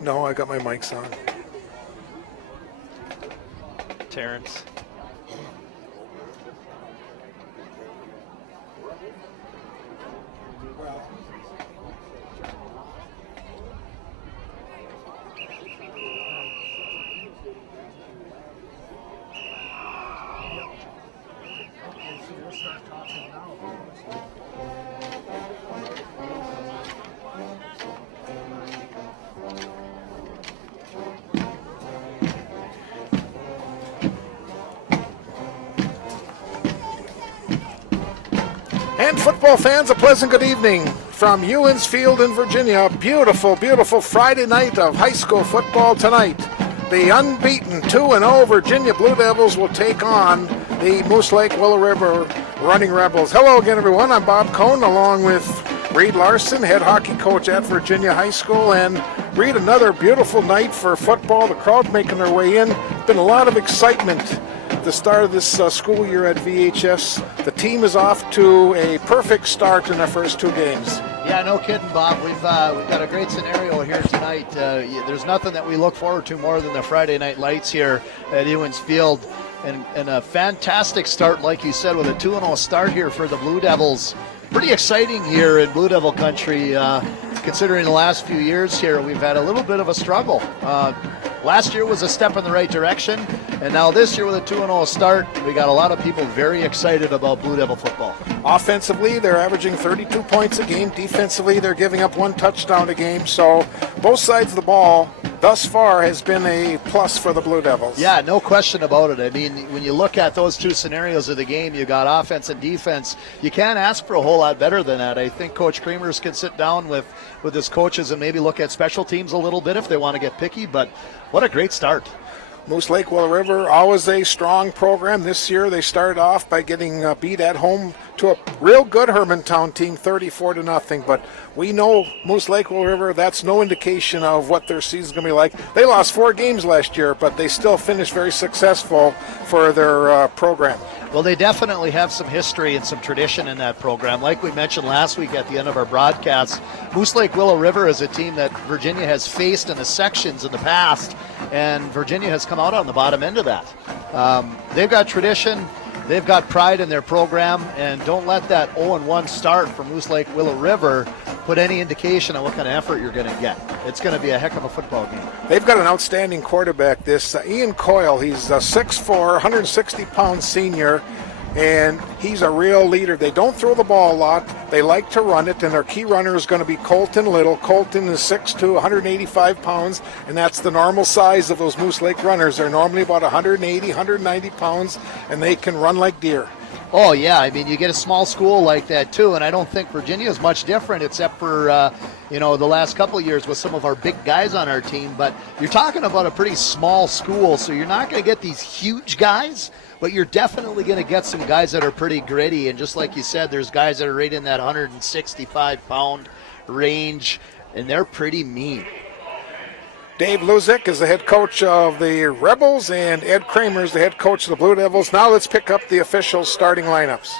No, I got my mics on. Terrence. And football fans, a pleasant good evening from Ewens Field in Virginia. Beautiful, beautiful Friday night of high school football tonight. The unbeaten 2-0 Virginia Blue Devils will take on the Moose Lake Willow River Running Rebels. Hello again, everyone. I'm Bob Cohn, along with Reed Larson, head hockey coach at Virginia High School. And Reed, another beautiful night for football. The crowd making their way in. Been a lot of excitement at the start of this school year at VHS. The team is off to a perfect start in their first two games. Yeah, no kidding, Bob. We've got a great scenario here tonight. There's nothing that we look forward to more than the Friday night lights here at Ewens Field. And a fantastic start, like you said, with a 2-0 start here for the Blue Devils. Pretty exciting here in Blue Devil country, considering the last few years here. We've had a little bit of a struggle. Last year was a step in the right direction, and now this year with a 2-0 start, we got a lot of people very excited about Blue Devil football. Offensively, they're averaging 32 points a game. Defensively, they're giving up one touchdown a game. So both sides of the ball thus far has been a plus for the Blue Devils. Yeah, no question about it. I mean, when you look at those two scenarios of the game, you got offense and defense. You can't ask for a whole lot better than that. I think Coach Creamers can sit down with his coaches and maybe look at special teams a little bit if they want to get picky, but what a great start. Moose Lake Willow River, always a strong program. This year they started off by getting beat at home to a real good Hermantown team, 34-0. But we know Moose Lake Willow River, that's no indication of what their season's going to be like. They lost 4 games last year, but they still finished very successful for their program. Well, they definitely have some history and some tradition in that program. Like we mentioned last week at the end of our broadcast, Moose Lake Willow River is a team that Virginia has faced in the sections in the past, and Virginia has come out on the bottom end of that. They've got tradition, they've got pride in their program, and don't let that 0-1 start for Moose Lake Willow River put any indication on what kind of effort you're going to get. It's going to be a heck of a football game. They've got an outstanding quarterback, this Ian Coyle. He's a 6'4", 160-pound senior, and he's a real leader. They don't throw the ball a lot. They like to run it, and their key runner is going to be Colton Little. Colton is 6'2", 185 pounds, and that's the normal size of those Moose Lake runners. They're normally about 180, 190 pounds, and they can run like deer. Oh, yeah. I mean, you get a small school like that, too, and I don't think Virginia is much different except for, the last couple of years with some of our big guys on our team. But you're talking about a pretty small school, so you're not going to get these huge guys, but you're definitely going to get some guys that are pretty gritty. And just like you said, there's guys that are right in that 165-pound range, and they're pretty mean. Dave Luzik is the head coach of the Rebels, and Ed Kramer is the head coach of the Blue Devils. Now let's pick up the official starting lineups.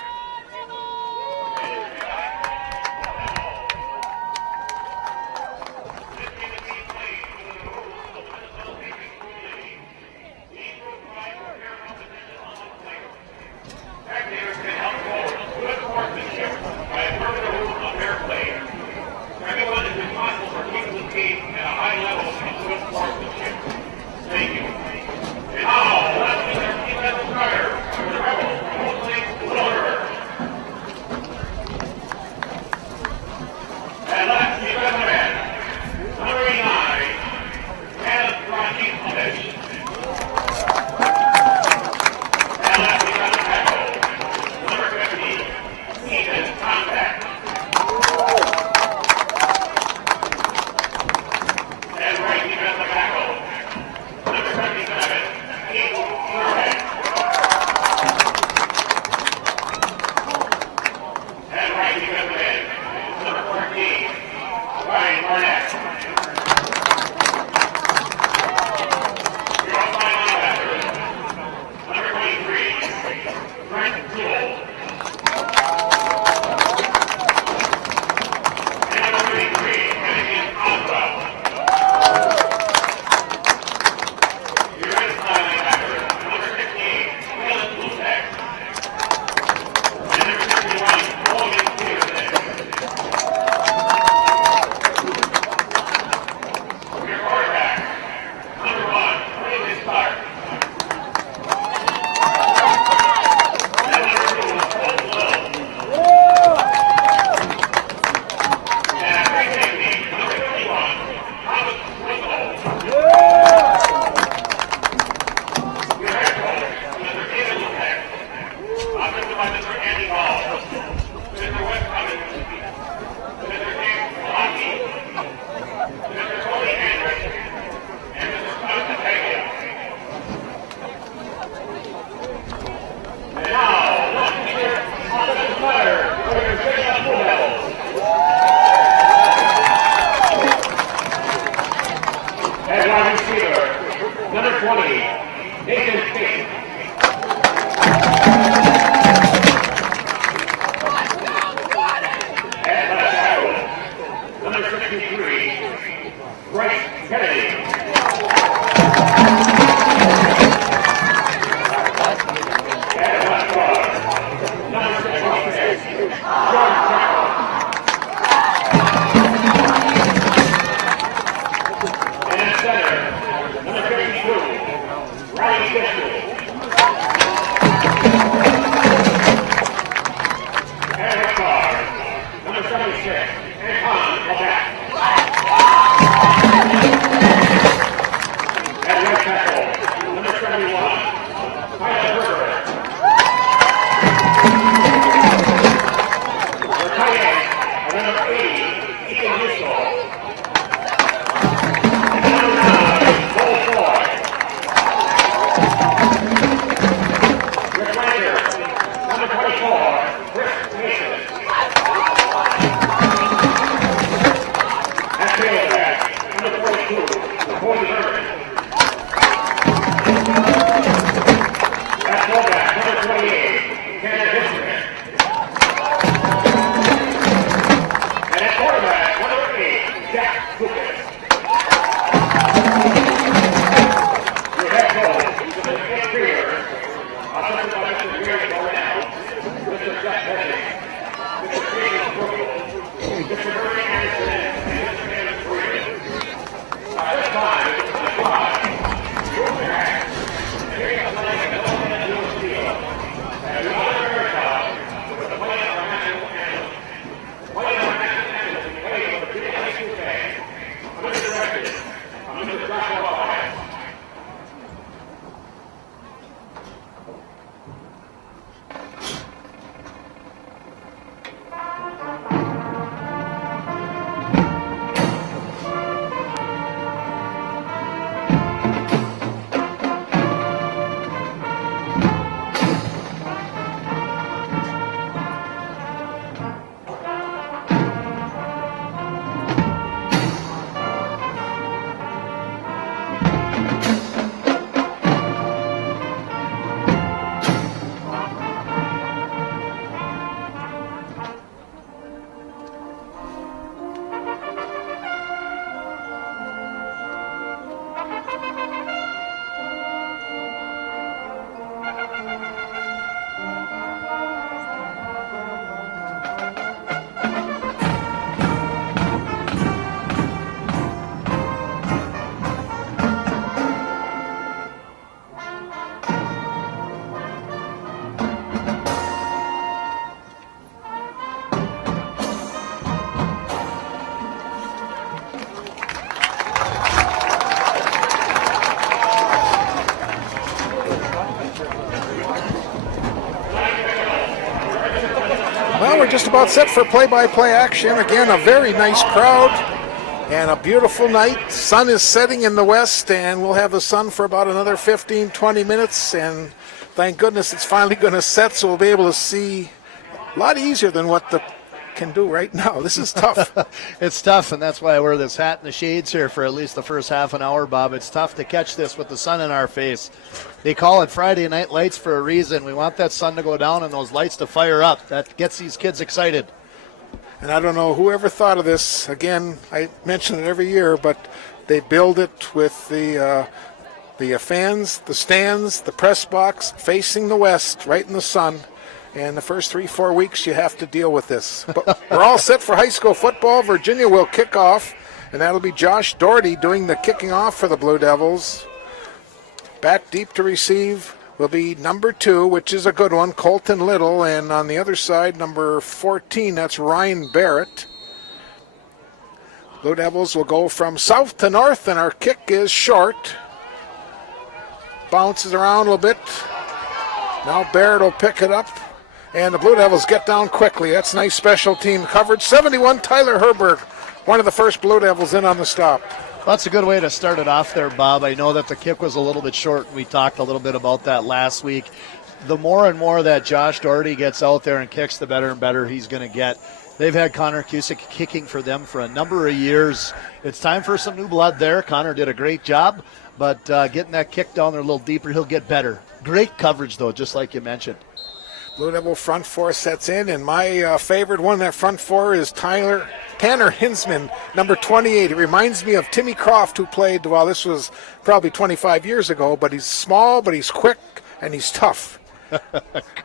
Well, we're just about set for play-by-play action. Again, a very nice crowd and a beautiful night. Sun is setting in the west, and we'll have the sun for about another 15, 20 minutes. And thank goodness it's finally going to set, so we'll be able to see a lot easier than what the can do right now. This is tough. It's tough, and that's why I wear this hat and the shades here for at least the first half an hour, Bob. It's tough to catch this with the sun in our face. They call it Friday night lights for a reason. We want that sun to go down and those lights to fire up. That gets these kids excited. And I don't know whoever thought of this. Again, I mention it every year, but they build it with the fans, the stands, the press box facing the west, right in the sun. And the first 3-4 weeks, you have to deal with this. But we're all set for high school football. Virginia will kick off, and that'll be Josh Doherty doing the kicking off for the Blue Devils. Back deep to receive will be number 2, which is a good one, Colton Little. And on the other side, number 14, that's Ryan Barrett. Blue Devils will go from south to north, and our kick is short. Bounces around a little bit. Now Barrett will pick it up. And the Blue Devils get down quickly. That's nice special team coverage. 71, Tyler Herbert, one of the first Blue Devils in on the stop. That's a good way to start it off there, Bob. I know that the kick was a little bit short. We talked a little bit about that last week. The more and more that Josh Doherty gets out there and kicks, the better and better he's going to get. They've had Connor Cusick kicking for them for a number of years. It's time for some new blood there. Connor did a great job, but getting that kick down there a little deeper, he'll get better. Great coverage, though, just like you mentioned. Blue Devil front four sets in, and my favorite one, that front four, is Tanner Hinsman, number 28. It reminds me of Timmy Croft, who played, well, this was probably 25 years ago, but he's small, but he's quick, and he's tough.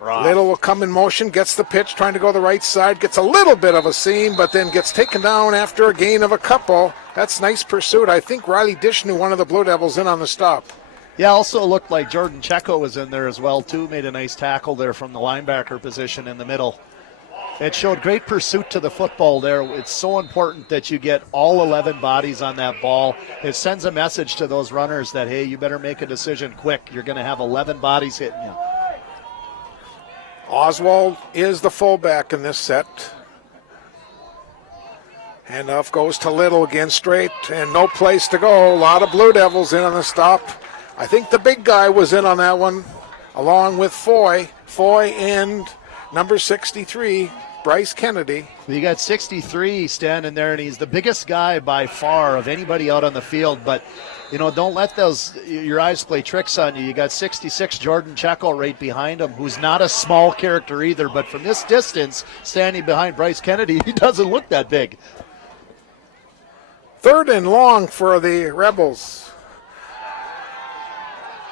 Little will come in motion, gets the pitch, trying to go the right side, gets a little bit of a seam, but then gets taken down after a gain of a couple. That's nice pursuit. I think Riley Dishnu, one of the Blue Devils, in on the stop. Yeah, also looked like Jordan Checo was in there as well, too. Made a nice tackle there from the linebacker position in the middle. It showed great pursuit to the football there. It's so important that you get all 11 bodies on that ball. It sends a message to those runners that, hey, you better make a decision quick. You're going to have 11 bodies hitting you. Oswald is the fullback in this set. Handoff goes to Little again, straight, and no place to go. A lot of Blue Devils in on the stop. I think the big guy was in on that one, along with Foy. Foy and number 63, Bryce Kennedy. You got 63 standing there, and he's the biggest guy by far of anybody out on the field. But, you know, don't let your eyes play tricks on you. You got 66, Jordan Checo, right behind him, who's not a small character either. But from this distance, standing behind Bryce Kennedy, he doesn't look that big. 3rd and long for the Rebels.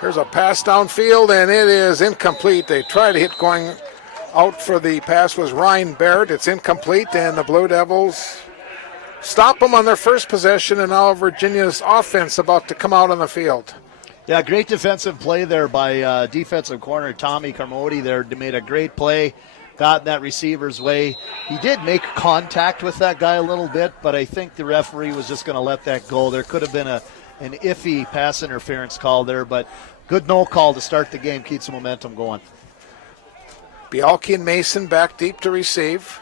Here's a pass downfield, and it is incomplete. They tried to hit going out for the pass was Ryan Barrett. It's incomplete, and the Blue Devils stop them on their first possession, and now Virginia's offense about to come out on the field. Yeah, great defensive play there by defensive corner Tommy Carmody there. Made a great play, got in that receiver's way. He did make contact with that guy a little bit, but I think the referee was just going to let that go. There could have been an iffy pass interference call there, but good no call to start the game, keeps the momentum going. Bialke and Mason back deep to receive.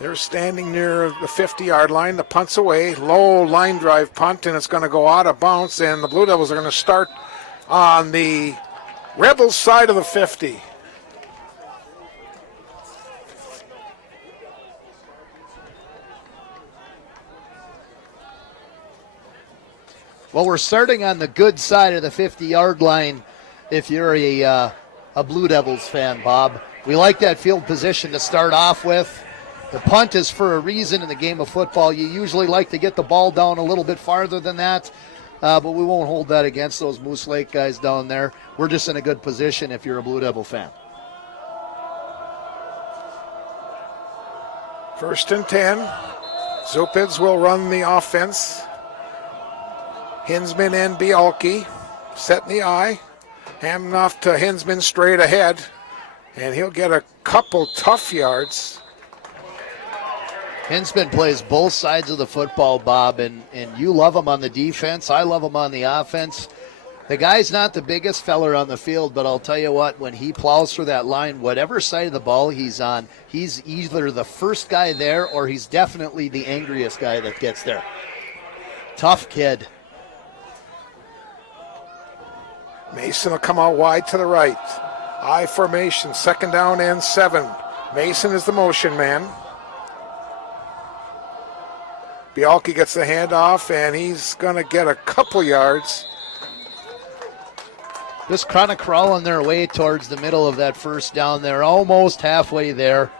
They're standing near the 50-yard line. The punt's away. Low line drive punt, and it's going to go out of bounds, and the Blue Devils are going to start on the Rebels side of the 50. Well, we're starting on the good side of the 50-yard line if you're a Blue Devils fan, Bob. We like that field position to start off with. The punt is for a reason in the game of football. You usually like to get the ball down a little bit farther than that, but we won't hold that against those Moose Lake guys down there. We're just in a good position if you're a Blue Devil fan. 1st and 10. Zupids will run the offense. Hinsman and Bialke set in the eye. Handing off to Hinsman straight ahead. And he'll get a couple tough yards. Hinsman plays both sides of the football, Bob, and you love him on the defense. I love him on the offense. The guy's not the biggest feller on the field, but I'll tell you what, when he plows through that line, whatever side of the ball he's on, he's either the first guy there or he's definitely the angriest guy that gets there. Tough kid. Mason will come out wide to the right. I formation, 2nd down and 7. Mason is the motion man. Bialke gets the handoff, and he's going to get a couple yards. Just kind of crawling their way towards the middle of that first down. They're almost halfway there.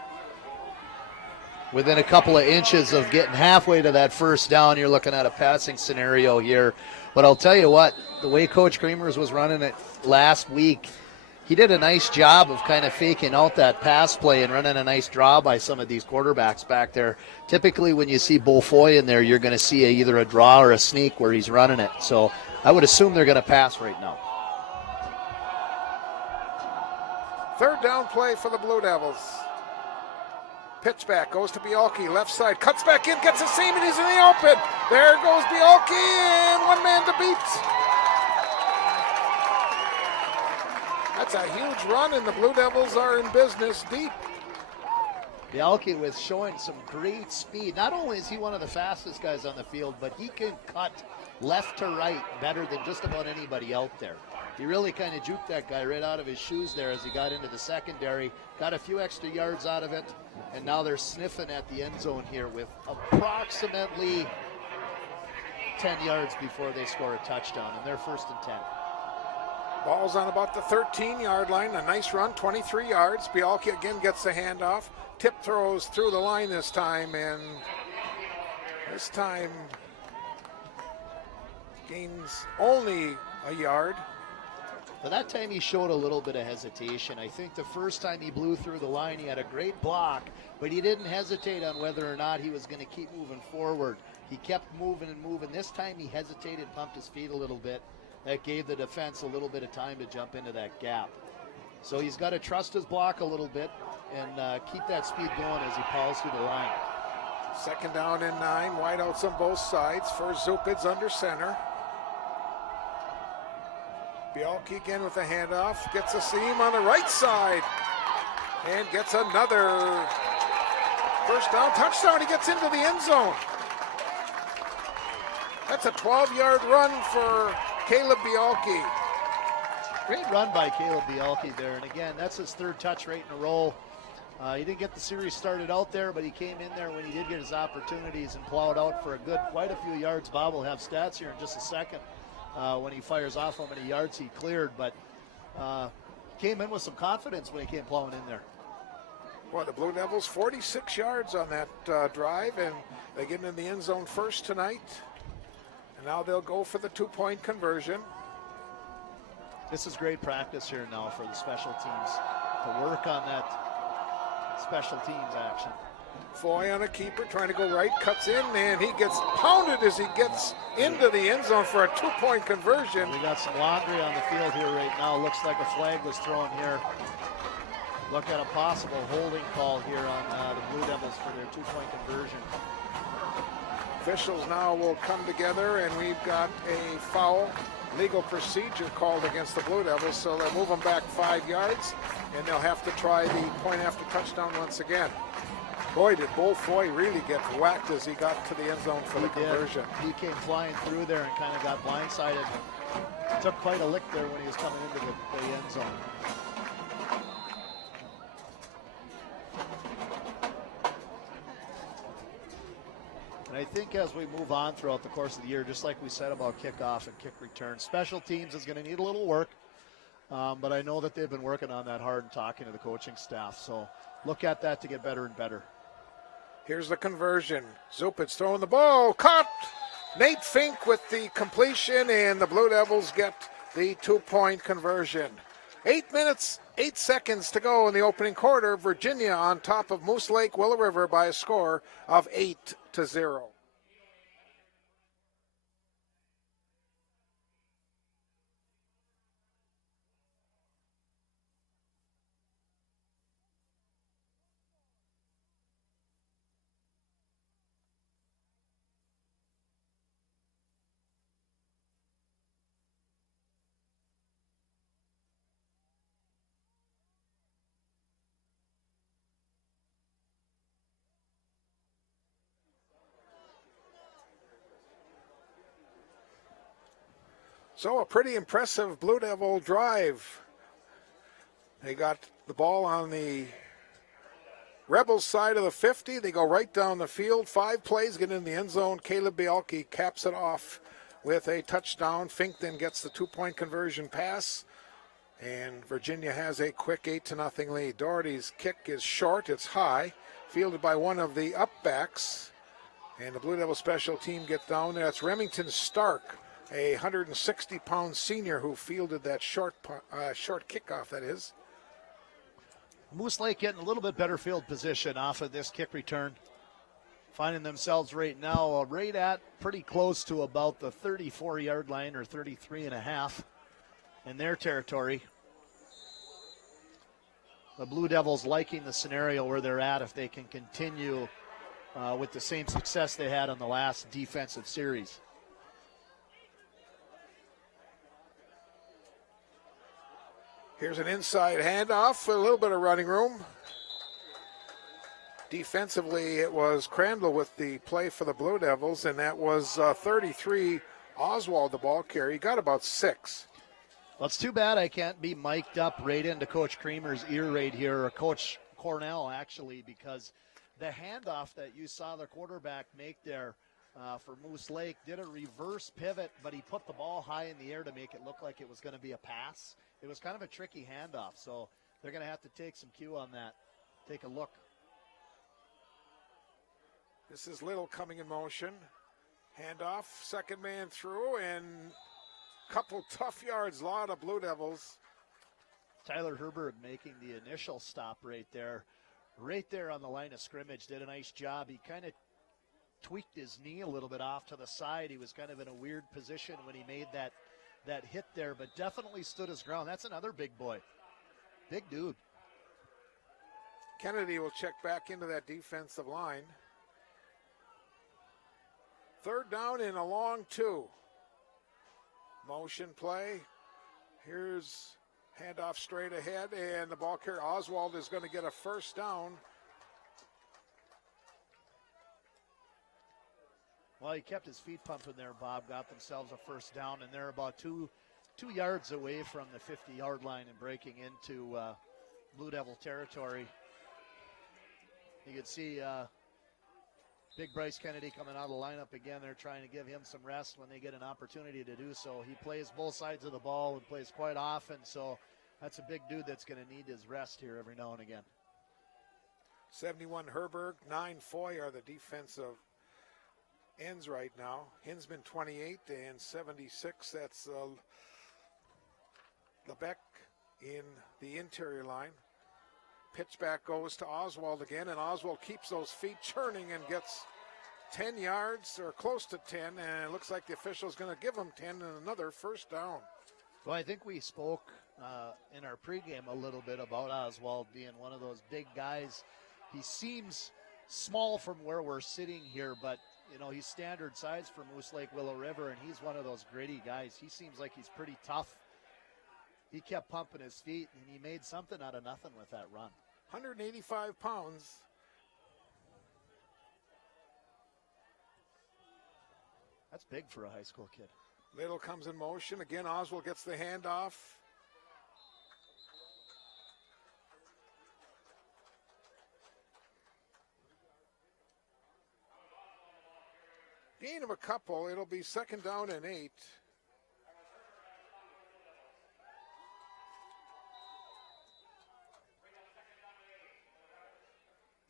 Within a couple of inches of getting halfway to that first down, you're looking at a passing scenario here. But I'll tell you what, the way Coach Creamers was running it last week, he did a nice job of kind of faking out that pass play and running a nice draw by some of these quarterbacks back there. Typically when you see Beaufoy in there, you're going to see either a draw or a sneak where he's running it. So I would assume they're going to pass right now. 3rd down play for the Blue Devils. Pitch back, goes to Bialke, left side, cuts back in, gets a seam, and he's in the open. There goes Bialke, and one man to beat. That's a huge run, and the Blue Devils are in business deep. Bialke was showing some great speed. Not only is he one of the fastest guys on the field, but he can cut left to right better than just about anybody out there. He really kind of juked that guy right out of his shoes there as he got into the secondary, got a few extra yards out of it, and now they're sniffing at the end zone here with approximately 10 yards before they score a touchdown, and they're 1st and 10. Ball's on about the 13-yard line. A nice run, 23 yards. Bialke again gets the handoff. Tip throws through the line this time, and this time gains only a yard. But that time he showed a little bit of hesitation. I think the first time he blew through the line, he had a great block, but he didn't hesitate on whether or not he was going to keep moving forward. He kept moving and moving. This time he hesitated, pumped his feet a little bit. That gave the defense a little bit of time to jump into that gap. So he's got to trust his block a little bit and keep that speed going as he plows through the line. 2nd down and 9, wideouts on both sides. First Zupids under center. Bialke again with a handoff, gets a seam on the right side, and gets another first down, touchdown. He gets into the end zone. That's a 12-yard run for Caleb Bialke. Great run by Caleb Bialke there, and again, that's his 3rd touch rate in a row. He didn't get the series started out there, but he came in there when he did get his opportunities and plowed out for quite a few yards. Bob will have stats here in just a second. When he fires off how many yards he cleared, but came in with some confidence when he came plowing in there. Boy, the Blue Devils 46 yards on that drive, and they get in the end zone first tonight. And now they'll go for the 2-point conversion. This is great practice here now for the special teams to work on that special teams action. Foy on a keeper, trying to go right, cuts in, and he gets pounded as he gets into the end zone for a 2-point conversion. We got some laundry on the field here right now. Looks like a flag was thrown here. Look at a possible holding call here on the Blue Devils for their 2-point conversion. Officials now will come together, and we've got a foul legal procedure called against the Blue Devils, so they'll move them back 5 yards, and they'll have to try the point after touchdown once again. Boy, did Beaufoy really get whacked as he got to the end zone for the conversion. He came flying through there and kind of got blindsided. Took quite a lick there when he was coming into the end zone. And I think as we move on throughout the course of the year, just like we said about kickoff and kick return, special teams is going to need a little work. But I know that they've been working on that hard and talking to the coaching staff. So look at that to get better and better. Here's the conversion. Zupit's throwing the ball. Caught. Nate Fink with the completion, and the Blue Devils get the 2-point conversion. 8 minutes, 8 seconds to go in the opening quarter. Virginia on top of Moose Lake, Willow River by a score of 8-0. So a pretty impressive Blue Devil drive. They got the ball on the Rebels side of the 50. They go right down the field. 5 plays, get in the end zone. Caleb Bialke caps it off with a touchdown. Fink then gets the 2-point conversion pass. And Virginia has a quick 8-0 lead. Doherty's kick is short. It's high. Fielded by one of the up-backs. And the Blue Devil special team get down there. That's Remington Stark, a 160-pound senior who fielded that short kickoff, that is. Moose Lake getting a little bit better field position off of this kick return. Finding themselves right now right at pretty close to about the 34-yard line or 33.5 in their territory. The Blue Devils liking the scenario where they're at if they can continue with the same success they had on the last defensive series. Here's an inside handoff, a little bit of running room. Defensively, it was Crandall with the play for the Blue Devils, and that was 33, Oswald, the ball carrier. He got about 6. Well, it's too bad I can't be mic'd up right into Coach Creamer's ear right here, or Coach Cornell, actually, because the handoff that you saw the quarterback make there for Moose Lake did a reverse pivot, but he put the ball high in the air to make it look like it was going to be a pass. It was kind of a tricky handoff, so they're going to have to take some cue on that. Take a look. This is Little coming in motion. Handoff, second man through, and couple tough yards, a lot of Blue Devils. Tyler Herberg making the initial stop right there on the line of scrimmage. Did a nice job. He kind of tweaked his knee a little bit off to the side. He was kind of in a weird position when he made that hit there, but definitely stood his ground. That's another big boy. Big dude. Kennedy will check back into that defensive line. Third down and a long 2. Motion play. Here's handoff straight ahead, and the ball carrier Oswald is going to get a first down. Well, he kept his feet pumping there, Bob. Got themselves a first down, and they're about two yards away from the 50-yard line and breaking into Blue Devil territory. You can see Big Bryce Kennedy coming out of the lineup again. They're trying to give him some rest when they get an opportunity to do so. He plays both sides of the ball and plays quite often, so that's a big dude that's going to need his rest here every now and again. 71 Herberg, 9 Foy are the defensive ends right now. Hinsman 28 and 76. That's Lebeck in the interior line. Pitch back goes to Oswald again, and Oswald keeps those feet churning and gets 10 yards or close to 10, and it looks like the official's going to give him 10 and another first down. Well, I think we spoke in our pregame a little bit about Oswald being one of those big guys. He seems small from where we're sitting here, but you know, he's standard size for Moose Lake Willow River, and he's one of those gritty guys. He seems like he's pretty tough. He kept pumping his feet, and he made something out of nothing with that run. 185 pounds. That's big for a high school kid. Little comes in motion. Again, Oswald gets the handoff. Gain of a couple. It'll be second down and 8.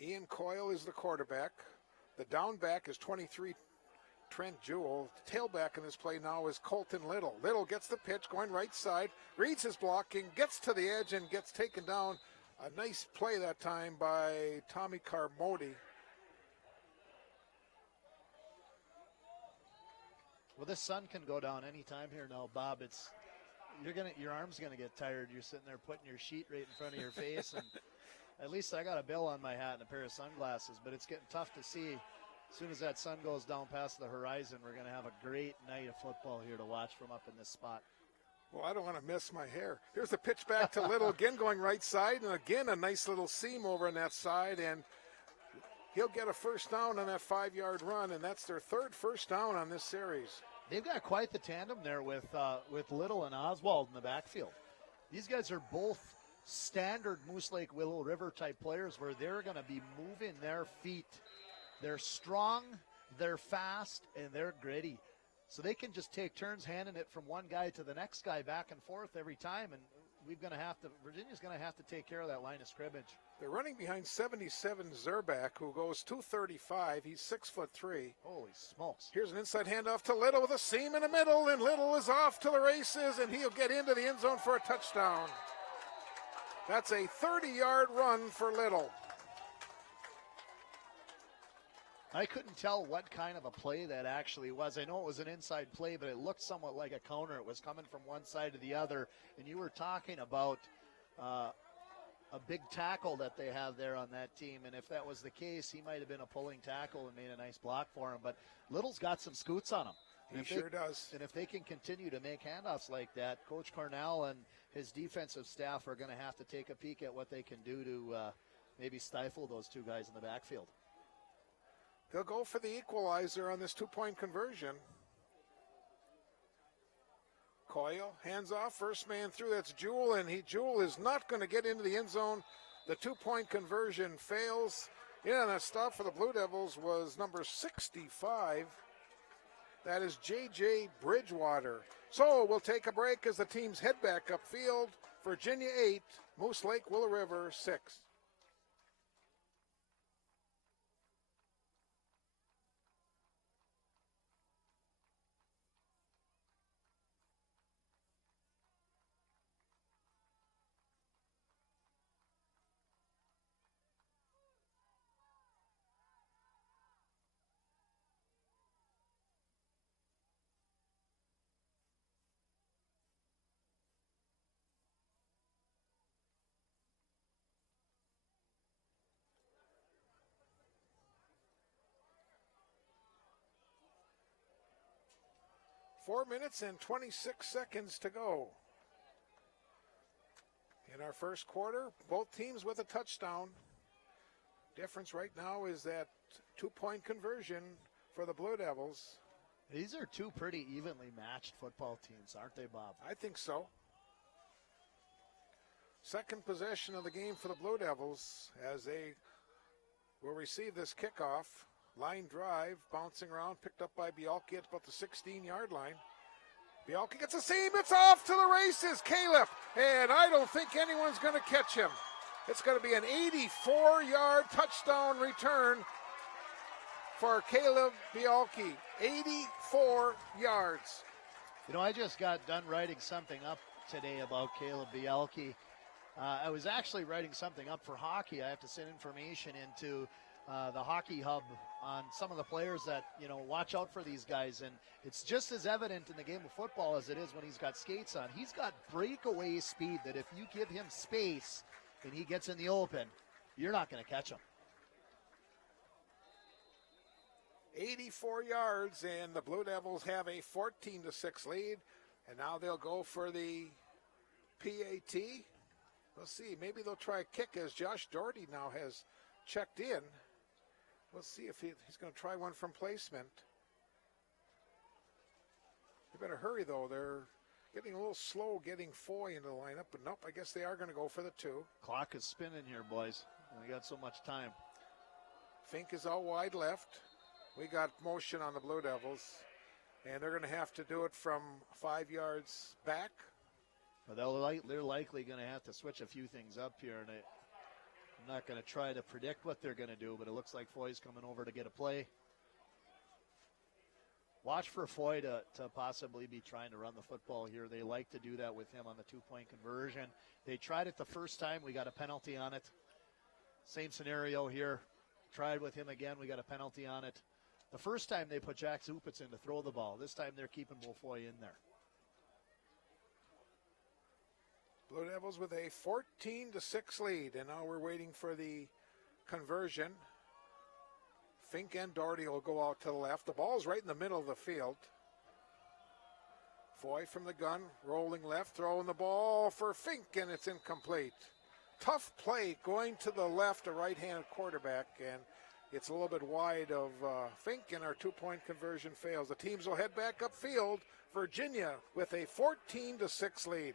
Ian Coyle is the quarterback. The down back is 23, Trent Jewell. The tailback in this play now is Colton Little. Little gets the pitch, going right side, reads his blocking, gets to the edge, and gets taken down. A nice play that time by Tommy Carmody. Well, this sun can go down any time here now, Bob. Your arm's gonna get tired. You're sitting there putting your sheet right in front of your face, and at least I got a bill on my hat and a pair of sunglasses, but it's getting tough to see. As soon as that sun goes down past the horizon, we're going to have a great night of football here to watch from up in this spot. Well, I don't want to miss my hair. Here's the pitch back to Little, again going right side, and again a nice little seam over on that side, and he'll get a first down on that 5-yard run, and that's their third first down on this series. They've got quite the tandem there with Little and Oswald in the backfield. These guys are both standard Moose Lake Willow River type players where they're going to be moving their feet. They're strong, they're fast, and they're gritty. So they can just take turns handing it from one guy to the next guy back and forth every time, and Virginia's going to have to take care of that line of scrimmage. They're running behind 77 Zerback, who goes 235. He's 6'3". Holy smokes. Here's an inside handoff to Little with a seam in the middle, and Little is off to the races, and he'll get into the end zone for a touchdown. That's a 30-yard run for Little. I couldn't tell what kind of a play that actually was. I know it was an inside play, but it looked somewhat like a counter. It was coming from one side to the other. And you were talking about a big tackle that they have there on that team. And if that was the case, he might have been a pulling tackle and made a nice block for him. But Little's got some scoots on him. He sure does. And if they can continue to make handoffs like that, Coach Cornell and his defensive staff are going to have to take a peek at what they can do to maybe stifle those two guys in the backfield. They'll go for the equalizer on this two-point conversion. Coyle, hands off, first man through, that's Jewell, and Jewell is not going to get into the end zone. The two-point conversion fails. Yeah, and a stop for the Blue Devils was number 65. That is J.J. Bridgewater. So we'll take a break as the teams head back upfield. Virginia 8, Moose Lake Willow River 6. Four minutes and 26 seconds to go. In our first quarter, both teams with a touchdown. Difference right now is that two-point conversion for the Blue Devils. These are two pretty evenly matched football teams, aren't they, Bob? I think so. Second possession of the game for the Blue Devils as they will receive this kickoff. Line drive, bouncing around, picked up by Bialke at about the 16-yard line. Bialke gets a seam, it's off to the races, Caleb, and I don't think anyone's going to catch him. It's going to be an 84-yard touchdown return for Caleb Bialke. 84 yards. You know, I just got done writing something up today about Caleb Bialke. I was actually writing something up for hockey. I have to send information into the Hockey Hub on some of the players that, watch out for these guys. And it's just as evident in the game of football as it is when he's got skates on. He's got breakaway speed that if you give him space and he gets in the open, you're not going to catch him. 84 yards, and the Blue Devils have a 14-6 lead. And now they'll go for the PAT. We'll see. Maybe they'll try a kick as Josh Doherty now has checked in. We'll see if he's going to try one from placement. They better hurry, though. They're getting a little slow getting Foy into the lineup, but nope, I guess they are going to go for the two. Clock is spinning here, boys. We got so much time. Fink is out wide left. We got motion on the Blue Devils, and they're going to have to do it from 5 yards back. Well, they're likely going to have to switch a few things up here, and I'm not going to try to predict what they're going to do, but it looks like Foy's coming over to get a play. Watch for Foy to possibly be trying to run the football here. They like to do that with him on the two-point conversion. They tried it the first time. We got a penalty on it. Same scenario here. Tried with him again. We got a penalty on it. The first time they put Jack Zupitz in to throw the ball. This time they're keeping Will Foy in there. Blue Devils with a 14-6 lead, and now we're waiting for the conversion. Fink and Doherty will go out to the left. The ball's right in the middle of the field. Foy from the gun, rolling left, throwing the ball for Fink, and it's incomplete. Tough play going to the left, a right-handed quarterback, and It's a little bit wide of Fink, and our two-point conversion fails. The teams will head back upfield. Virginia with a 14-6 lead.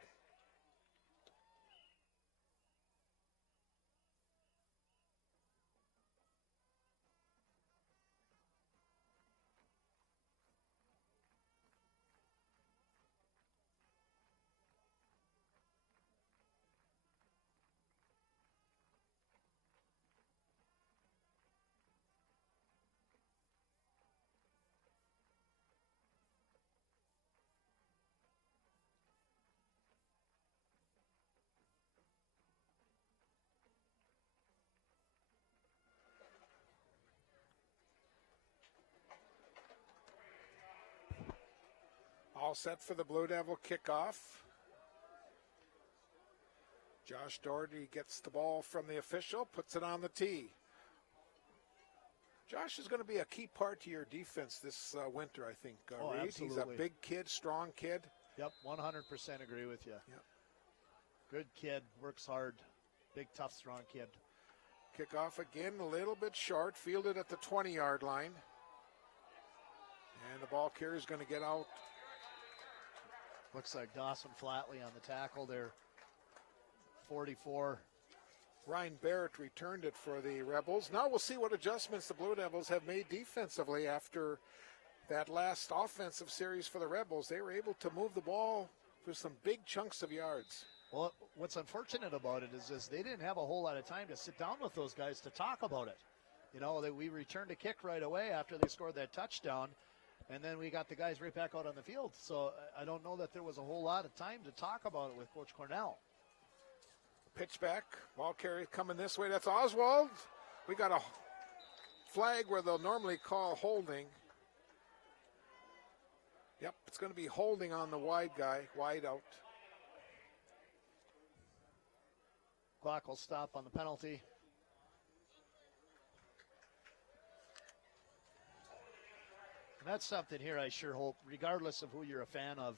All set for the Blue Devil kickoff. Josh Doherty gets the ball from the official, puts it on the tee. Josh is going to be a key part to your defense this winter, I think, Reed. Absolutely. He's a big kid, strong kid. Yep, 100% agree with you. Yep. Good kid, works hard, big, tough, strong kid. Kickoff again, a little bit short, fielded at the 20-yard line. And the ball carrier is going to get out. Looks like Dawson Flatley on the tackle there. 44. Ryan Barrett returned it for the Rebels. Now we'll see what adjustments the Blue Devils have made defensively after that last offensive series for the Rebels. They were able to move the ball for some big chunks of yards. Well, what's unfortunate about it is they didn't have a whole lot of time to sit down with those guys to talk about it. You know, that we returned a kick right away after they scored that touchdown, and then we got the guys right back out on the field. So I don't know that there was a whole lot of time to talk about it with Coach Cornell. Pitch back, ball carry coming this way. That's Oswald. We got a flag where they'll normally call holding. Yep, it's going to be holding on the wide guy, wide out. Clock will stop on the penalty. And that's something here I sure hope, regardless of who you're a fan of,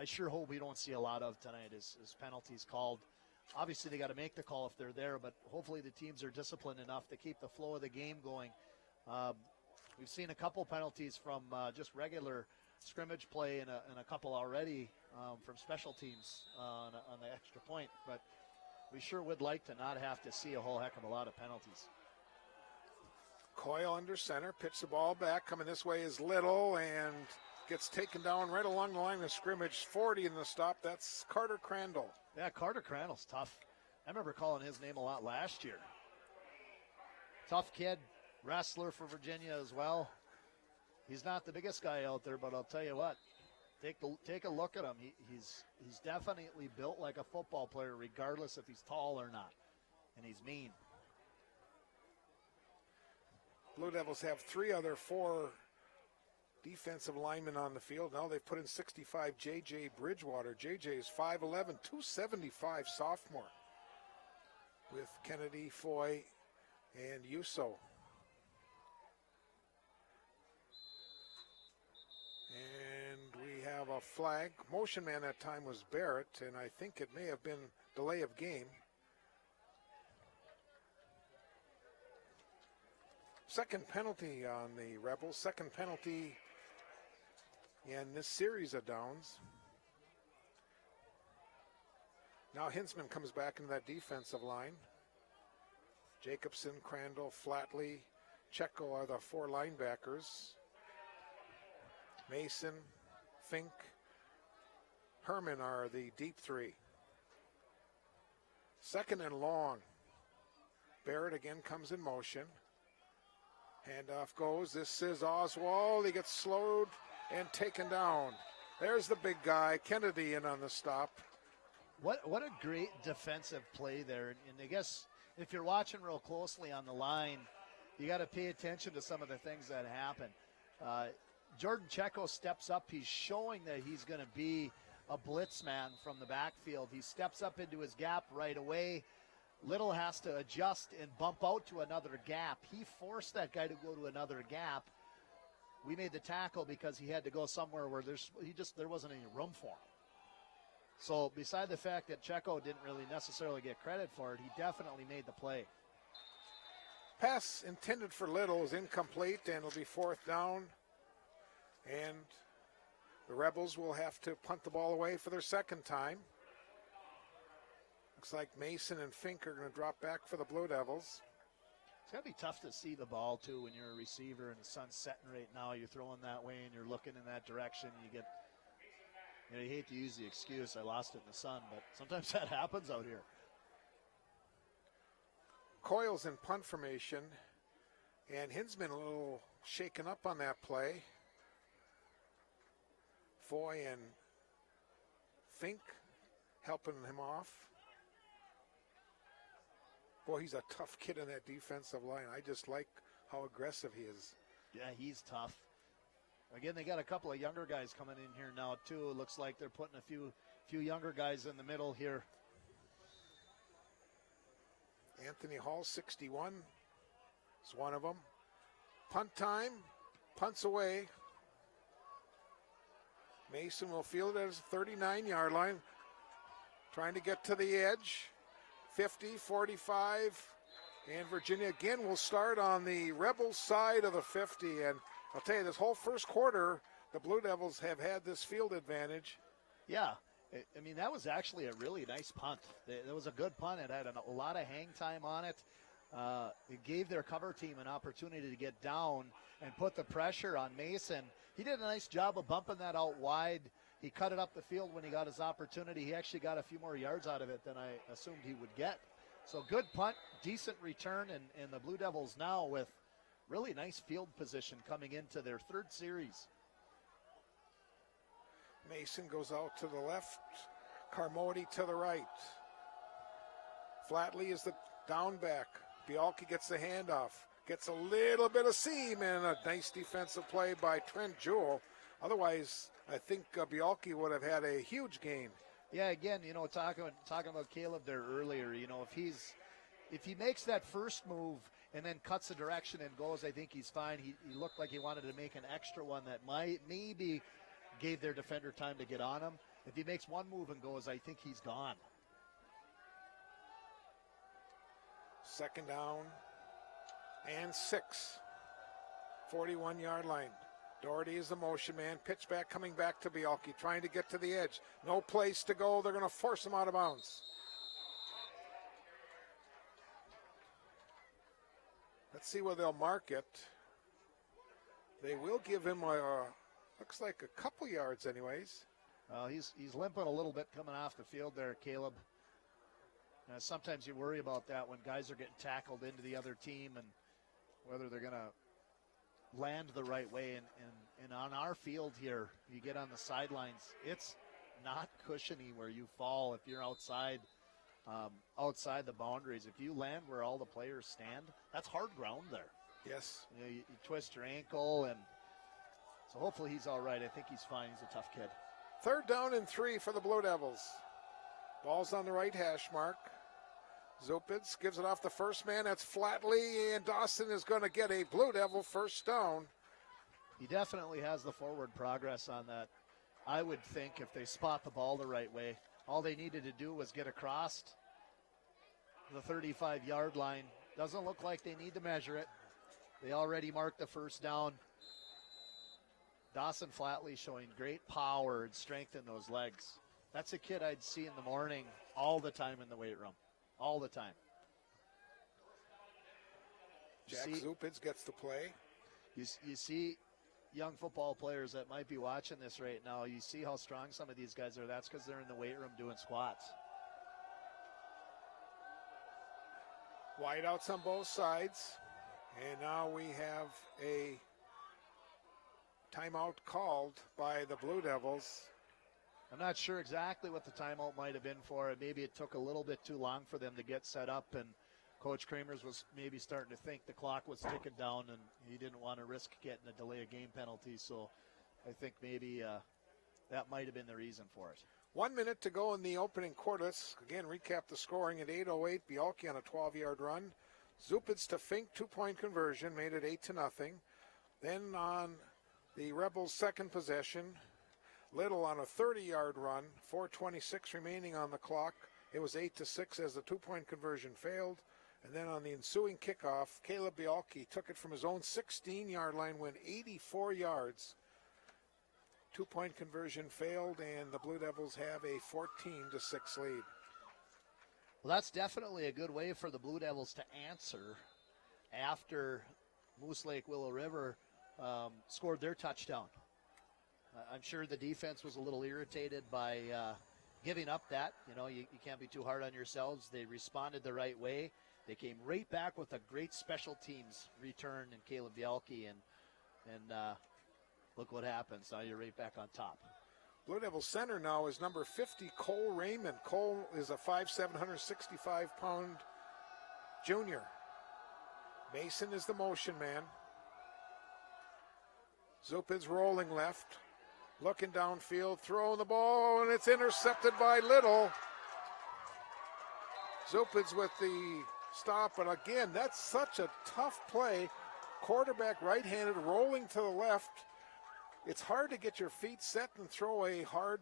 I sure hope we don't see a lot of tonight is penalties called. Obviously, they got to make the call if they're there, but hopefully the teams are disciplined enough to keep the flow of the game going. We've seen a couple penalties from just regular scrimmage play and a couple already from special teams on the extra point, but we sure would like to not have to see a whole heck of a lot of penalties. Coyle under center, pitch the ball back. Coming this way is Little and gets taken down right along the line of scrimmage. 40 in the stop. That's Carter Crandall. Yeah, Carter Crandall's tough. I remember calling his name a lot last year. Tough kid, wrestler for Virginia as well. He's not the biggest guy out there, but I'll tell you what, take a look at him. He's definitely built like a football player, regardless if he's tall or not, and he's mean. Blue Devils have 4 defensive linemen on the field. Now they've put in 65 J.J. Bridgewater. J.J. is 5'11", 275 sophomore with Kennedy, Foy, and Yuso. And we have a flag. Motion man that time was Barrett, and I think it may have been delay of game. Second penalty on the Rebels. Second penalty in this series of downs. Now Hinsman comes back into that defensive line. Jacobson, Crandall, Flatley, Checo are the 4 linebackers. Mason, Fink, Herman are the deep 3. Second and long. Barrett again comes in motion. Handoff goes. This is Oswald. He gets slowed and taken down. There's the big guy, Kennedy, in on the stop. What a great defensive play there. And I guess if you're watching real closely on the line, you got to pay attention to some of the things that happen. Jordan Checo steps up. He's showing that he's going to be a blitz man from the backfield. He steps up into his gap right away. Little has to adjust and bump out to another gap. He forced that guy to go to another gap. We made the tackle because he had to go somewhere where there wasn't any room for him. So beside the fact that Checo didn't really necessarily get credit for it, he definitely made the play. Pass intended for Little is incomplete, and it'll be 4th down. And the Rebels will have to punt the ball away for their second time. Looks like Mason and Fink are going to drop back for the Blue Devils. It's going to be tough to see the ball, too, when you're a receiver and the sun's setting right now. You're throwing that way and you're looking in that direction. You hate to use the excuse, I lost it in the sun, but sometimes that happens out here. Coyle's in punt formation, and Hinsman a little shaken up on that play. Foy and Fink helping him off. Boy, he's a tough kid in that defensive line. I just like how aggressive he is. Yeah, he's tough. Again, they got a couple of younger guys coming in here now, too. It looks like they're putting a few younger guys in the middle here. Anthony Hall, 61, is one of them. Punt time, punts away. Mason will field it at his 39-yard line, trying to get to the edge. 50, 45, and Virginia again will start on the Rebels side of the 50. And I'll tell you, this whole first quarter, the Blue Devils have had this field advantage. Yeah, I mean, that was actually a really nice punt. It was a good punt. It had a lot of hang time on it. It gave their cover team an opportunity to get down and put the pressure on Mason. He did a nice job of bumping that out wide. He cut it up the field when he got his opportunity. He actually got a few more yards out of it than I assumed he would get. So good punt, decent return, and the Blue Devils now with really nice field position coming into their third series. Mason goes out to the left, Carmody to the right. Flatley is the down back. Bialke gets the handoff, gets a little bit of seam, and a nice defensive play by Trent Jewell. Otherwise, I think Bialke would have had a huge gain. Yeah, again, talking about Caleb there earlier, if he makes that first move and then cuts the direction and goes, I think he's fine. He looked like he wanted to make an extra one that maybe gave their defender time to get on him. If he makes one move and goes, I think he's gone. Second down and 6. 41-yard line. Doherty is the motion man. Pitch back, coming back to Bialke, trying to get to the edge. No place to go. They're going to force him out of bounds. Let's see where they'll mark it. They will give him looks like a couple yards anyways. He's limping a little bit coming off the field there, Caleb. Sometimes you worry about that when guys are getting tackled into the other team and whether they're going to land the right way. And on our field here, you get on the sidelines, it's not cushiony where you fall if you're outside the boundaries. If you land where all the players stand, that's hard ground there. Yes. You twist your ankle, and so hopefully he's all right. I think he's fine. He's a tough kid. 3rd down and 3 for the Blue Devils. Ball's on the right hash mark. Zupitz gives it off the first man. That's Flatley, and Dawson is going to get a Blue Devil first down. He definitely has the forward progress on that. I would think if they spot the ball the right way, all they needed to do was get across the 35-yard line. Doesn't look like they need to measure it. They already marked the first down. Dawson Flatley showing great power and strength in those legs. That's a kid I'd see in the morning all the time in the weight room. All the time. Jack Zupitz gets the play. You see young football players that might be watching this right now. You see how strong some of these guys are. That's because they're in the weight room doing squats. Wideouts on both sides. And now we have a timeout called by the Blue Devils. I'm not sure exactly what the timeout might have been for. Maybe it took a little bit too long for them to get set up, and Coach Kramers was maybe starting to think the clock was ticking down, and he didn't want to risk getting a delay of game penalty. So I think maybe that might have been the reason for it. 1 minute to go in the opening quarter. Let's again recap the scoring at 8:08. Bialke on a 12-yard run. Zupitz to Fink, 2-point conversion, made it 8-0. Then on the Rebels' second possession, Little on a 30-yard run, 4:26 remaining on the clock. It was 8-6 as the 2-point conversion failed. And then on the ensuing kickoff, Caleb Bialke took it from his own 16-yard line, went 84 yards. 2-point conversion failed, and the Blue Devils have a 14-6 lead. Well, that's definitely a good way for the Blue Devils to answer after Moose Lake Willow River scored their touchdown. I'm sure the defense was a little irritated by giving up that. You can't be too hard on yourselves. They responded the right way. They came right back with a great special teams return in Caleb Bialke, and look what happens. Now you're right back on top. Blue Devils center now is number 50, Cole Raymond. Cole is a 5'7", 165-pound junior. Mason is the motion man. Zupin's rolling left, looking downfield, throwing the ball, and it's intercepted by Little. Zupin's with the stop, and again, that's such a tough play. Quarterback right-handed, rolling to the left. It's hard to get your feet set and throw a hard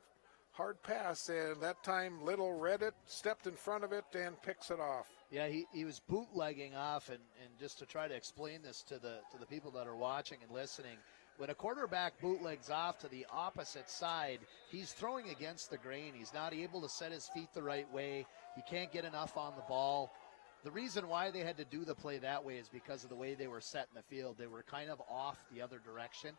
pass, and that time Little read it, stepped in front of it, and picks it off. Yeah, he was bootlegging off, and just to try to explain this to the people that are watching and listening, when a quarterback bootlegs off to the opposite side, he's throwing against the grain. He's not able to set his feet the right way. He can't get enough on the ball. The reason why they had to do the play that way is because of the way they were set in the field. They were kind of off the other direction.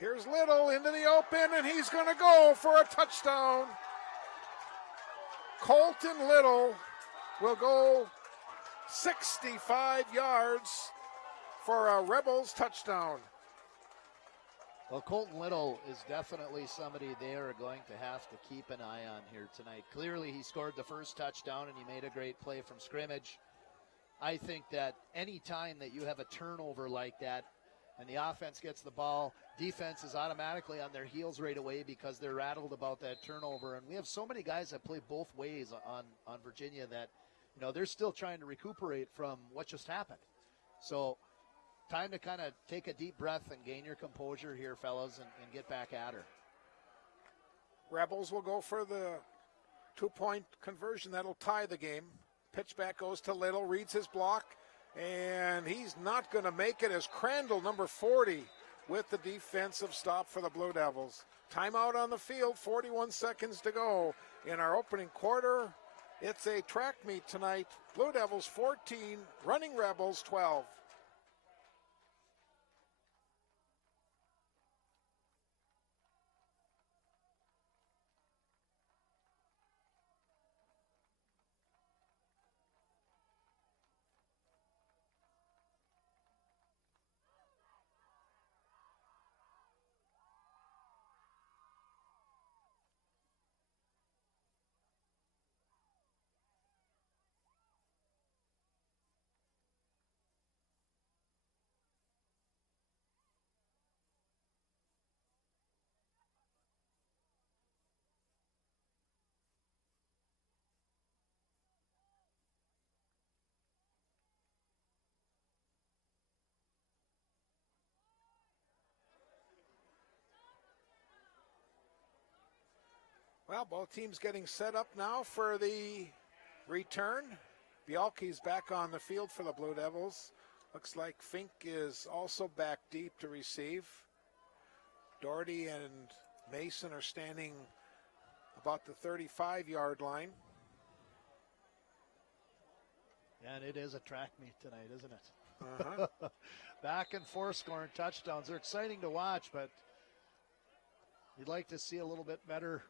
Here's Little into the open, and he's going to go for a touchdown. Colton Little will go 65 yards for a Rebels touchdown. Well, Colton Little is definitely somebody they are going to have to keep an eye on here tonight. Clearly, he scored the first touchdown, and he made a great play from scrimmage. I think that any time that you have a turnover like that and the offense gets the ball, defense is automatically on their heels right away because they're rattled about that turnover. And we have so many guys that play both ways on Virginia that, they're still trying to recuperate from what just happened. So time to kind of take a deep breath and gain your composure here, fellas, and get back at her. Rebels will go for the 2-point conversion. That'll tie the game. Pitch back goes to Little, reads his block, and he's not going to make it as Crandall, number 40, with the defensive stop for the Blue Devils. Timeout on the field, 41 seconds to go in our opening quarter. It's a track meet tonight. Blue Devils 14, Running Rebels 12. Well, both teams getting set up now for the return. Bialke's back on the field for the Blue Devils. Looks like Fink is also back deep to receive. Doherty and Mason are standing about the 35-yard line. And it is a track meet tonight, isn't it? Uh-huh. Back and forth scoring touchdowns. They're exciting to watch, but you'd like to see a little bit better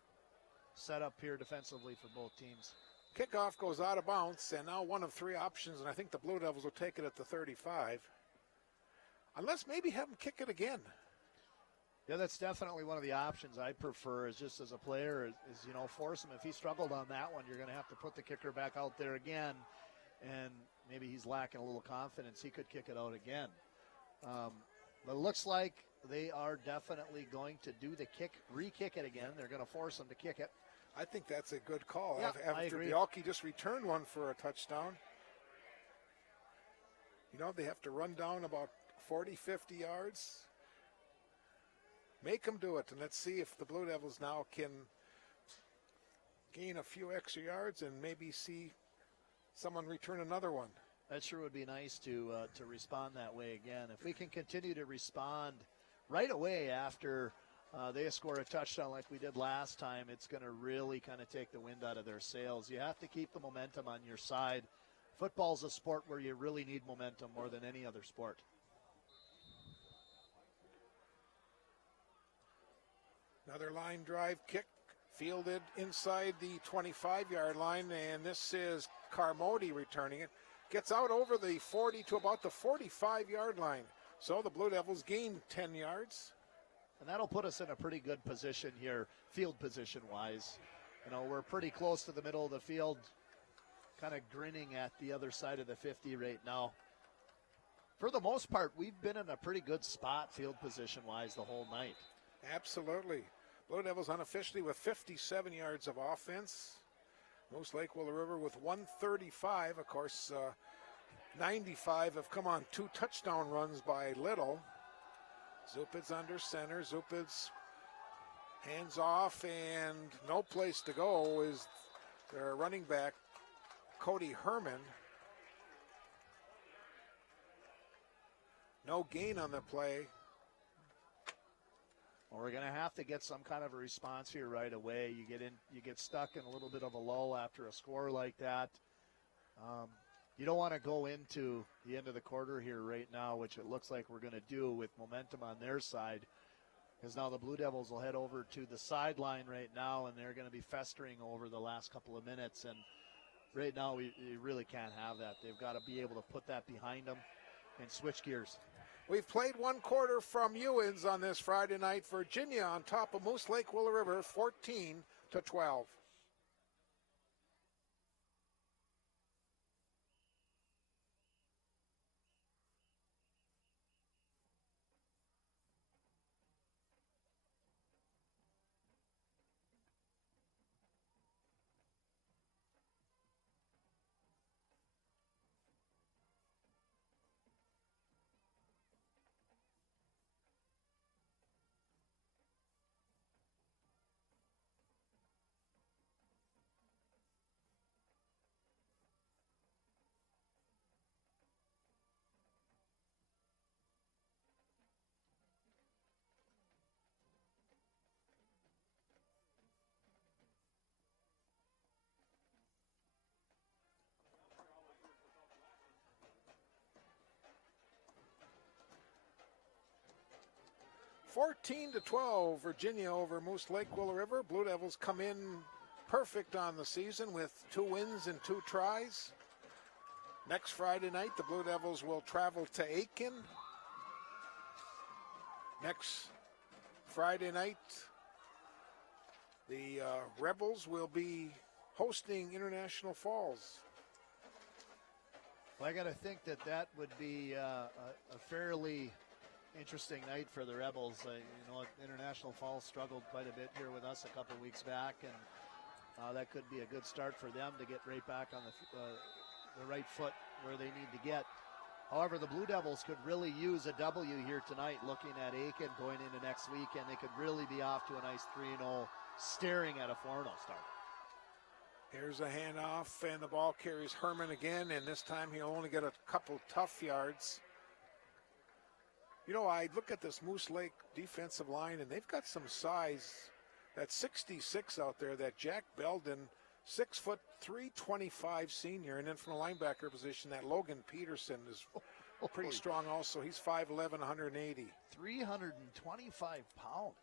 set up here defensively for both teams. Kickoff goes out of bounds, and now one of three options, and I think the Blue Devils will take it at the 35. Unless maybe have them kick it again. Yeah, that's definitely one of the options I prefer is just as a player is force him. If he struggled on that one, you're going to have to put the kicker back out there again, and maybe he's lacking a little confidence. He could kick it out again. But it looks like they are definitely going to do the kick, re-kick it again. They're going to force them to kick it. I think that's a good call. Yeah, After Bialke just returned one for a touchdown. They have to run down about 40, 50 yards. Make them do it, and let's see if the Blue Devils now can gain a few extra yards and maybe see someone return another one. That sure would be nice to respond that way again. If we can continue to respond right away after they score a touchdown like we did last time, it's going to really kind of take the wind out of their sails. You have to keep the momentum on your side. Football's a sport where you really need momentum more than any other sport. Another line drive kick fielded inside the 25-yard line, and this is Carmody returning it. Gets out over the 40 to about the 45-yard line. So the Blue Devils gain 10 yards. And that'll put us in a pretty good position here, field position-wise. You know, we're pretty close to the middle of the field, kind of grinning at the other side of the 50 right now. For the most part, we've been in a pretty good spot field position-wise the whole night. Absolutely. Blue Devils unofficially with 57 yards of offense. Moose Lake Willow River with 135. Of course, 95 have come on 2 touchdown runs by Little. Zupid's under center. Zupid's hands off, and no place to go is their running back, Cody Herman. No gain on the play. Well, we're going to have to get some kind of a response here right away. You get stuck in a little bit of a lull after a score like that. You don't want to go into the end of the quarter here right now, which it looks like we're going to do with momentum on their side, because now the Blue Devils will head over to the sideline right now, and they're going to be festering over the last couple of minutes. And right now we really can't have that. They've got to be able to put that behind them and switch gears. We've played one quarter from Ewens on this Friday night. Virginia on top of Moose Lake Willow River, 14-12. (14-12), Virginia over Moose Lake Willow River. Blue Devils come in perfect on the season with 2 wins and 2 tries. Next Friday night, the Blue Devils will travel to Aiken. Next Friday night, the Rebels will be hosting International Falls. Well, I got to think that would be a fairly interesting night for the Rebels. International Falls struggled quite a bit here with us a couple weeks back, and that could be a good start for them to get right back on the right foot where they need to get. However, the Blue Devils could really use a W here tonight, looking at Aiken going into next week, and they could really be off to a nice 3-0, staring at a 4-0 start. Here's a handoff, and the ball carries Herman again, and this time he'll only get a couple tough yards. You know, I look at this Moose Lake defensive line, and they've got some size. That 66 out there, that Jack Belden, 6'3", 325 senior, and then from the linebacker position, that Logan Peterson is pretty strong also. He's 5'11", 180. 325 pounds.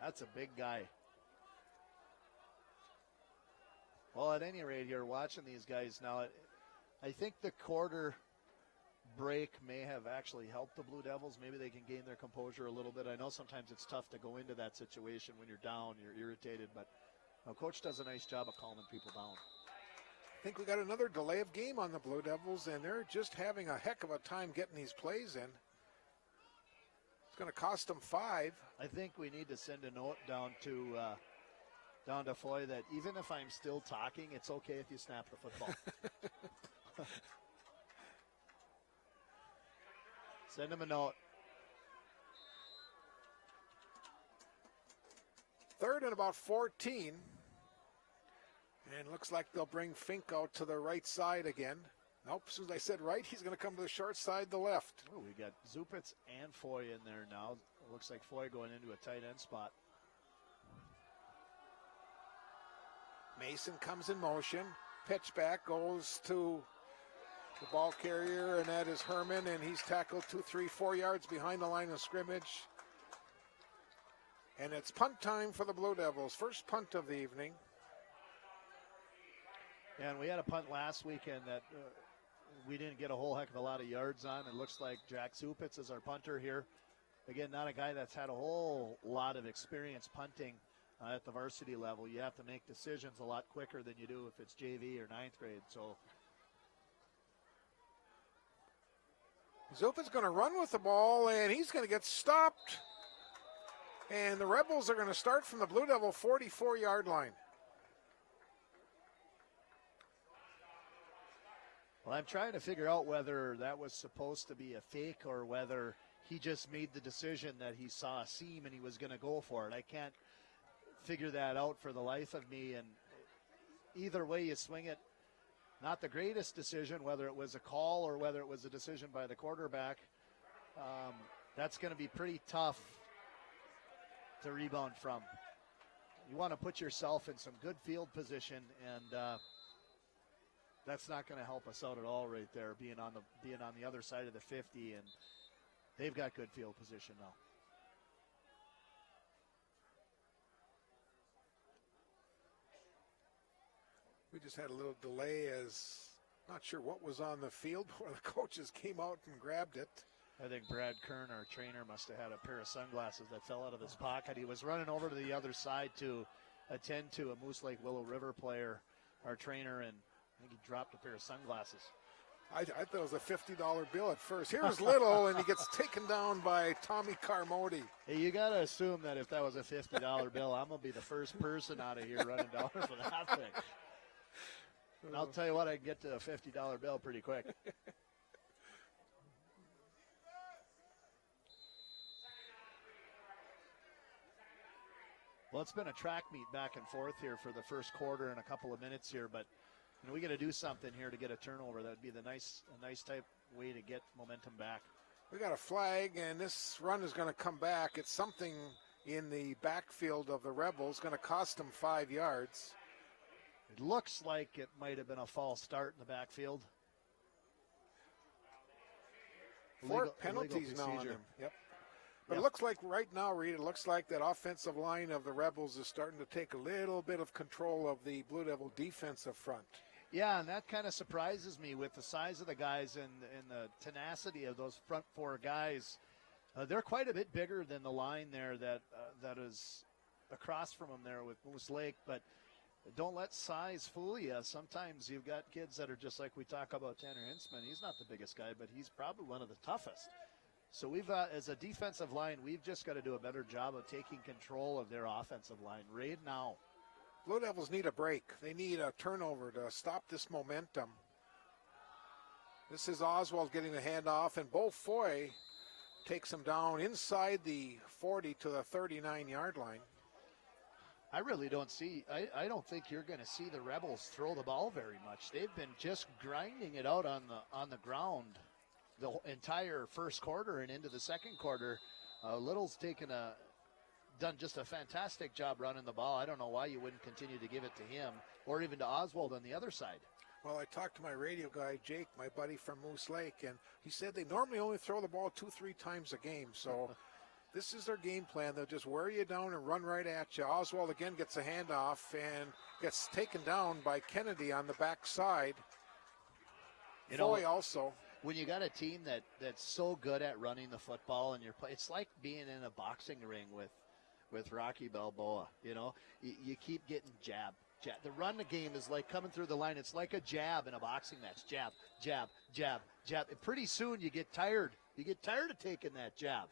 That's a big guy. Well, at any rate, here, watching these guys now, I think the quarter break may have actually helped the Blue Devils. Maybe they can gain their composure a little bit. I know sometimes it's tough to go into that situation when you're down, you're irritated, but Coach does a nice job of calming people down. I think we got another delay of game on the Blue Devils, and they're just having a heck of a time getting these plays in. It's going to cost them 5. I think we need to send a note down to Foy that even if I'm still talking, it's okay if you snap the football. Send him a note. 3rd and about 14. And looks like they'll bring Fink out to the right side again. Nope, as soon as I said right, he's going to come to the short side, the left. Oh, we got Zupitz and Foy in there now. It looks like Foy going into a tight end spot. Mason comes in motion. Pitch back goes to the ball carrier, and that is Herman, and he's tackled 2, 3, 4 yards behind the line of scrimmage. And it's punt time for the Blue Devils. First punt of the evening. And we had a punt last weekend that we didn't get a whole heck of a lot of yards on. It looks like Jack Zupitz is our punter here. Again, not a guy that's had a whole lot of experience punting at the varsity level. You have to make decisions a lot quicker than you do if it's JV or ninth grade. So Zupitz going to run with the ball, and he's going to get stopped. And the Rebels are going to start from the Blue Devil 44-yard line. Well, I'm trying to figure out whether that was supposed to be a fake or whether he just made the decision that he saw a seam and he was going to go for it. I can't figure that out for the life of me. And either way you swing it, not the greatest decision, whether it was a call or whether it was a decision by the quarterback. That's going to be pretty tough to rebound from. You want to put yourself in some good field position, and that's not going to help us out at all right there, being on the other side of the 50, and they've got good field position now. We just had a little delay, as not sure what was on the field before the coaches came out and grabbed it. I think Brad Kern, our trainer, must have had a pair of sunglasses that fell out of his pocket. He was running over to the other side to attend to a Moose Lake Willow River player, our trainer, and I think he dropped a pair of sunglasses. I thought it was a $50 bill at first. Here's Little, and he gets taken down by Tommy Carmody. Hey, you got to assume that if that was a $50 bill, I'm going to be the first person out of here running down for that thing. And I'll tell you what, I can get to a $50 bill pretty quick. Well, it's been a track meet back and forth here for the first quarter and a couple of minutes here, but we got to do something here to get a turnover. That would be a nice type way to get momentum back. We got a flag, and this run is going to come back. It's something in the backfield of the Rebels, going to cost them 5 yards. It looks like it might have been a false start in the backfield. 4 penalties now on him. Yep. But Yep. It looks like right now, Reed, it looks like that offensive line of the Rebels is starting to take a little bit of control of the Blue Devil defensive front. Yeah, and that kind of surprises me with the size of the guys and the tenacity of those front 4 guys. They're quite a bit bigger than the line there that is across from them there with Moose Lake. But don't let size fool you. Sometimes you've got kids that are just like we talk about Tanner Hinsman. He's not the biggest guy, but he's probably one of the toughest. So we've, as a defensive line, we've just got to do a better job of taking control of their offensive line right now. Blue Devils need a break. They need a turnover to stop this momentum. This is Oswald getting the handoff, and Bo Foy takes him down inside the 40 to the 39-yard line. I really don't see – I don't think you're going to see the Rebels throw the ball very much. They've been just grinding it out on the ground the entire first quarter and into the second quarter. Little's done just a fantastic job running the ball. I don't know why you wouldn't continue to give it to him or even to Oswald on the other side. Well, I talked to my radio guy, Jake, my buddy from Moose Lake, and he said they normally only throw the ball 2-3 times a game. So this is their game plan. They'll just wear you down and run right at you. Oswald again gets a handoff and gets taken down by Kennedy on the backside. Foy also. When you got a team that's so good at running the football and it's like being in a boxing ring with Rocky Balboa. You keep getting jab. The run the game is like coming through the line. It's like a jab in a boxing match. Jab, jab, jab, jab. And pretty soon you get tired. You get tired of taking that jab.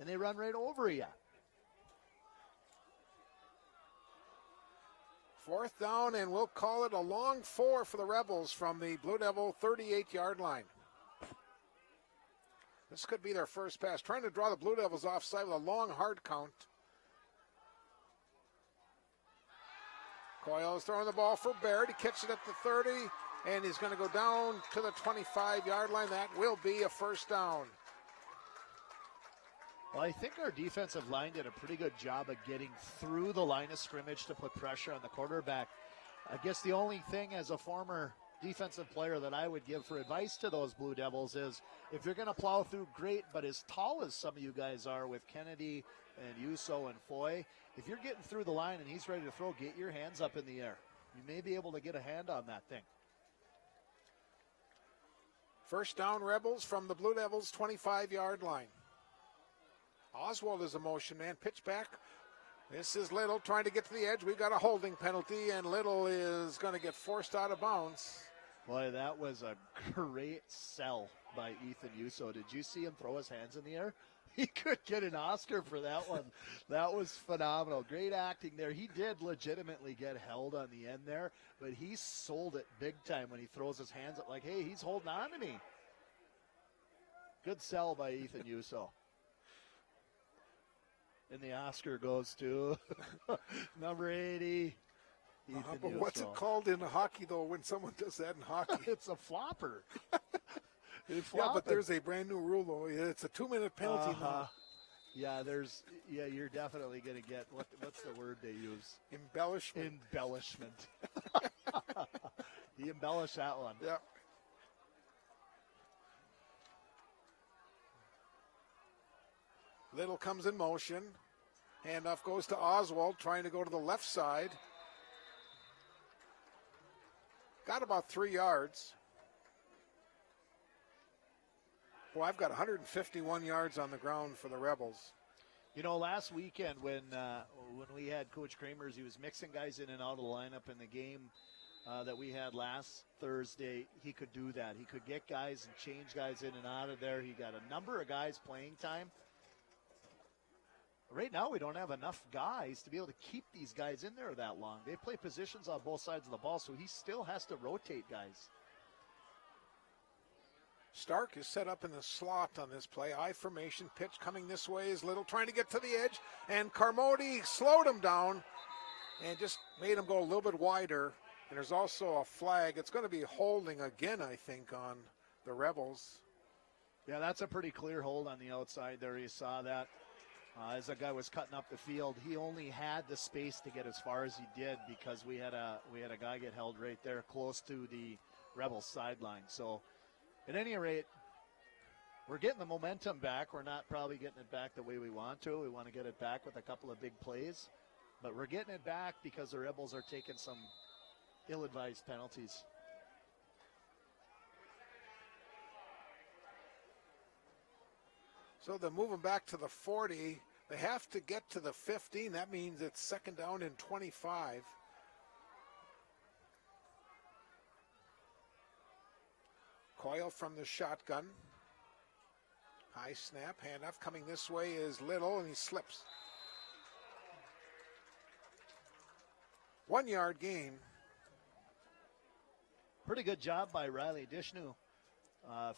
And they run right over you. 4th down, and we'll call it a long 4 for the Rebels from the Blue Devil 38-yard line. This could be their first pass. Trying to draw the Blue Devils offside with a long hard count. Coyle is throwing the ball for Baird. He kicks it at the 30, and he's going to go down to the 25-yard line. That will be a first down. Well, I think our defensive line did a pretty good job of getting through the line of scrimmage to put pressure on the quarterback. I guess the only thing as a former defensive player that I would give for advice to those Blue Devils is if you're going to plow through, great, but as tall as some of you guys are with Kennedy and Yuso and Foy, if you're getting through the line and he's ready to throw, get your hands up in the air. You may be able to get a hand on that thing. First down, Rebels from the Blue Devils' 25-yard line. Oswald is a motion man. Pitch back. This is Little trying to get to the edge. We've got a holding penalty, and Little is going to get forced out of bounds. Boy, that was a great sell by Ethan Yuso. Did you see him throw his hands in the air? He could get an Oscar for that one. That was phenomenal. Great acting there. He did legitimately get held on the end there, but he sold it big time when he throws his hands up like, hey, he's holding on to me. Good sell by Ethan Yuso. And the Oscar goes to number 80. But what's it called in hockey, though, when someone does that in hockey? It's a flopper. Yeah, but there's a brand new rule, though. It's a 2-minute penalty now. Yeah, you're definitely going to get, what's the word they use? Embellishment. You embellish that one. Yeah. Little comes in motion. Handoff goes to Oswald, trying to go to the left side. Got about 3 yards. Well, I've got 151 yards on the ground for the Rebels. You know, last weekend when we had Coach Kramer's, he was mixing guys in and out of the lineup in the game that we had last Thursday. He could do that. He could get guys and change guys in and out of there. He got a number of guys playing time. Right now, we don't have enough guys to be able to keep these guys in there that long. They play positions on both sides of the ball, so he still has to rotate guys. Stark is set up in the slot on this play. I formation pitch coming this way is Little trying to get to the edge, and Carmody slowed him down and just made him go a little bit wider. And there's also a flag. It's going to be holding again, I think, on the Rebels. Yeah, that's a pretty clear hold on the outside there. You saw that. As that guy was cutting up the field, he only had the space to get as far as he did because we had a guy get held right there close to the Rebels sideline. So, at any rate, we're getting the momentum back. We're not probably getting it back the way we want to. We want to get it back with a couple of big plays, but we're getting it back because the Rebels are taking some ill-advised penalties. So they're moving back to the 40. They have to get to the 15. That means it's second down and 25. Coyle from the shotgun. High snap, handoff. Coming this way is Little, and he slips. 1 yard gain. Pretty good job by Riley Dishnu.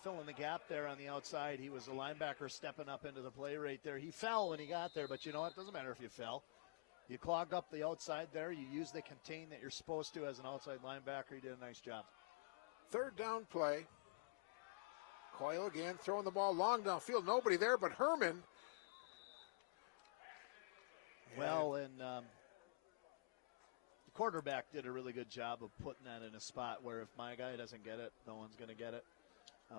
Filling the gap there on the outside. He was a linebacker stepping up into the play right there. He fell when he got there, but you know what? It doesn't matter if you fell. You clogged up the outside there. You use the contain that you're supposed to as an outside linebacker. You did a nice job. Third down play. Coyle again throwing the ball long downfield. Nobody there but Herman. Well, and the quarterback did a really good job of putting that in a spot where if my guy doesn't get it, no one's going to get it.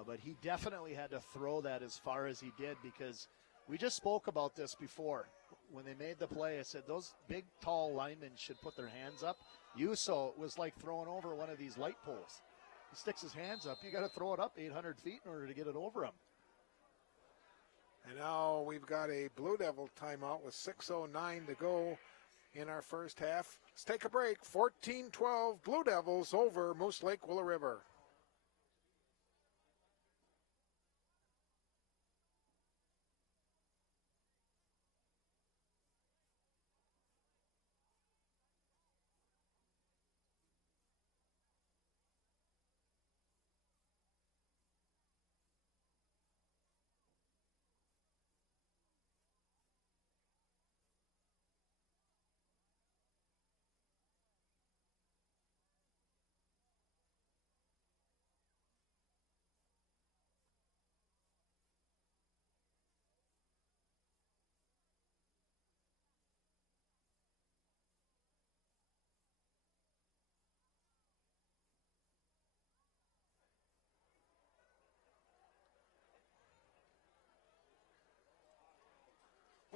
But he definitely had to throw that as far as he did because we just spoke about this before. When they made the play, I said those big, tall linemen should put their hands up. Yuso was like throwing over one of these light poles. He sticks his hands up. You got to throw it up 800 feet in order to get it over him. And now we've got a Blue Devil timeout with 6:09 to go in our first half. Let's take a break. 14-12 Blue Devils over Moose Lake Willow River.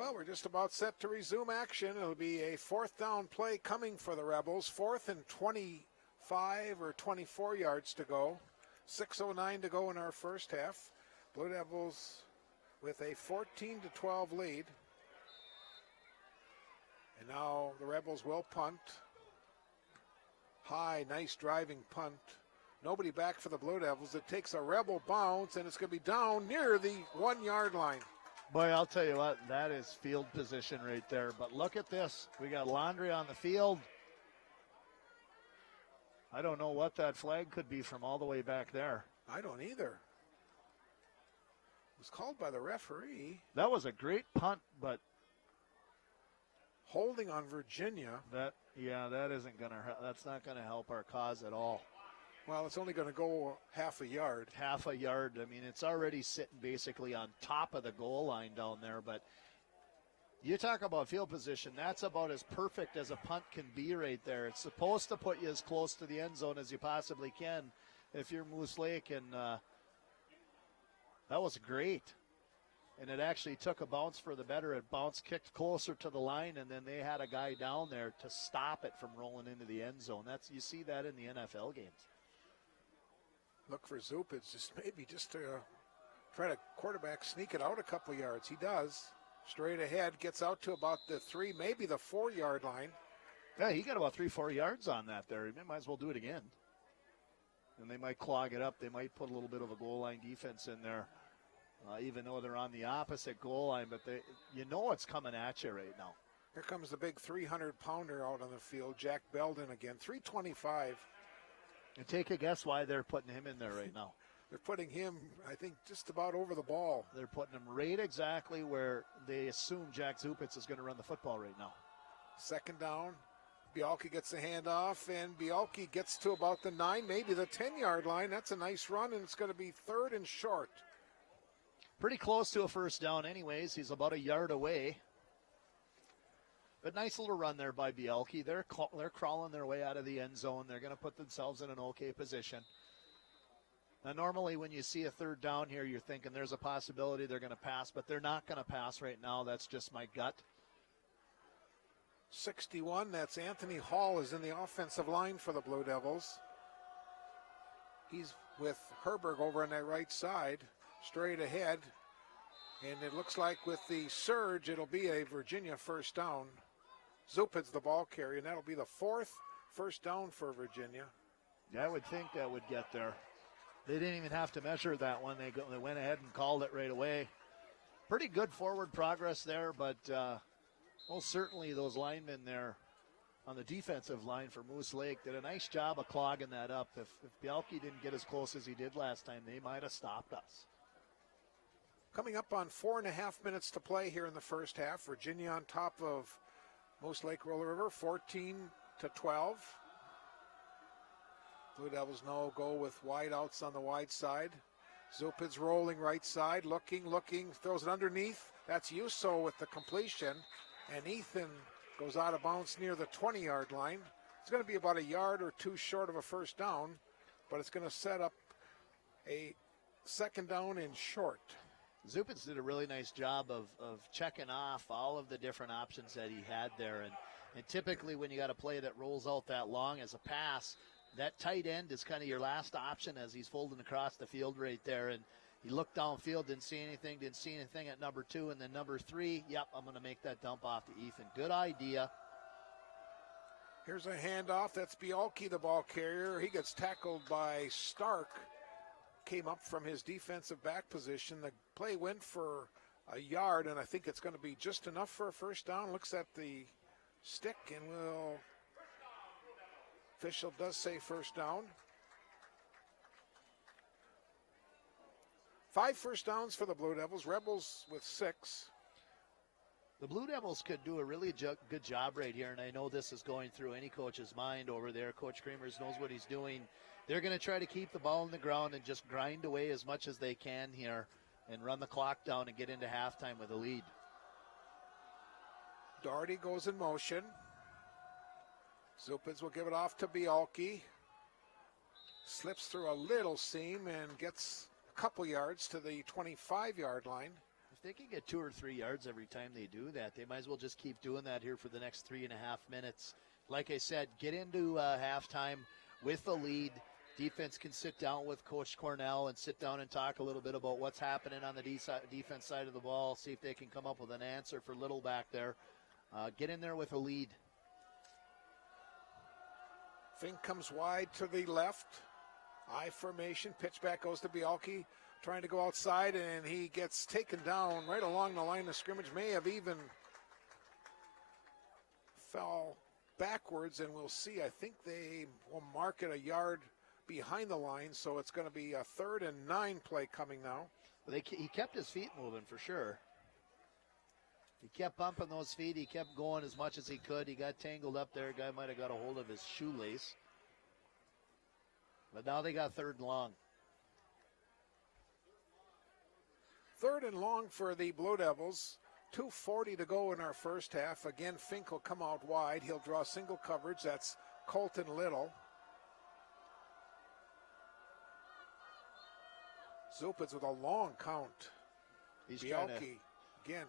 Well, we're just about set to resume action. It'll be a fourth down play coming for the Rebels. 4th and 25 or 24 yards to go. 6:09 to go in our first half. Blue Devils with a 14-12 lead. And now the Rebels will punt. High, nice driving punt. Nobody back for the Blue Devils. It takes a Rebel bounce, and it's going to be down near the 1 yard line. Boy, I'll tell you what, that is field position right there. But look at this. We got Laundry on the field. I don't know what that flag could be from all the way back there. I don't either. It was called by the referee. That was a great punt, but holding on Virginia. That's not gonna help our cause at all. Well, it's only going to go half a yard. Half a yard. I mean, it's already sitting basically on top of the goal line down there. But you talk about field position, that's about as perfect as a punt can be right there. It's supposed to put you as close to the end zone as you possibly can if you're Moose Lake. And that was great. And it actually took a bounce for the better. It bounced, kicked closer to the line, and then they had a guy down there to stop it from rolling into the end zone. You see that in the NFL games. Look for Zupitz, just to try to quarterback sneak it out a couple yards. He does. Straight ahead, gets out to about the 3, maybe the 4 yard line. Yeah, he got about 3-4 yards on that there. He might as well do it again. And they might clog it up. They might put a little bit of a goal line defense in there, even though they're on the opposite goal line. But it's coming at you right now. Here comes the big 300-pounder out on the field, Jack Belden again, 325. And take a guess why they're putting him in there right now. They're putting him, I think, just about over the ball. They're putting him right exactly where they assume Jack Zupitz is going to run the football right now. Second down. Bialke gets the handoff, and Bialke gets to about the 9, maybe the 10-yard line. That's a nice run, and it's going to be 3rd and short. Pretty close to a first down anyways. He's about a yard away. But nice little run there by Bialke. They're crawling their way out of the end zone. They're going to put themselves in an okay position. Now, normally when you see a third down here, you're thinking there's a possibility they're going to pass, but they're not going to pass right now. That's just my gut. 61, that's Anthony Hall, is in the offensive line for the Blue Devils. He's with Herberg over on that right side, straight ahead. And it looks like with the surge, it'll be a Virginia first down. Zupid's the ball carrier, and that'll be the 4th first down for Virginia. Yeah, I would think that would get there. They didn't even have to measure that one. They went ahead and called it right away. Pretty good forward progress there, but certainly those linemen there on the defensive line for Moose Lake did a nice job of clogging that up. If Bialke didn't get as close as he did last time, they might have stopped us. Coming up on 4.5 minutes to play here in the first half. Virginia on top of Moose Lake Roller River, 14-12. Blue Devils now go with wide outs on the wide side. Zupid's rolling right side, looking, throws it underneath. That's Yuso with the completion. And Ethan goes out of bounds near the 20-yard line. It's going to be about a yard or 2 short of a first down, but it's going to set up a second down and short. Zupitz did a really nice job of checking off all of the different options that he had there. And typically when you got a play that rolls out that long as a pass, that tight end is kind of your last option as he's folding across the field right there. And he looked downfield, didn't see anything at number 2. And then number 3, I'm going to make that dump off to Ethan. Good idea. Here's a handoff. That's Bialke, the ball carrier. He gets tackled by Stark. Came up from his defensive back position. The play went for a yard, and I think it's going to be just enough for a first down. Looks at the stick, and official does say first down. 5 first downs for the Blue Devils. Rebels with 6. The Blue Devils could do a really good job right here, and I know this is going through any coach's mind over there. Coach Creamers knows what he's doing. They're going to try to keep the ball on the ground and just grind away as much as they can here and run the clock down and get into halftime with a lead. Doherty goes in motion. Zupidz will give it off to Bialke. Slips through a little seam and gets a couple yards to the 25-yard line. they can get 2 or 3 yards every time they do that, they might as well just keep doing that here for the next 3.5 minutes. Like I said, get into halftime with a lead. Defense can sit down with Coach Cornell and sit down and talk a little bit about what's happening on the defense side of the ball, see if they can come up with an answer for Little back there. Get in there with a lead. Fink comes wide to the left. I formation. Pitch back goes to Bialke, trying to go outside, and he gets taken down right along the line of scrimmage. May have even fell backwards, and we'll see. I think they will mark it a yard behind the line, so it's going to be a 3rd and 9 play coming now. He kept his feet moving for sure. He kept bumping those feet. He kept going as much as he could. He got tangled up there. Guy might have got a hold of his shoelace. But now they got 3rd and long. 3rd and long for the Blue Devils. 2:40 to go in our first half. Again, Fink will come out wide. He'll draw single coverage. That's Colton Little. Zupitz with a long count. He's Bialke again.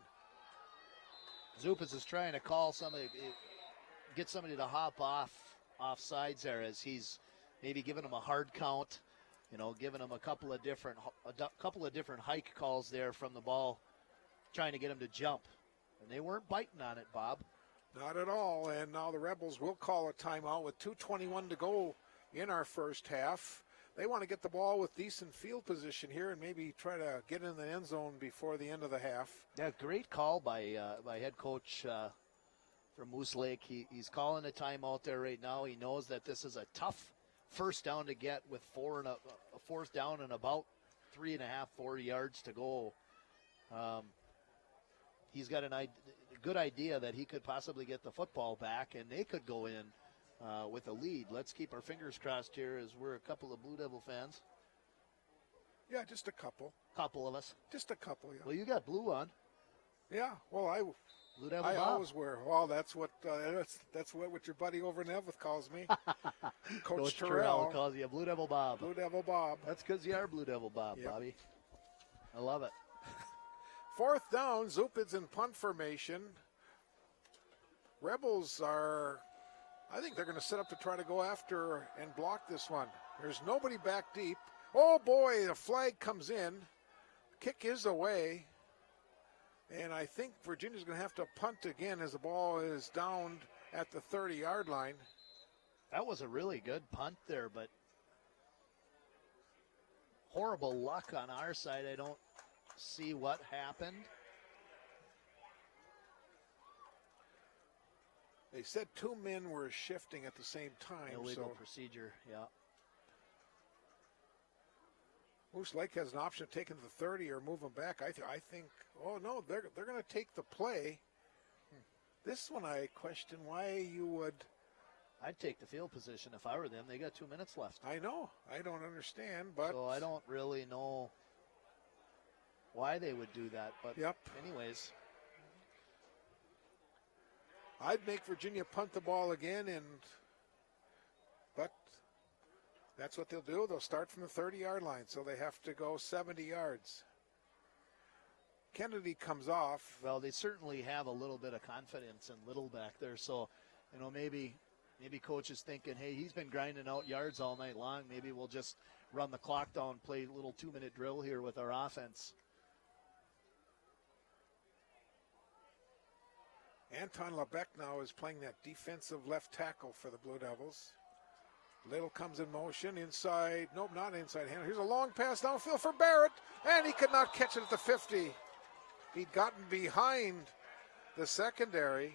Zupitz is trying to call somebody, get somebody to hop off sides there, as he's maybe giving him a hard count, giving him a couple of different hike calls there from the ball, trying to get him to jump. And they weren't biting on it, Bob. Not at all. And now the Rebels will call a timeout with 2:21 to go in our first half. They want to get the ball with decent field position here and maybe try to get in the end zone before the end of the half. Yeah, great call by head coach from Moose Lake. He's calling a timeout there right now. He knows that this is a tough first down to get with a 4th down and about 3.5, 4 yards to go. He's got a good idea that he could possibly get the football back, and they could go in with a lead. Let's keep our fingers crossed here, as we're a couple of Blue Devil fans. Yeah, just a couple. Couple of us. Just a couple, yeah. Well, you got blue on. Yeah, well, Blue Devil I Bob. always wear. Well, that's what your buddy over in Evith calls me. Coach Terrell calls you Blue Devil Bob. Blue Devil Bob. That's because you are Blue Devil Bob, Yep. Bobby. I love it. 4th down, Zupitz in punt formation. Rebels I think they're going to set up to try to go after and block this one. There's nobody back deep. Oh, boy, the flag comes in. Kick is away. And I think Virginia's going to have to punt again as the ball is downed at the 30-yard line. That was a really good punt there, but horrible luck on our side. I don't see what happened. They said 2 men were shifting at the same time. Illegal procedure, yeah. Moose Lake has an option of taking the 30 or moving back. I think, oh, no, they're going to take the play. This one I question why you would. I'd take the field position if I were them. They got 2 minutes left. I know. I don't understand, but. So I don't really know why they would do that. But Yep. anyways. I'd make Virginia punt the ball again, but that's what they'll do. They'll start from the 30-yard line, so they have to go 70 yards. Kennedy comes off. Well, they certainly have a little bit of confidence in Little back there, so maybe coach is thinking, hey, he's been grinding out yards all night long. Maybe we'll just run the clock down, play a little 2-minute drill here with our offense. Anton Lebec now is playing that defensive left tackle for the Blue Devils. Little comes in motion inside. Nope, not inside hand. Here's a long pass downfield for Barrett, and he could not catch it at the 50. He'd gotten behind the secondary.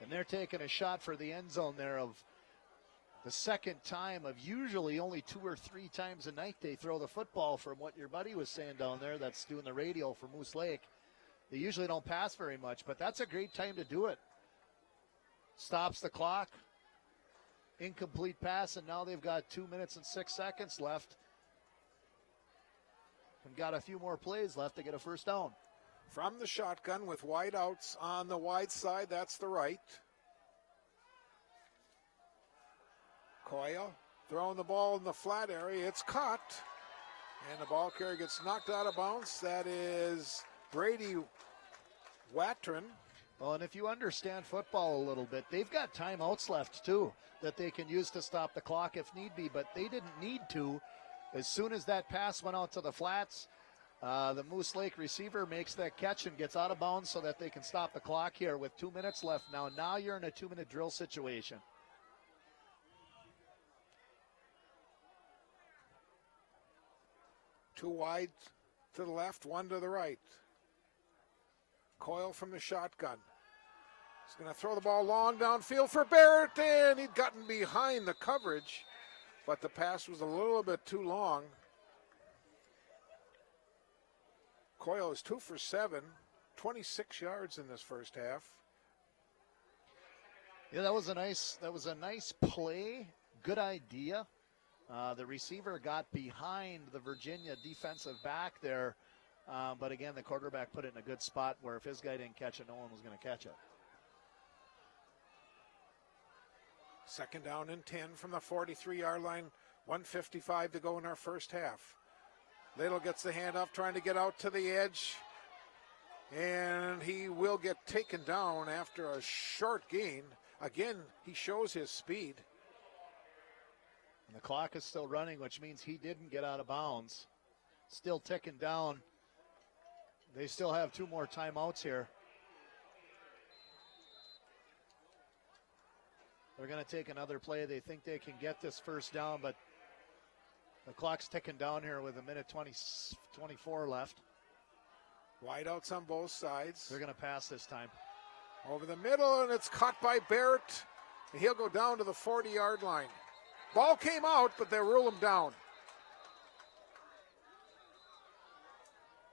And they're taking a shot for the end zone there of the second time of usually only 2 or 3 times a night they throw the football, from what your buddy was saying down there that's doing the radio for Moose Lake. They usually don't pass very much, but that's a great time to do it. Stops the clock. Incomplete pass, and now they've got 2 minutes and 6 seconds left. And got a few more plays left to get a first down. From the shotgun with wide outs on the wide side, that's the right. Coyle throwing the ball in the flat area. It's caught. And the ball carrier gets knocked out of bounds. That is Brady Watron. Well, and if you understand football a little bit, they've got timeouts left, too, that they can use to stop the clock if need be, but they didn't need to. As soon as that pass went out to the flats, the Moose Lake receiver makes that catch and gets out of bounds so that they can stop the clock here with 2 minutes left. Now you're in a 2-minute drill situation. Two wide to the left, one to the right. Coyle from the shotgun. He's going to throw the ball long downfield for Barrett, and he'd gotten behind the coverage, but the pass was a little bit too long. Coyle is 2 for 7, 26 yards in this first half. Yeah, that was a nice play. Good idea. The receiver got behind the Virginia defensive back there. But again, the quarterback put it in a good spot where if his guy didn't catch it, no one was going to catch it. Second down and 10 from the 43-yard line. 1:55 to go in our first half. Little gets the handoff, trying to get out to the edge. And he will get taken down after a short gain. Again, he shows his speed. And the clock is still running, which means he didn't get out of bounds. Still ticking down. They still have 2 more timeouts here. They're going to take another play. They think they can get this first down, but the clock's ticking down here with 1:24 left. Wideouts on both sides. They're going to pass this time. Over the middle, and it's caught by Barrett. And he'll go down to the 40-yard line. Ball came out, but they rule him down.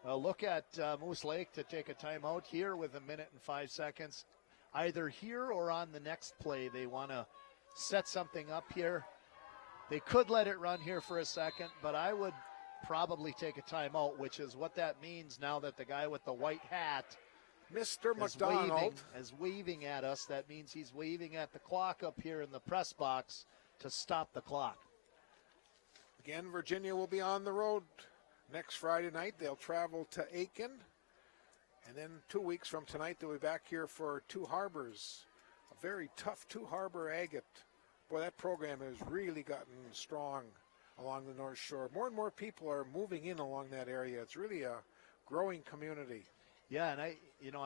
Look at Moose Lake to take a timeout here with 1:05. Either here or on the next play, they want to set something up here. They could let it run here for a second, but I would probably take a timeout, which is what that means now that the guy with the white hat Mr. McDonald is waving at us. That means he's waving at the clock up here in the press box to stop the clock. Again, Virginia will be on the road next Friday night. They'll travel to Aiken. And then 2 weeks from tonight, they'll be back here for Two Harbors. A very tough Two Harbor Agate. Boy, that program has really gotten strong along the North Shore. More and more people are moving in along that area. It's really a growing community. Yeah, and I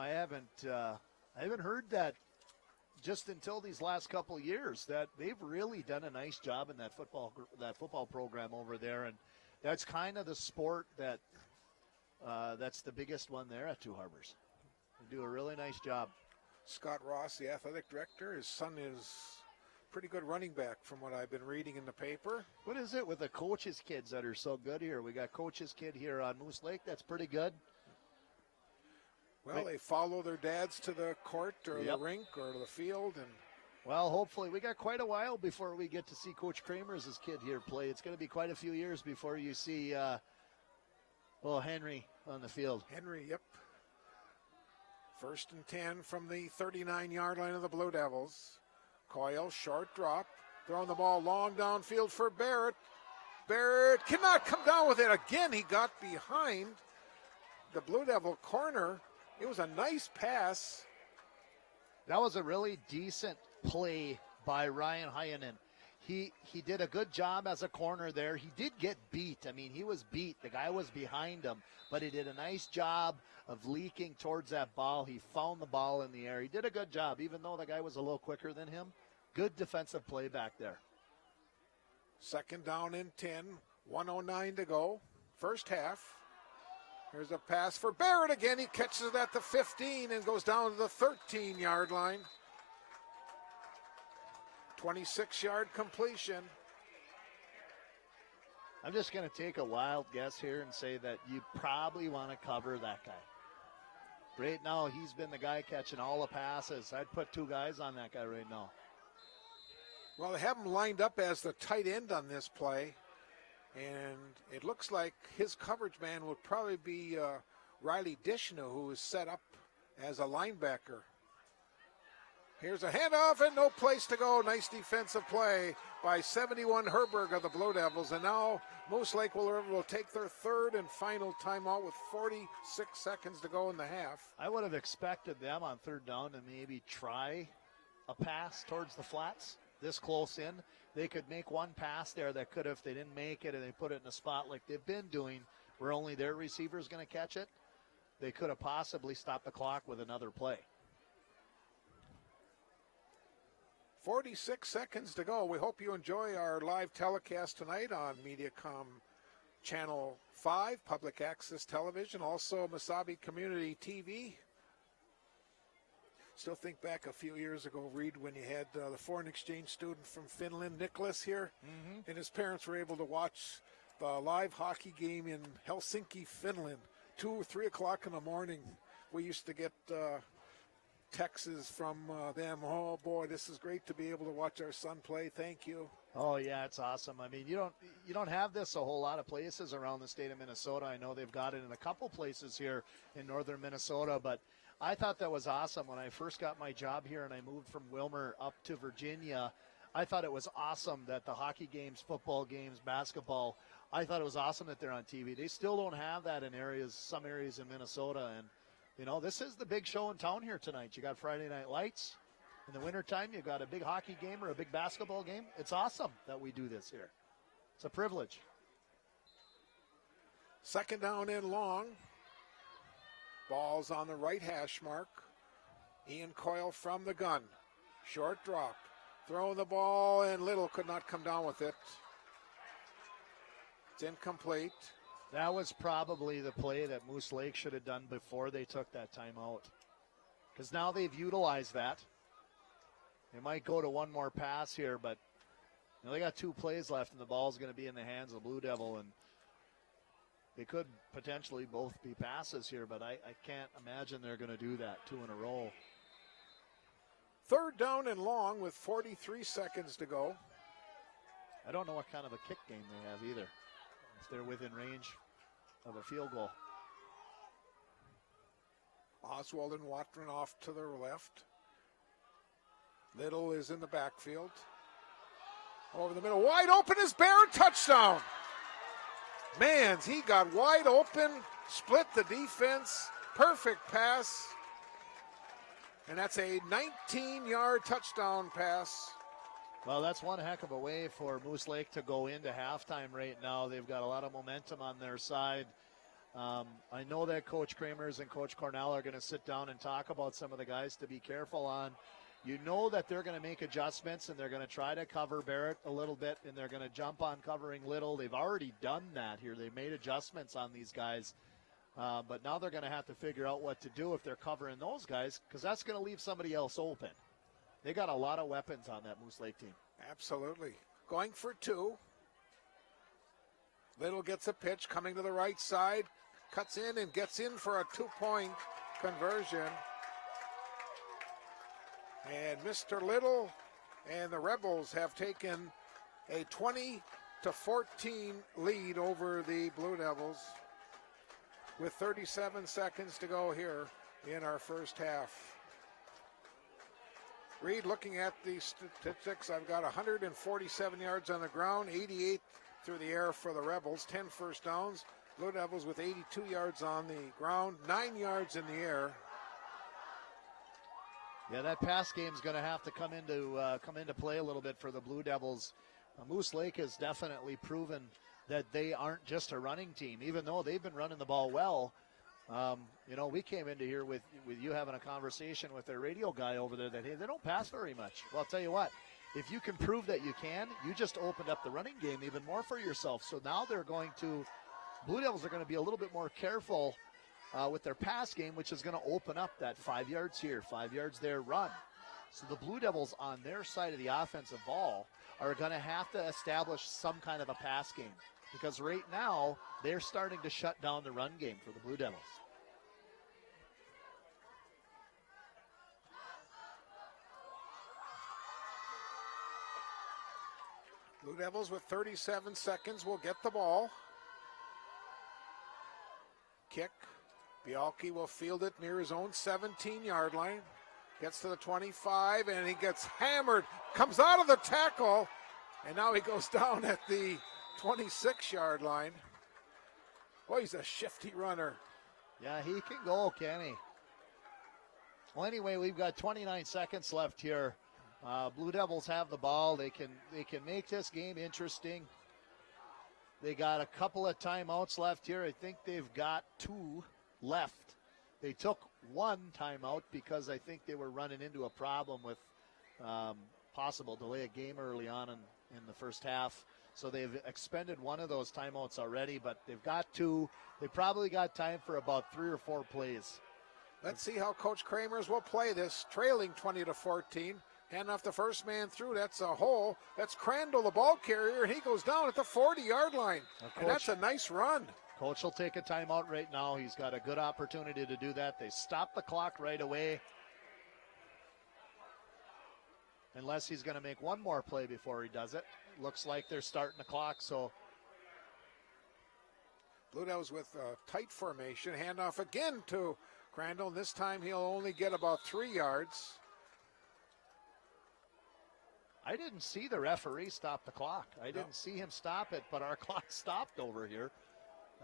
haven't heard that just until these last couple of years, that they've really done a nice job in that football program over there, and that's kind of the sport that's the biggest one there at Two Harbors. They do a really nice job. Scott Ross, the athletic director, his son is pretty good running back from what I've been reading in the paper. What is it with the coaches' kids that are so good here? We got coaches' kid here on Moose Lake. That's pretty good. Well, they follow their dads to the court or the rink or to the field. And well, hopefully. We got quite a while before we get to see Coach Kramer's kid here play. It's going to be quite a few years before you see Henry on the field. Henry, yep. 1st and 10 from the 39-yard line of the Blue Devils. Coyle, short drop. Throwing the ball long downfield for Barrett. Barrett cannot come down with it. Again, he got behind the Blue Devil corner. It was a nice pass. That was a really decent play by Ryan Heinen. He did a good job as a corner there. He did get beat. I mean, he was beat. The guy was behind him, but he did a nice job of leaking towards that ball. He found the ball in the air. He did a good job, even though the guy was a little quicker than him. Good defensive play back there. 2nd down and 10, 1:09 to go. First half. Here's a pass for Barrett again. He catches it at the 15 and goes down to the 13-yard line. 26-yard completion. I'm just going to take a wild guess here and say that you probably want to cover that guy. Right now, he's been the guy catching all the passes. I'd put 2 guys on that guy right now. Well, they have him lined up as the tight end on this play. And it looks like his coverage man would probably be Riley Dishna, who is set up as a linebacker. Here's a handoff and no place to go. Nice defensive play by 71 Herberg of the Blue Devils. And now Moose Lake will take their third and final timeout with 46 seconds to go in the half. I would have expected them on third down to maybe try a pass towards the flats this close in. They could make one pass there that could have, if they didn't make it and they put it in a spot like they've been doing where only their receiver is going to catch it, they could have possibly stopped the clock with another play. 46 seconds to go. We hope you enjoy our live telecast tonight on Mediacom Channel 5, Public Access Television, also Mesabi Community TV. Still think back a few years ago, Reed, when you had the foreign exchange student from Finland, Nicholas, here, and his parents were able to watch the live hockey game in Helsinki, Finland, 2 or 3 o'clock in the morning. We used to get texts from them. Oh boy, this is great to be able to watch our son play. Thank you. Oh yeah, it's awesome. I mean, you don't have this a whole lot of places around the state of Minnesota. I know they've got it in a couple places here in northern Minnesota, but I thought that was awesome when I first got my job here and I moved from Wilmer up to Virginia. I thought it was awesome that the hockey games, football games, basketball, I thought it was awesome that they're on TV. They still don't have that in some areas in Minnesota. And, you know, this is the big show in town here tonight. You got Friday Night Lights. In the wintertime, you got a big hockey game or a big basketball game. It's awesome that we do this here. It's a privilege. Second down and long. Ball's on the right hash mark. Ian Coyle from the gun. Short drop. Throwing the ball, and Little could not come down with it. It's incomplete. That was probably the play that Moose Lake should have done before they took that timeout. Because now they've utilized that. They might go to one more pass here, but they got 2 plays left, and the ball's going to be in the hands of the Blue Devil, and they could potentially both be passes here, but I can't imagine they're going to do that 2 in a row. Third down and long with 43 seconds to go. I don't know what kind of a kick game they have either, if they're within range of a field goal. Oswald and Watron off to their left. Little is in the backfield. Over the middle, wide open is Barrett, touchdown. Man, he got wide open, split the defense, perfect pass. And that's a 19-yard touchdown pass. Well, that's one heck of a way for Moose Lake to go into halftime right now. They've got a lot of momentum on their side. I know that Coach Kramers and Coach Cornell are going to sit down and talk about some of the guys to be careful on. You know that they're going to make adjustments, and they're going to try to cover Barrett a little bit, and they're going to jump on covering Little. They've already done that here. They've made adjustments on these guys. But now they're going to have to figure out what to do if they're covering those guys, because that's going to leave somebody else open. They got a lot of weapons on that Moose Lake team. Absolutely. Going for 2. Little gets a pitch, coming to the right side, cuts in and gets in for a 2-point conversion. And Mr. Little and the Rebels have taken a 20-14 lead over the Blue Devils with 37 seconds to go here in our first half. Reed, looking at the statistics, I've got 147 yards on the ground, 88 through the air for the Rebels, 10 first downs. Blue Devils with 82 yards on the ground, 9 yards in the air. Yeah, that pass game's going to have to come into play a little bit for the Blue Devils. Moose Lake has definitely proven that they aren't just a running team, even though they've been running the ball well. We came into here with you having a conversation with their radio guy over there that, hey, they don't pass very much. Well, I'll tell you what, if you can prove that you can, you just opened up the running game even more for yourself. So now Blue Devils are going to be a little bit more careful with their pass game, which is going to open up that 5 yards here, 5 yards there run. So the Blue Devils on their side of the offensive ball are going to have to establish some kind of a pass game, because right now they're starting to shut down the run game for the Blue Devils. Blue Devils with 37 seconds will get the ball. Kick. Bialke will field it near his own 17-yard line. Gets to the 25, and he gets hammered. Comes out of the tackle. And now he goes down at the 26-yard line. Boy, he's a shifty runner. Yeah, he can go, can he? Well, anyway, we've got 29 seconds left here. Blue Devils have the ball. They can make this game interesting. They got a couple of timeouts left here. I think they've got 2 left. They took 1 timeout because I think they were running into a problem with possible delay of game early on in the first half. So they've expended 1 of those timeouts already, but they've got 2. They probably got time for about 3 or 4 plays. Let's see how Coach Kramers will play this, trailing 20-14. Hand off the first man through. That's a hole. That's Crandall, the ball carrier, and he goes down at the 40-yard line. And that's a nice run. Coach will take a timeout right now. He's got a good opportunity to do that. They stop the clock right away. Unless he's going to make one more play before he does it. Looks like they're starting the clock, so. Blue Devils with a tight formation. Handoff again to Crandall. This time he'll only get about 3 yards. I didn't see the referee stop the clock. I didn't see him stop it, but our clock stopped over here.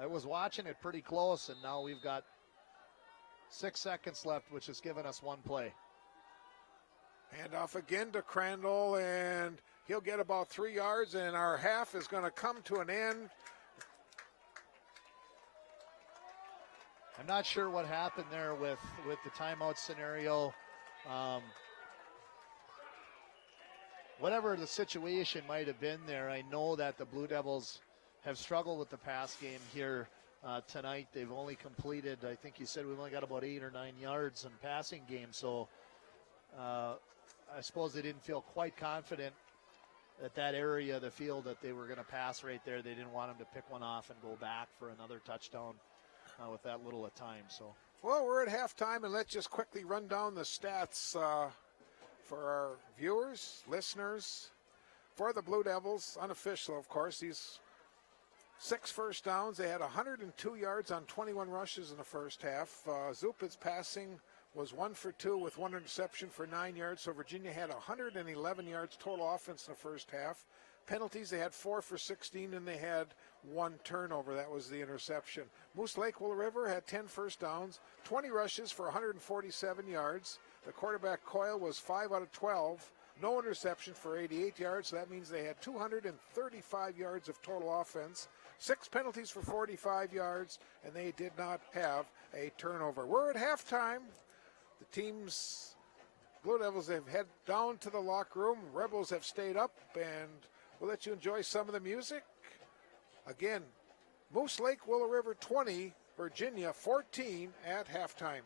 I was watching it pretty close, and now we've got 6 seconds left, which has given us 1 play. Handoff again to Crandall, and he'll get about 3 yards, and our half is going to come to an end. I'm not sure what happened there with the timeout scenario. Whatever the situation might have been there, I know that the Blue Devils have struggled with the pass game here tonight. They've only completed, I think you said we've only got about 8 or 9 yards in passing game. So I suppose they didn't feel quite confident at that area of the field that they were going to pass right there. They didn't want him to pick one off and go back for another touchdown with that little of time. So, well, we're at halftime, and let's just quickly run down the stats for our viewers, listeners. For the Blue Devils, unofficial, of course, these 6 first downs. They had 102 yards on 21 rushes in the first half. Zupic's passing was 1 for 2 with 1 interception for 9 yards. So Virginia had 111 yards total offense in the first half. Penalties, they had 4 for 16, and they had 1 turnover. That was the interception. Moose Lake Willow River had 10 first downs, 20 rushes for 147 yards. The quarterback Coyle was 5 out of 12. No interception for 88 yards, so that means they had 235 yards of total offense, 6 penalties for 45 yards, and they did not have a turnover. We're at halftime. The teams, Blue Devils, have head down to the locker room. Rebels have stayed up, and we'll let you enjoy some of the music. Again, Moose Lake Willow River 20, Virginia 14 at halftime.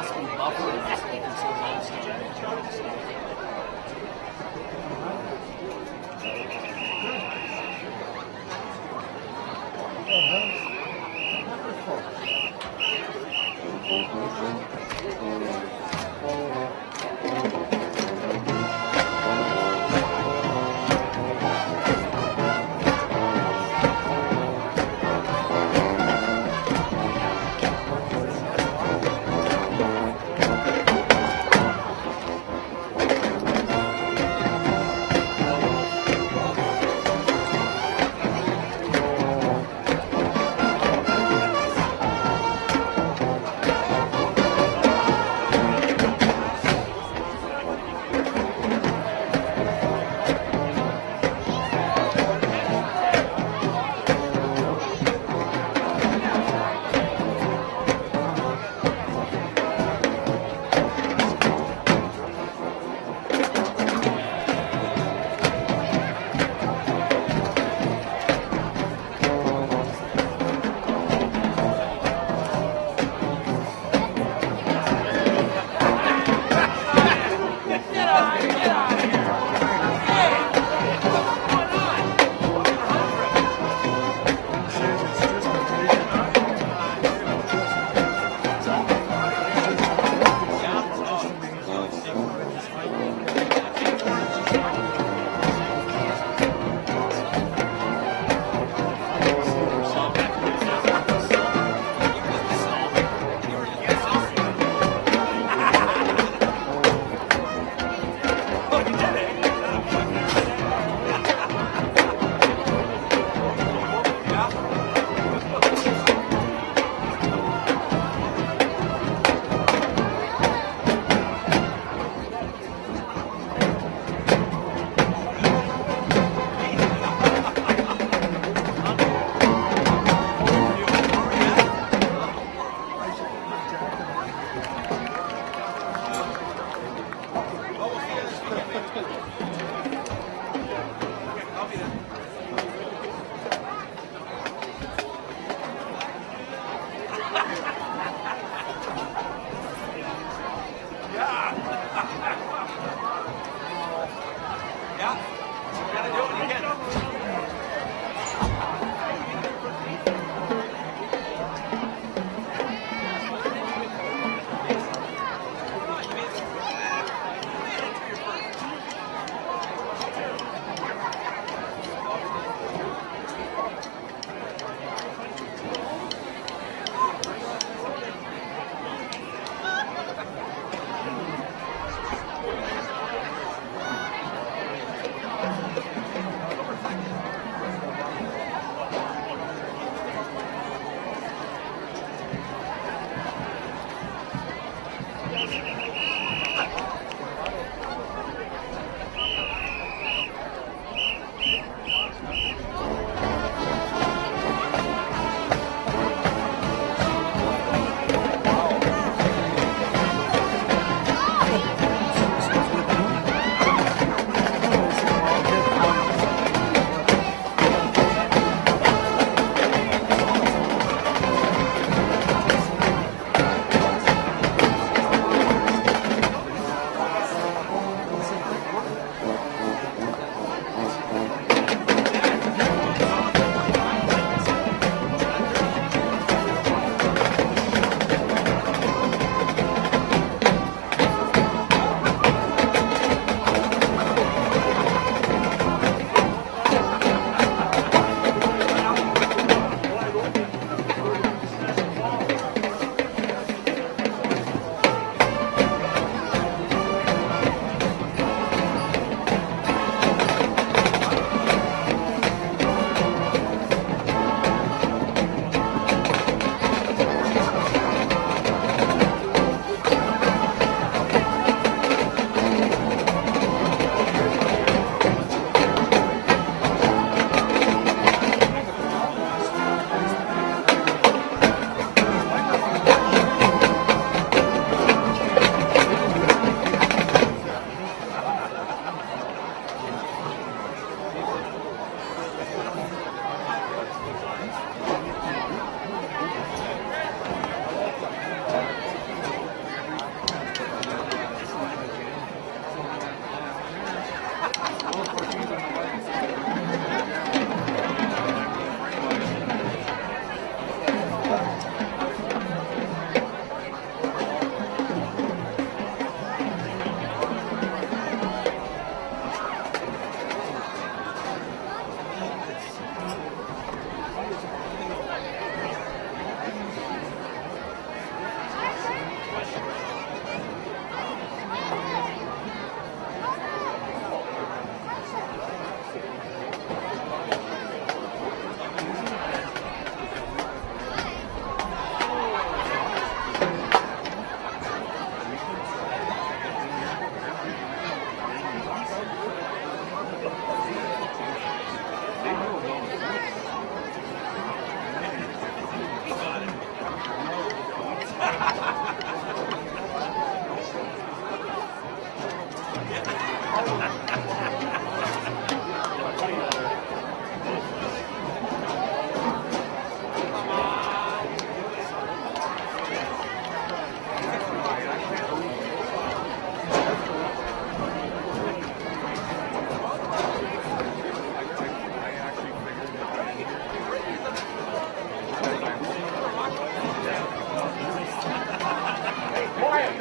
must be buffering us if this goes on such a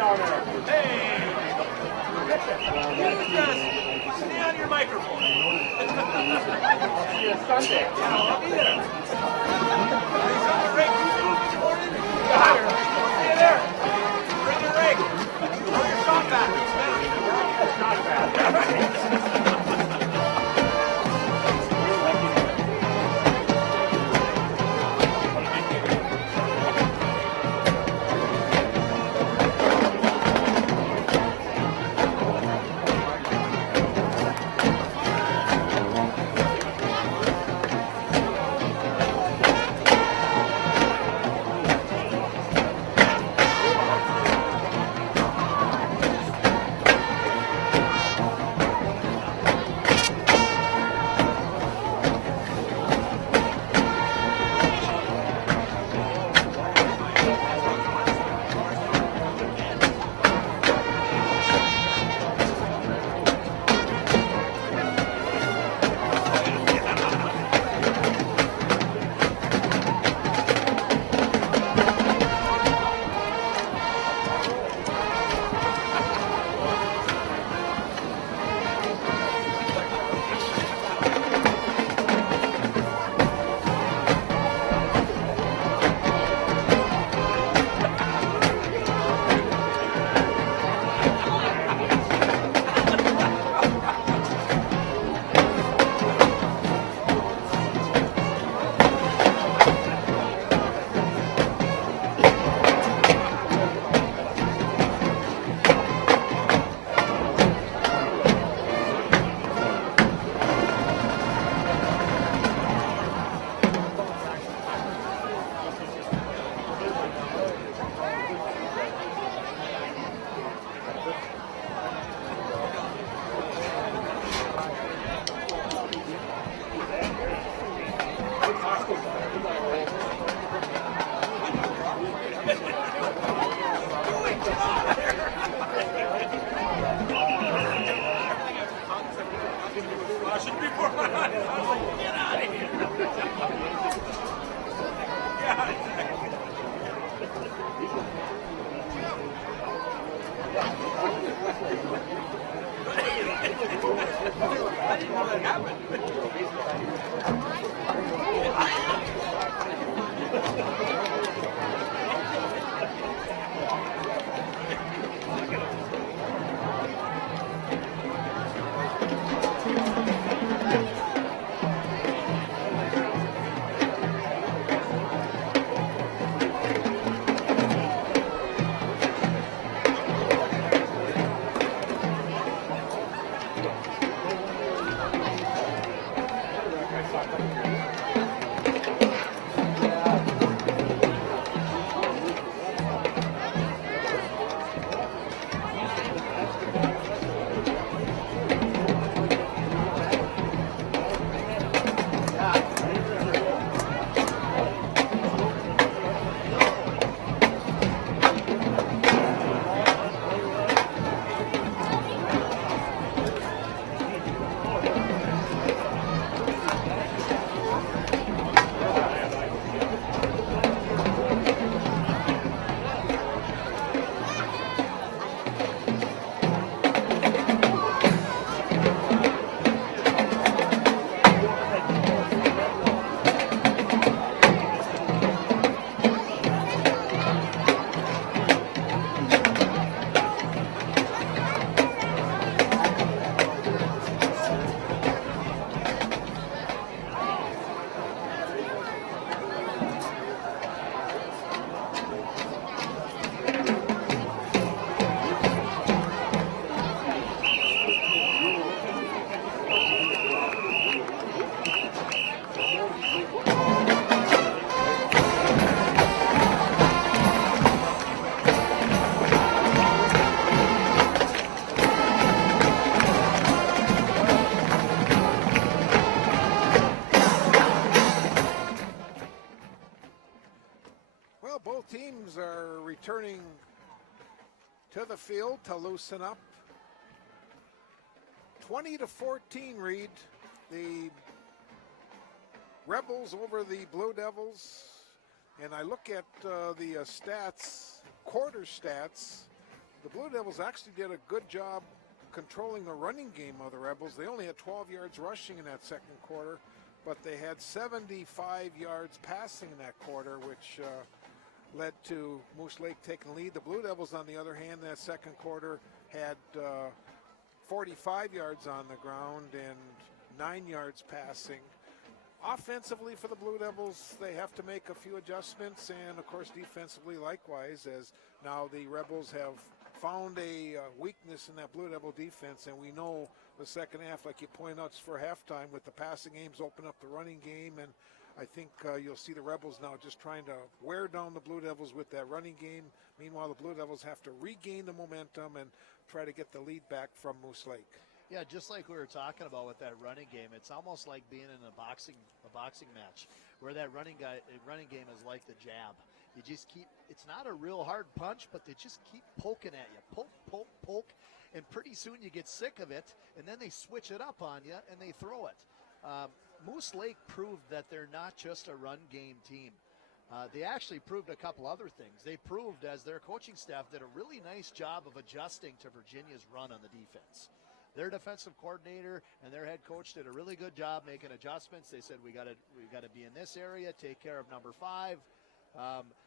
Stay on your microphone. Stay there. Bring your rig. Throw your shot back. Teams are returning to the field to loosen up. 20-14, Reed. The Rebels over the Blue Devils. And I look at the stats, quarter stats. the Blue Devils actually did a good job controlling the running game of the Rebels. They only had 12 yards rushing in that second quarter, but they had 75 yards passing in that quarter, which led to Moose Lake taking the lead. The Blue Devils, on the other hand, that second quarter had 45 yards on the ground and 9 yards passing. Offensively for the Blue Devils, they have to make a few adjustments, and of course defensively likewise, as now the Rebels have found a weakness in that Blue Devil defense, and we know the second half, like you point out, for halftime with the passing games open up the running game, and I think you'll see the Rebels now just trying to wear down the Blue Devils with that running game. Meanwhile, the Blue Devils have to regain the momentum and try to get the lead back from Moose Lake. Yeah, just like we were talking about with that running game, it's almost like being in a boxing match where that running game is like the jab. You just keep, it's not a real hard punch, but they just keep poking at you. Poke, poke, poke, and pretty soon you get sick of it, and then they switch it up on you and they throw it. Moose Lake proved that they're not just a run game team. They actually proved a couple other things. They proved, as their coaching staff did a really nice job of adjusting to Virginia's run on the defense. Their defensive coordinator and their head coach did a really good job making adjustments. They said we got to be in this area, take care of number 5.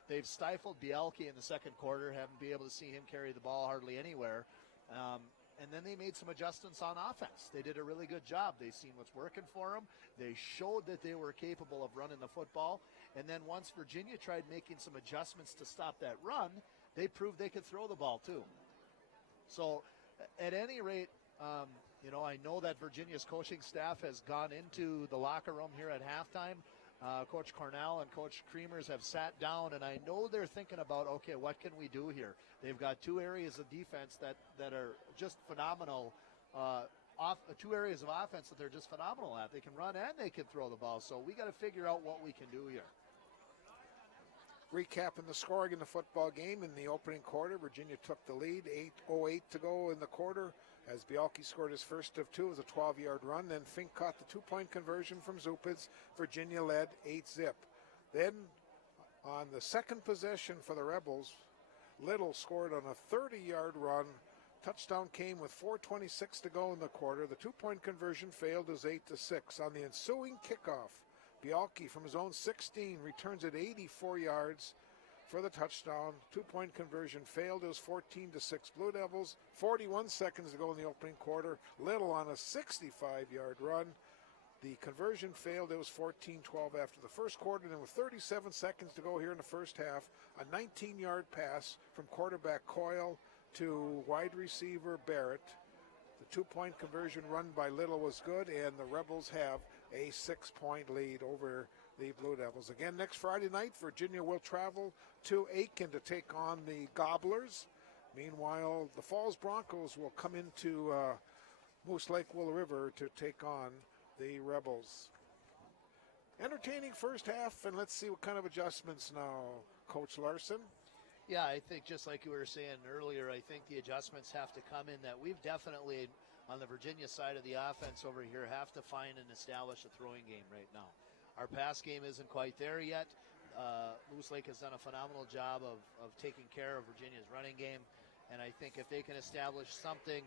They've stifled Bielke in the second quarter, haven't been able to see him carry the ball hardly anywhere. And then they made some adjustments on offense. They did a really good job. They seen what's working for them. They showed that they were capable of running the football. And then once Virginia tried making some adjustments to stop that run, they proved they could throw the ball too. So at any rate, I know that Virginia's coaching staff has gone into the locker room here at halftime. Coach Cornell and Coach Creamers have sat down, and I know they're thinking about, okay, what can we do here? They've got 2 areas of defense that are just phenomenal, 2 areas of offense that they're just phenomenal at. They can run and they can throw the ball, so we got to figure out what we can do here. Recapping the scoring in the football game in the opening quarter, Virginia took the lead, 8:08 to go in the quarter, as Bielke scored his first of 2 as a 12-yard run. Then Fink caught the 2-point conversion from Zupids. Virginia led 8-zip. Then on the second possession for the Rebels, Little scored on a 30-yard run. Touchdown came with 4:26 to go in the quarter. The 2-point conversion failed as 8-6. On the ensuing kickoff, Bielke from his own 16 returns it 84 yards for the touchdown. 2-point conversion failed. It was 14-6 Blue Devils. 41 seconds to go in the opening quarter. Little on a 65-yard run. The conversion failed. It was 14-12 after the first quarter. And then with 37 seconds to go here in the first half, a 19-yard pass from quarterback Coyle to wide receiver Barrett. The 2-point conversion run by Little was good, and the Rebels have a 6-point lead over the Blue Devils. Again, next Friday night, Virginia will travel to Aiken to take on the Gobblers. Meanwhile, the Falls Broncos will come into Moose Lake Willow River to take on the Rebels. Entertaining first half, and let's see what kind of adjustments now, Coach Larson. Yeah, I think just like you were saying earlier, I think the adjustments have to come in that we've definitely, on the Virginia side of the offense over here, have to find and establish a throwing game right now. Our pass game isn't quite there yet. Moose Lake has done a phenomenal job of taking care of Virginia's running game, and I think if they can establish something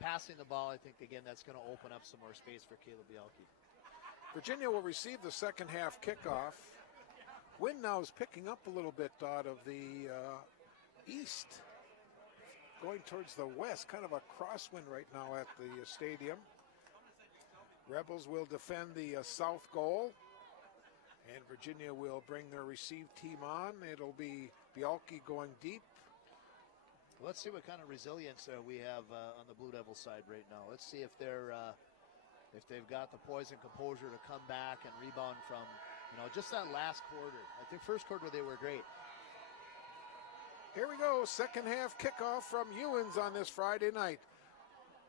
passing the ball, I think, again, that's going to open up some more space for Caleb Bielke. Virginia will receive the second half kickoff. Wind now is picking up a little bit out of the east, going towards the west, kind of a crosswind right now at the stadium. Rebels will defend the south goal, and Virginia will bring their receive team on. It'll be Bielke going deep. Let's see what kind of resilience we have on the Blue Devils side right now. Let's see if they've got the poise and composure to come back and rebound from just that last quarter. I think first quarter they were great. Here we go, second half kickoff from Ewens on this Friday night.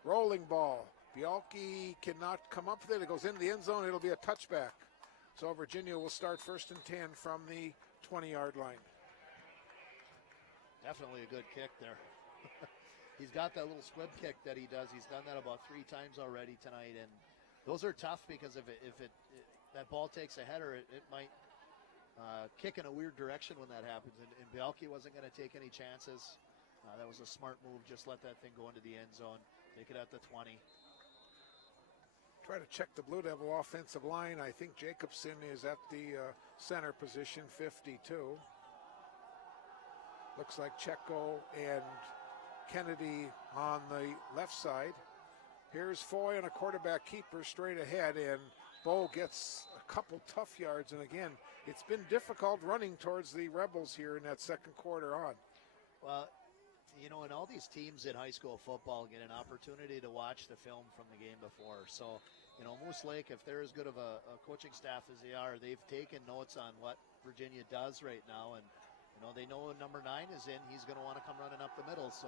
Rolling ball. Bielke cannot come up with it. It goes into the end zone. It'll be a touchback. So Virginia will start 1st and 10 from the 20-yard line. Definitely a good kick there. He's got that little squib kick that he does. He's done that about 3 times already tonight, and those are tough because if that ball takes a header, it might kick in a weird direction when that happens. And Bielke wasn't going to take any chances. That was a smart move. Just let that thing go into the end zone. Take it at the 20. Try to check the Blue Devil offensive line. I think Jacobson is at the center position, 52. Looks like Checo and Kennedy on the left side. Here's Foy and a quarterback keeper straight ahead, and Bo gets a couple tough yards. And again, it's been difficult running towards the Rebels here in that second quarter on. Well, and all these teams in high school football get an opportunity to watch the film from the game before. So, Moose Lake, if they're as good of a coaching staff as they are, they've taken notes on what Virginia does right now. And, they know when number 9 is in, he's going to want to come running up the middle. So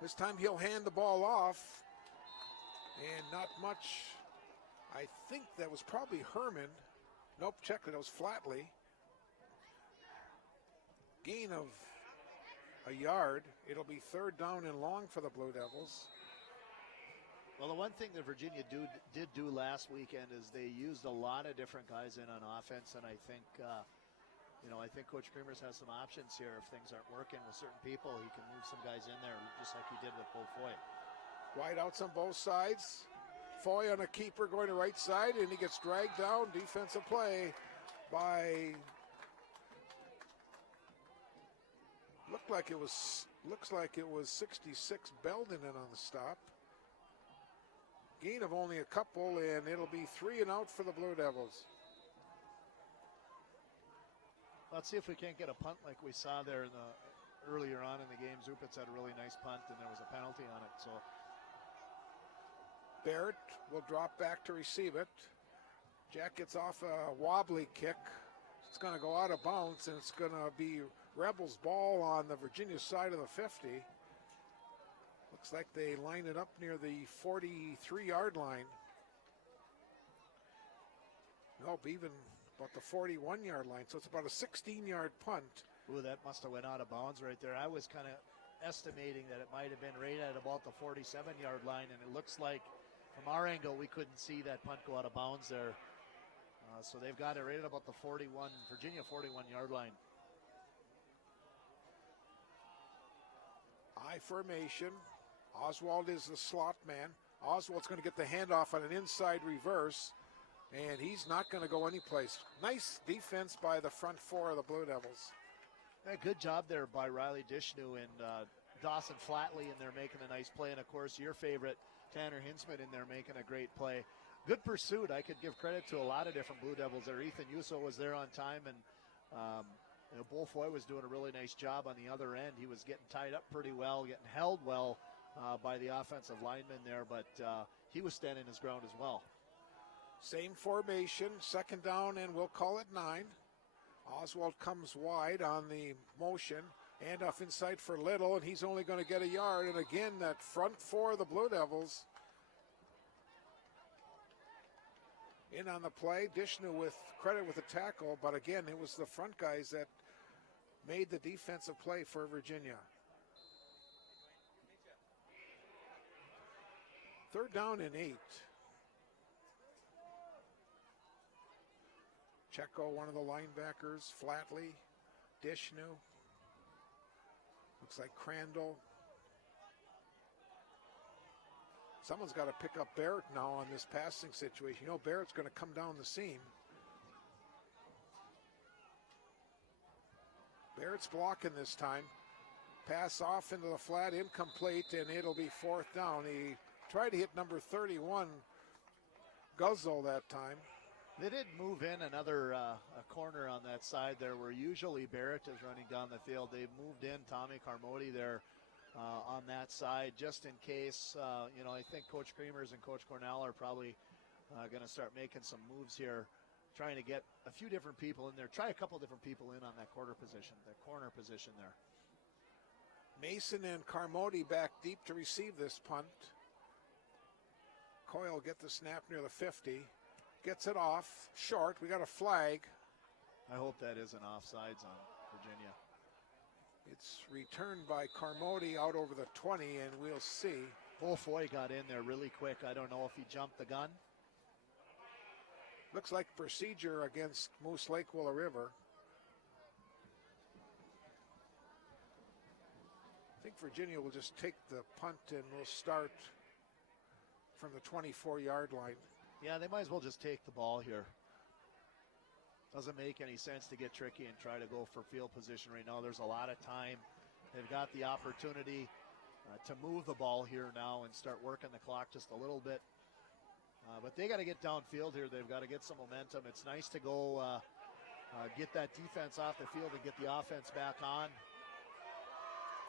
this time he'll hand the ball off. And not much. I think that was probably Herman. Nope, checked it. It was Flatley. Gain of a yard. It'll be 3rd down and long for the Blue Devils. Well, the one thing that Virginia did do last weekend is they used a lot of different guys in on offense, and I think, I think Coach Creamers has some options here. If things aren't working with certain people, he can move some guys in there, just like he did with Bo Foy. Wide outs on both sides. Foy on a keeper going to right side, and he gets dragged down. Defensive play by... Looks like it was 66 Belden in on the stop. Gain of only a couple, and it'll be 3 and out for the Blue Devils. Let's see if we can't get a punt like we saw there earlier on in the game. Zupitz had a really nice punt, and there was a penalty on it. So Barrett will drop back to receive it. Jack gets off a wobbly kick. It's going to go out of bounds, and it's going to be Rebels ball on the Virginia side of the 50. Looks like they line it up near the 43-yard line. Nope, even about the 41-yard line. So it's about a 16-yard punt. Ooh, that must have went out of bounds right there. I was kind of estimating that it might have been right at about the 47-yard line, and it looks like from our angle we couldn't see that punt go out of bounds there. So they've got it right at about the Virginia 41-yard line. I formation. Oswald is the slot man. Oswald's going to get the handoff on an inside reverse, and he's not going to go anyplace. Nice defense by the front 4 of the Blue Devils. Yeah, good job there by Riley Dishnu and Dawson Flatley in there making a nice play. And, of course, your favorite, Tanner Hinsman, in there making a great play. Good pursuit. I could give credit to a lot of different Blue Devils there. Ethan Yuso was there on time, and Bo Foy was doing a really nice job on the other end. He was getting tied up pretty well, getting held well by the offensive lineman there, but he was standing his ground as well. Same formation, 2nd down, and we'll call it 9. Oswald comes wide on the motion. Handoff inside for Little, and he's only going to get a yard. And again, that front 4 of the Blue Devils in on the play. Dishnu with credit with the tackle, but again, it was the front guys that made the defensive play for Virginia. 3rd down and 8. Checo, one of the linebackers, Flatley, Dishnu. Looks like Crandall. Someone's got to pick up Barrett now on this passing situation. Barrett's going to come down the seam. Barrett's blocking this time. Pass off into the flat, incomplete, and it'll be 4th down. He tried to hit number 31, Guzzle, that time. They did move in another a corner on that side there where usually Barrett is running down the field. They've moved in Tommy Carmody there on that side just in case. I think Coach Creamers and Coach Cornell are probably going to start making some moves here, trying to get a few different people in there. Try a couple different people in on that corner position there. Mason and Carmody back deep to receive this punt. Coyle get the snap near the 50. Gets it off, short. We got a flag. I hope that isn't offsides on Virginia. It's returned by Carmody out over the 20, and we'll see. Bo Foy got in there really quick. I don't know if he jumped the gun. Looks like procedure against Moose Lake Willow River. think Virginia will just take the punt and will start from the 24-yard line. Yeah, they might as well just take the ball here. Doesn't make any sense to get tricky and try to go for field position right now. There's a lot of time. They've got the opportunity to move the ball here now and start working the clock just a little bit. But they got to get downfield here. They've got to get some momentum. It's nice to go get that defense off the field and get the offense back on.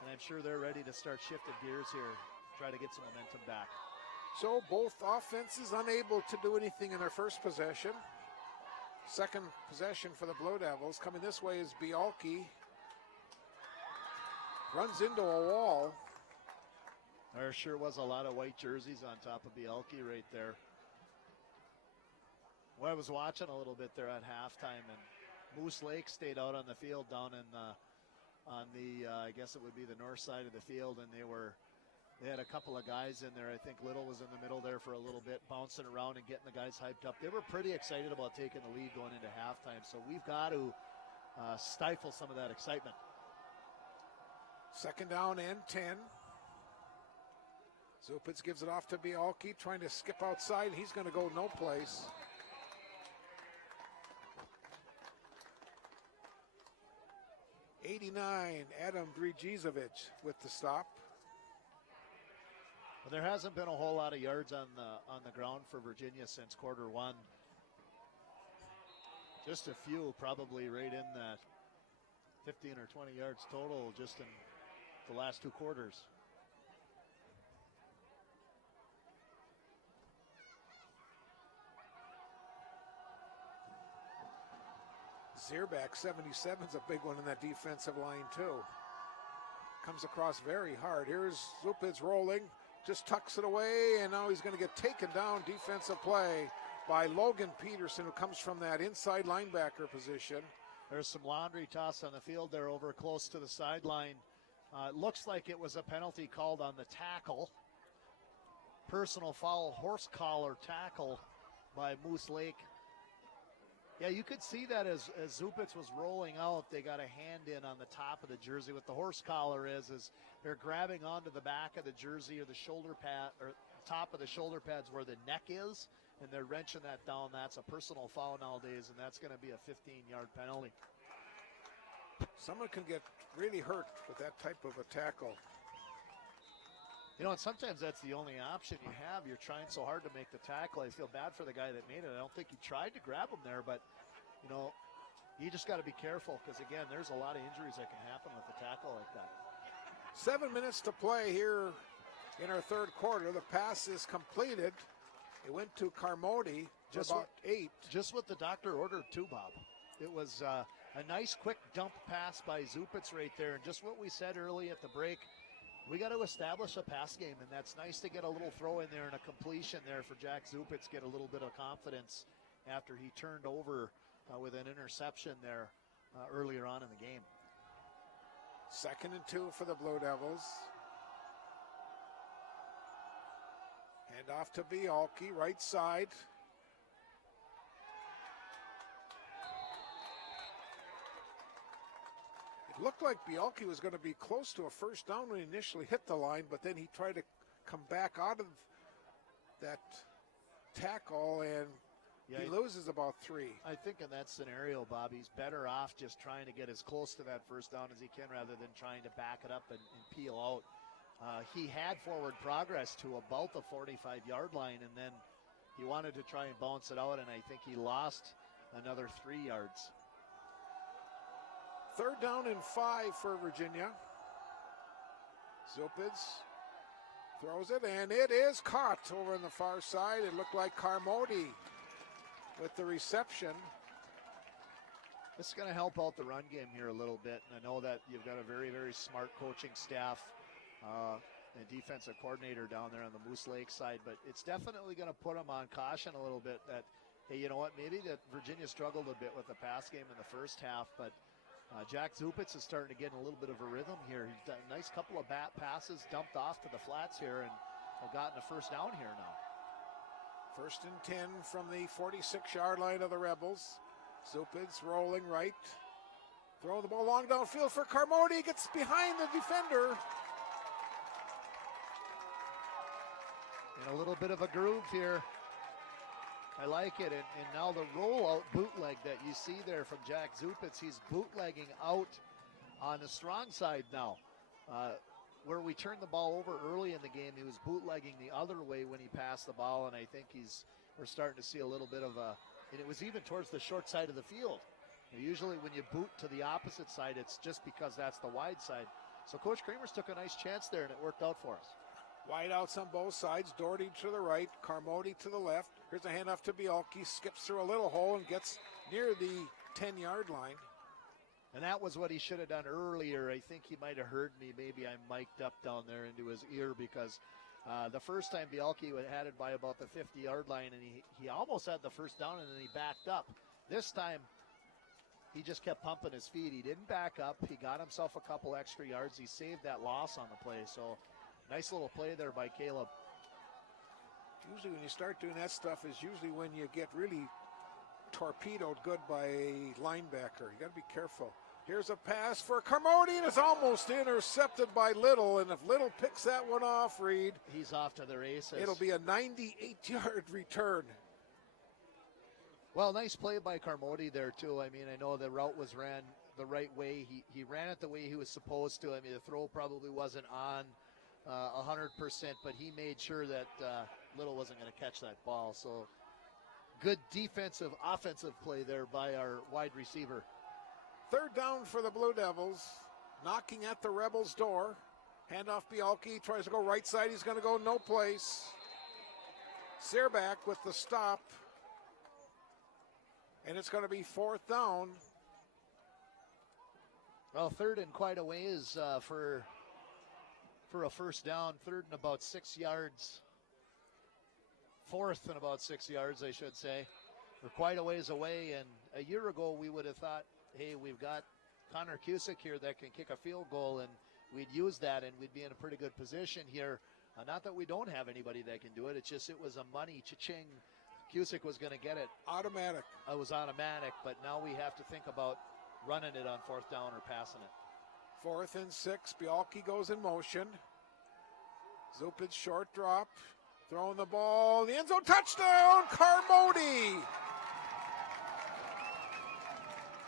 And I'm sure they're ready to start shifting gears here, try to get some momentum back. So both offenses unable to do anything in their first possession. Second possession for the Blue Devils. Coming this way is Bialke. Runs into a wall. There sure was a lot of white jerseys on top of Bialke right there. Well, I was watching a little bit there at halftime, and Moose Lake stayed out on the field down in on the I guess it would be the north side of the field, and they had a couple of guys in there. I think Little was in the middle there for a little bit, bouncing around and getting the guys hyped up. They were pretty excited about taking the lead going into halftime, so we've got to stifle some of that excitement. Second down and 10. Zupitz gives it off to Bialke, trying to skip outside. He's going to go no place. '89, Adam Drijicevic with the stop. Well, there hasn't been a whole lot of yards on the ground for Virginia since quarter one. Just a few, probably right in that 15 or 20 yards total just in the last two quarters. Zierbach, 77, is a big one in that defensive line, too. Comes across very hard. Here's Zupitz rolling, just tucks it away, and now he's going to get taken down. Defensive play by Logan Peterson, who comes from that inside linebacker position. There's some laundry toss on the field there over close to the sideline. It looks like it was a penalty called on the tackle. Personal foul, horse collar tackle by Moose Lake. Yeah, you could see that as Zupitz was rolling out, they got a hand in on the top of the jersey. What the horse collar is they're grabbing onto the back of the jersey or the shoulder pad or top of the shoulder pads where the neck is, and they're wrenching that down. That's a personal foul nowadays, and that's going to be a 15-yard penalty. Someone can get really hurt with that type of a tackle. You know, and sometimes that's the only option you have. You're trying so hard to make the tackle. I feel bad for the guy that made it. I don't think he tried to grab him there, but, you know, you just got to be careful because, again, there's a lot of injuries that can happen with a tackle like that. 7 minutes to play here in our third quarter. The pass is completed. It went to Carmody, just about 8. Just what the doctor ordered too, Bob. It was a nice quick dump pass by Zupitz right there, and just what we said early at the break. We got to establish a pass game, and that's nice to get a little throw in there and a completion there for Jack Zupitz, get a little bit of confidence after he turned over with an interception there earlier on in the game. 2nd and 2 for the Blue Devils. Hand off to Bialke, right side. It looked like Bialke was going to be close to a first down when he initially hit the line, but then he tried to come back out of that tackle, and he loses about 3. I think in that scenario, Bob, he's better off just trying to get as close to that first down as he can rather than trying to back it up and peel out. He had forward progress to about the 45-yard line, and then he wanted to try and bounce it out, and I think he lost another 3 yards. 3rd down and 5 for Virginia. Zupitz throws it, and it is caught over on the far side. It looked like Carmody with the reception. This is going to help out the run game here a little bit, and I know that you've got a very, very smart coaching staff and defensive coordinator down there on the Moose Lake side, but it's definitely going to put them on caution a little bit that, hey, you know what, maybe that Virginia struggled a bit with the pass game in the first half, but Jack Zupitz is starting to get in a little bit of a rhythm here. He's done a nice couple of passes, dumped off to the flats here, and have gotten a first down here now. 1st and 10 from the 46-yard line of the Rebels. Zupitz rolling right. Throwing the ball long downfield for Carmody. Gets behind the defender. in a little bit of a groove here. I like it. And now the rollout bootleg that you see there from Jack Zupitz, he's bootlegging out on the strong side now. Where we turned the ball over early in the game, he was bootlegging the other way when he passed the ball, and I think we're starting to see a little bit of and it was even towards the short side of the field. Usually when you boot to the opposite side, it's just because that's the wide side. So Coach Kramers took a nice chance there, and it worked out for us. Wide outs on both sides. Doherty to the right, Carmody to the left. Here's a handoff to Bialke, skips through a little hole and gets near the 10-yard line. And that was what he should have done earlier. I think he might have heard me. Maybe I mic'd up down there into his ear because the first time Bialke had it by about the 50-yard line, and he almost had the first down, and then he backed up. This time, he just kept pumping his feet. He didn't back up. He got himself a couple extra yards. He saved that loss on the play. So nice little play there by Caleb. Usually when you start doing that stuff is usually when you get really torpedoed good by a linebacker. You got to be careful. Here's a pass for Carmody, and it's almost intercepted by Little. And if Little picks that one off, Reed, he's off to the races. It'll be a 98-yard return. Well, nice play by Carmody there, too. I mean, I know the route was ran the right way. He ran it the way he was supposed to. I mean, the throw probably wasn't on 100%, but he made sure that Little wasn't going to catch that ball. So good defensive, offensive play there by our wide receiver. Third down for the Blue Devils. Knocking at the Rebels' door. Handoff Bialke, tries to go right side. He's going to go no place. Searback with the stop. And it's going to be fourth down. Well, third and quite a ways for a first down. Third and about 6 yards. Fourth and about 6 yards, I should say. We're quite a ways away, and a year ago we would have thought, hey, we've got Connor Cusick here that can kick a field goal, and we'd use that, and we'd be in a pretty good position here. Not that we don't have anybody that can do it. It's just it was a money cha-ching. Cusick was going to get it. Automatic. It was automatic, but now we have to think about running it on fourth down or passing it. 4th and 6. Bialke goes in motion. Zupitz short drop. Throwing the ball in the end zone. Touchdown, Carmody!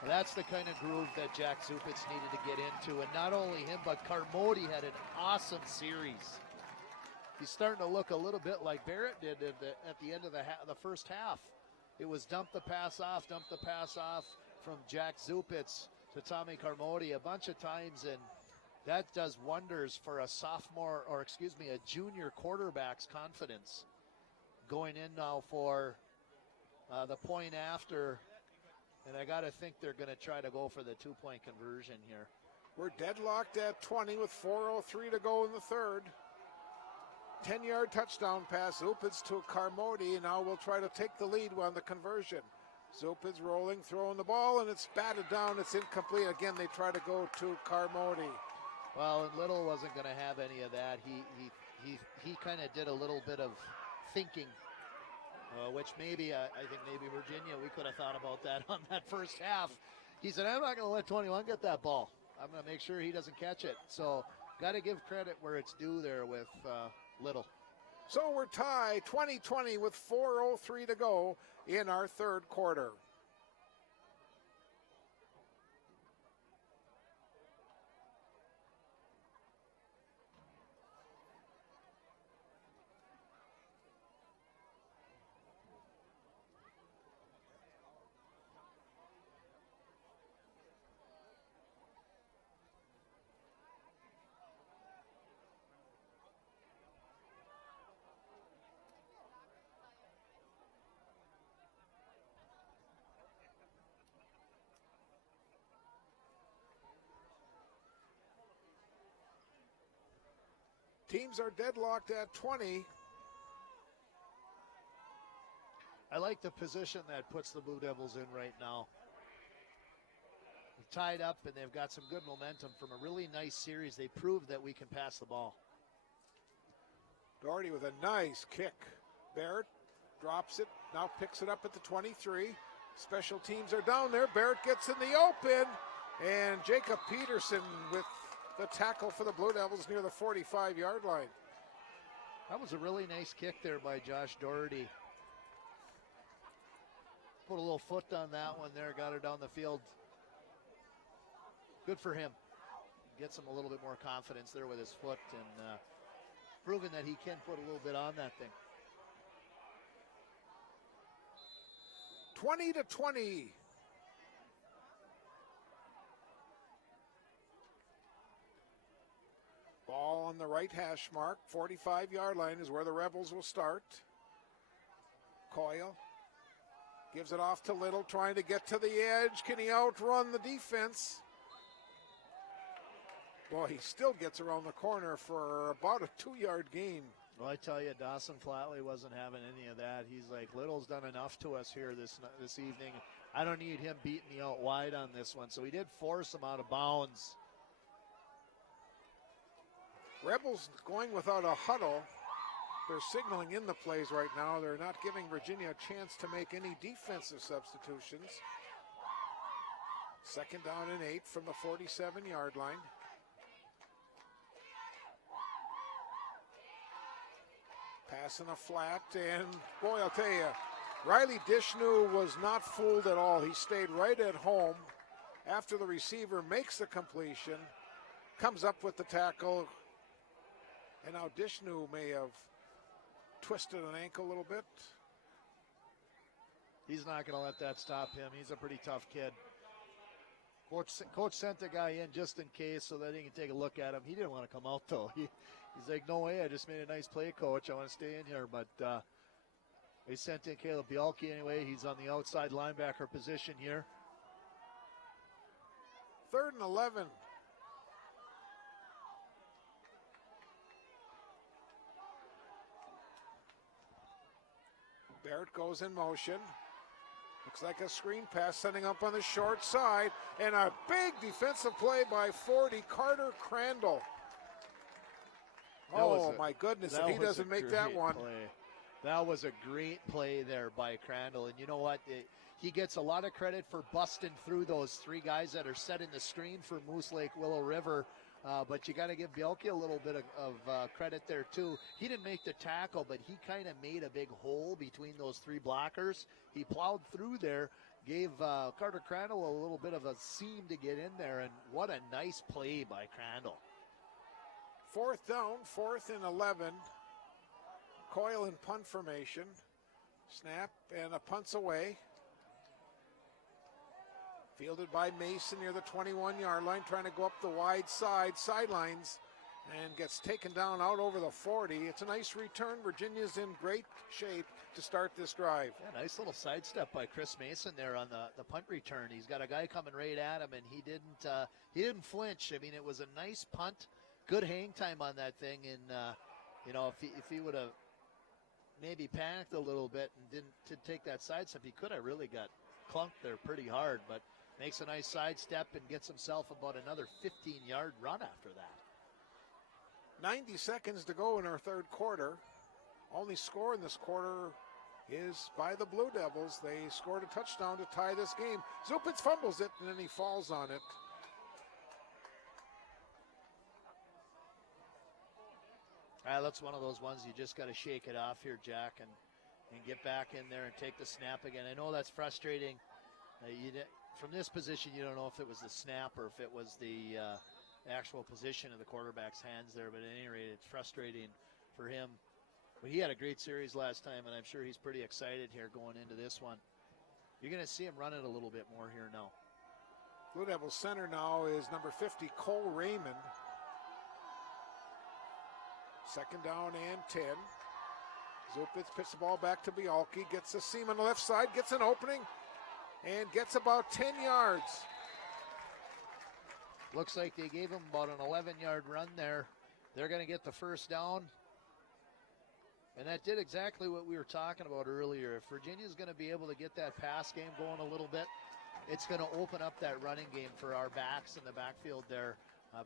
That's the kind of groove that Jack Zupitz needed to get into. And not only him, but Carmody had an awesome series. He's starting to look a little bit like Barrett did at the end of the first half. It was dump the pass off from Jack Zupitz to Tommy Carmody a bunch of times, and that does wonders for a junior quarterback's confidence. Going in now for the point after, and I got to think they're going to try to go for the 2-point conversion here. We're deadlocked at 20 with 4:03 to go in the third. 10-yard touchdown pass. Zupitz to Carmody, and now we'll try to take the lead on the conversion. Zupitz rolling, throwing the ball, and it's batted down. It's incomplete. Again, they try to go to Carmody. Well, and Little wasn't going to have any of that. He kind of did a little bit of thinking, which maybe I think maybe Virginia, we could have thought about that on that first half. He said, I'm not going to let 21 get that ball. I'm going to make sure he doesn't catch it. So got to give credit where it's due there with Little. So we're tied 20-20 with 4:03 to go in our third quarter. Teams are deadlocked at 20. I like the position that puts the Blue Devils in right now. They're tied up, and they've got some good momentum from a really nice series. They proved that we can pass the ball. Doherty with a nice kick. Barrett drops it, now picks it up at the 23. Special teams are down there. Barrett gets in the open, and Jacob Peterson with the tackle for the Blue Devils near the 45-yard line. That was a really nice kick there by Josh Doherty. Put a little foot on that one there, got her down the field. Good for him. Gets him a little bit more confidence there with his foot and proving that he can put a little bit on that thing. 20-20. Ball on the right hash mark. 45-yard line is where the Rebels will start. Coyle gives it off to Little, trying to get to the edge. Can he outrun the defense? Well, he still gets around the corner for about a 2-yard gain. Well, I tell you, Dawson Flatley wasn't having any of that. He's like, Little's done enough to us here this evening. I don't need him beating me out wide on this one. So he did force him out of bounds. Rebels going without a huddle. They're signaling in the plays right now. They're not giving Virginia a chance to make any defensive substitutions. 2nd down and 8 from the 47-yard line. Passing a flat, and boy, I'll tell you, Riley Dishnu was not fooled at all. He stayed right at home after the receiver makes the completion, comes up with the tackle, and now Dishnu may have twisted an ankle a little bit. He's not going to let that stop him. He's a pretty tough kid. Coach sent the guy in just in case so that he can take a look at him. He didn't want to come out, though. He's like, no way, I just made a nice play, Coach. I want to stay in here. But they sent in Caleb Bielke anyway. He's on the outside linebacker position here. 3rd and 11. Barrett goes in motion. Looks like a screen pass setting up on the short side. And a big defensive play by 40, Carter Crandall. My goodness, if he doesn't make that one. Play. That was a great play there by Crandall. And you know what? He gets a lot of credit for busting through those 3 guys that are setting the screen for Moose Lake Willow River. But you got to give Bielke a little bit of credit there, too. He didn't make the tackle, but he kind of made a big hole between those 3 blockers. He plowed through there, gave Carter Crandall a little bit of a seam to get in there, and what a nice play by Crandall. 4th down, 4th and 11. Coyle in punt formation. Snap and a punt's away. Fielded by Mason near the 21-yard line, trying to go up the wide sidelines, and gets taken down out over the 40. It's a nice return. Virginia's in great shape to start this drive. Yeah, nice little sidestep by Chris Mason there on the punt return. He's got a guy coming right at him, and he didn't flinch. I mean, it was a nice punt, good hang time on that thing, and if he would have maybe panicked a little bit and didn't take that sidestep, he could have really got clunked there pretty hard, but makes a nice sidestep and gets himself about another 15-yard run after that. 90 seconds to go in our 3rd quarter. Only score in this quarter is by the Blue Devils. They scored a touchdown to tie this game. Zupitz fumbles it, and then he falls on it. That's one of those ones you just got to shake it off here, Jack, and get back in there and take the snap again. I know that's frustrating. From this position, you don't know if it was the snap or if it was the actual position of the quarterback's hands there, but at any rate, it's frustrating for him. But he had a great series last time, and I'm sure he's pretty excited here going into this one. You're going to see him run it a little bit more here now. Blue Devils center now is number 50, Cole Raymond. 2nd down and 10. Zupitz puts the ball back to Bielke, gets a seam on the left side, gets an opening, and gets about 10 yards. Looks like they gave him about an 11-yard run there. They're going to get the 1st down. And that did exactly what we were talking about earlier. If Virginia's going to be able to get that pass game going a little bit, it's going to open up that running game for our backs in the backfield there,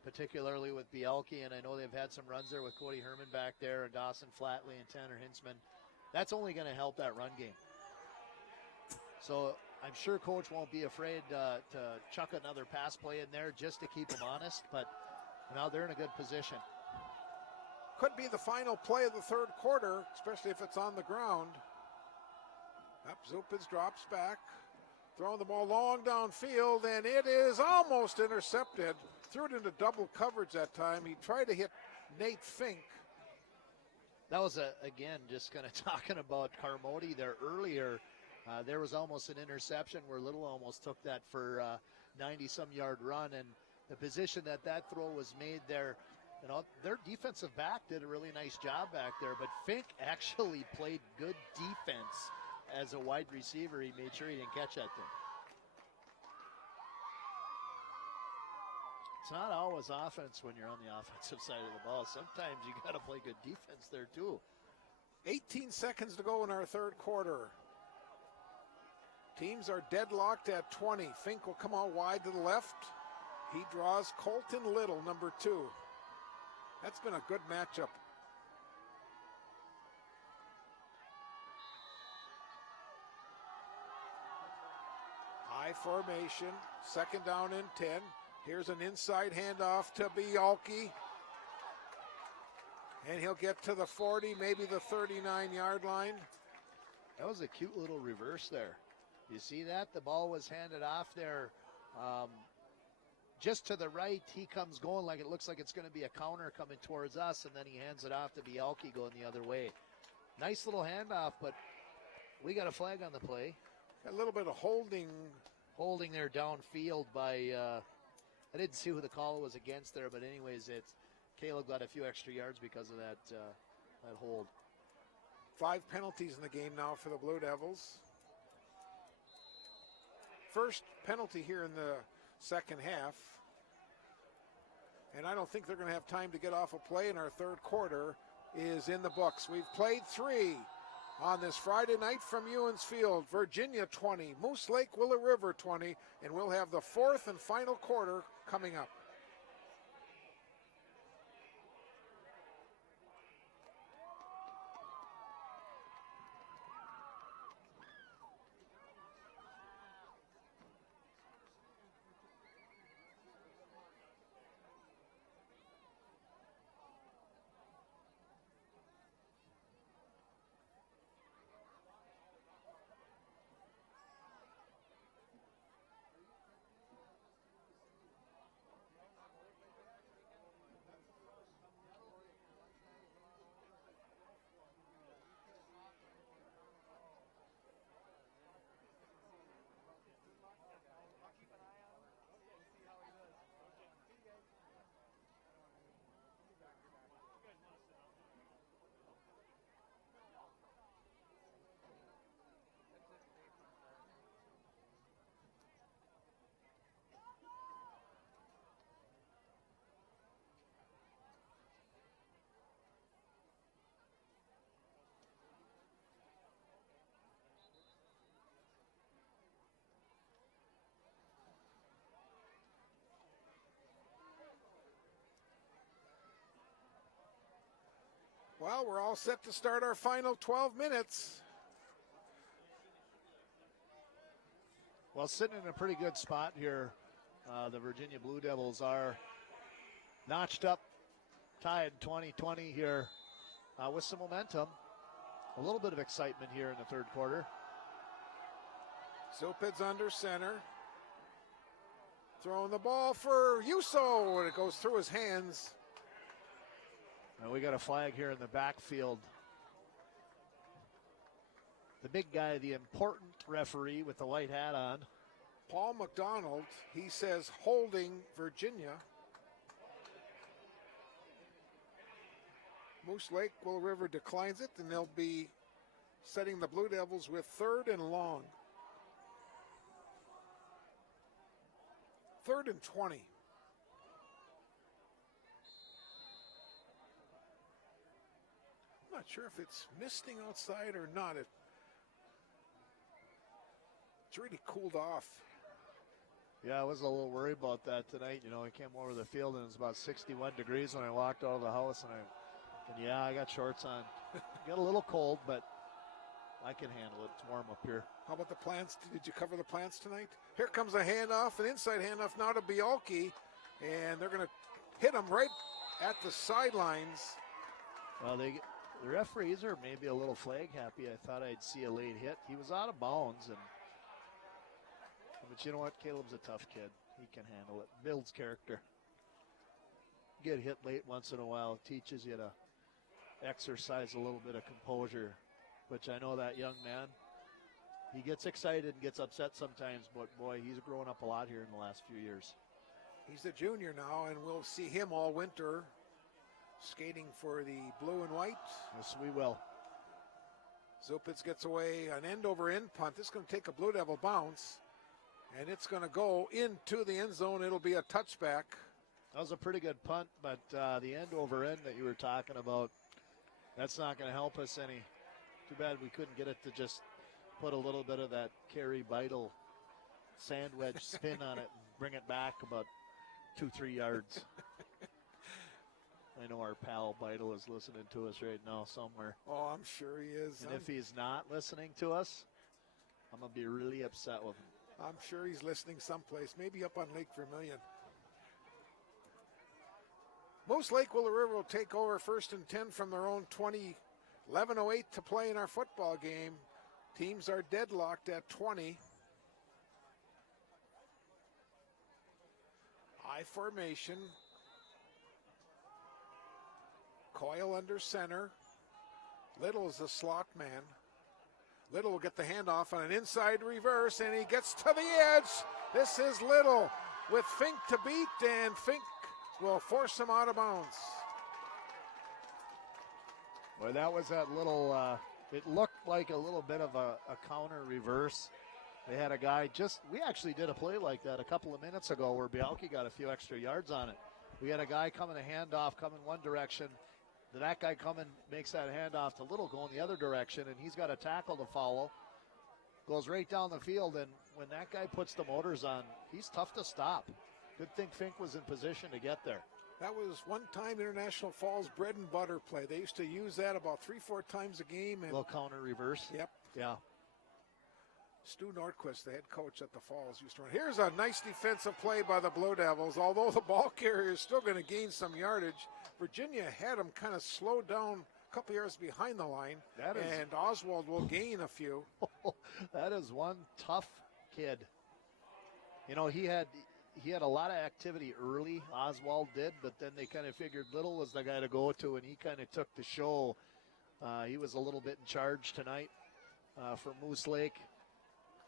particularly with Bielke. And I know they've had some runs there with Cody Herman back there and Dawson Flatley and Tanner Hintzman. That's only going to help that run game. So I'm sure Coach won't be afraid to chuck another pass play in there just to keep them honest, but now they're in a good position. Could be the final play of the third quarter, especially if it's on the ground. Up, Zupic drops back, throwing the ball long downfield, and it is almost intercepted. Threw it into double coverage that time. He tried to hit Nate Fink. That was, again, just kind of talking about Carmody there earlier. There was almost an interception where Little almost took that for a 90-some yard run, and the position that throw was made there, you know, their defensive back did a really nice job back there, but Fink actually played good defense as a wide receiver. He made sure he didn't catch that thing. It's not always offense when you're on the offensive side of the ball. Sometimes you got to play good defense there too. 18 seconds to go in our third quarter. Teams are deadlocked at 20. Fink will come out wide to the left. He draws Colton Little, number 2. That's been a good matchup. High formation, second down and 10. Here's an inside handoff to Bialke. And he'll get to the 40, maybe the 39-yard line. That was a cute little reverse there. You see that? The ball was handed off there just to the right. He comes going like it looks like it's going to be a counter coming towards us, and then he hands it off to Bialke going the other way. Nice little handoff, but we got a flag on the play. A little bit of holding. Holding there downfield by, I didn't see who the call was against there, but anyways, Caleb got a few extra yards because of that hold. 5 penalties in the game now for the Blue Devils. First penalty here in the second half. And I don't think they're going to have time to get off a play in our third quarter is in the books. We've played 3 on this Friday night from Ewens Field. Virginia 20, Moose Lake, Willow River 20, and we'll have the fourth and final quarter coming up. Well, we're all set to start our final 12 minutes. Well, sitting in a pretty good spot here, the Virginia Blue Devils are notched up, tied 20-20 here with some momentum. A little bit of excitement here in the third quarter. Zupid's under center. Throwing the ball for Yuso, and it goes through his hands. And we got a flag here in the backfield. The big guy, the important referee with the white hat on. Paul McDonald, he says holding Virginia. Moose Lake, Willow River declines it, and they'll be setting the Blue Devils with 3rd and long. 3rd and 20. I'm not sure if it's misting outside or not. It's really cooled off. Yeah, I was a little worried about that tonight. You know, I came over the field and it was about 61 degrees when I walked out of the house, and yeah, I got shorts on. Got a little cold, but I can handle it. It's warm up here. How about the plants? Did you cover the plants tonight? Here comes a handoff, an inside handoff now to Bialke, and they're going to hit him right at the sidelines. Well, the referees are maybe a little flag happy. I thought I'd see a late hit. He was out of bounds, but you know what? Caleb's a tough kid. He can handle it. Builds character. Get hit late once in a while. It teaches you to exercise a little bit of composure, which I know that young man, he gets excited and gets upset sometimes, but boy, he's grown up a lot here in the last few years. He's a junior now, and we'll see him all winter skating for the blue and white. Yes, we will. Zupitz gets away an end-over-end punt. This is going to take a Blue Devil bounce, and it's going to go into the end zone. It'll be a touchback. That was a pretty good punt, but the end-over-end that you were talking about, that's not going to help us any. Too bad we couldn't get it to just put a little bit of that Kerry Beidel sand wedge spin on it and bring it back about 2-3 yards. I know our pal Beidel is listening to us right now somewhere. Oh, I'm sure he is. And if he's not listening to us, I'm going to be really upset with him. I'm sure he's listening someplace, maybe up on Lake Vermilion. Moose Lake Willow River will take over 1st and 10 from their own 20. 11:08 to play in our football game. Teams are deadlocked at 20. I formation. Coyle under center. Little is the slot man. Little will get the handoff on an inside reverse, and he gets to the edge. This is Little with Fink to beat, and Fink will force him out of bounds. Well, that was that little, it looked like a little bit of a counter reverse. They had a guy we actually did a play like that a couple of minutes ago where Bialke got a few extra yards on it. We had a guy coming a handoff, coming one direction. That guy coming makes that handoff to Little going the other direction, and he's got a tackle to follow. Goes right down the field, and when that guy puts the motors on, he's tough to stop. Good thing Fink was in position to get there. That was one-time International Falls bread and butter play. They used to use that about 3-4 times a game. And little counter reverse. Yep. Yeah. Stu Nordquist, the head coach at the Falls, used to run. Here's a nice defensive play by the Blue Devils. Although the ball carrier is still going to gain some yardage, Virginia had them kind of slowed down a couple yards behind the line, and Oswald will gain a few. That is one tough kid. You know, he had a lot of activity early, Oswald did, but then they kind of figured Little was the guy to go to, and he kind of took the show. He was a little bit in charge tonight for Moose Lake.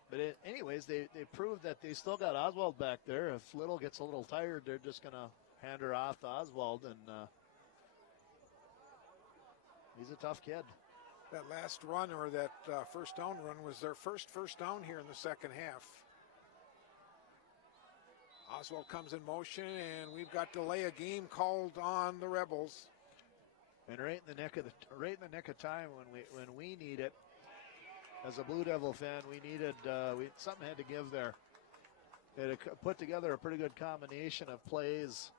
But anyways, they proved that they still got Oswald back there. If Little gets a little tired, they're just going to hand her off to Oswald, and he's a tough kid. That last run, or that first down run, was their first down here in the second half. Oswald comes in motion, and we've got delay of game called on the Rebels. And right in the nick of time when we need it. As a Blue Devil fan, we needed something had to give there. They had put together a pretty good combination of plays,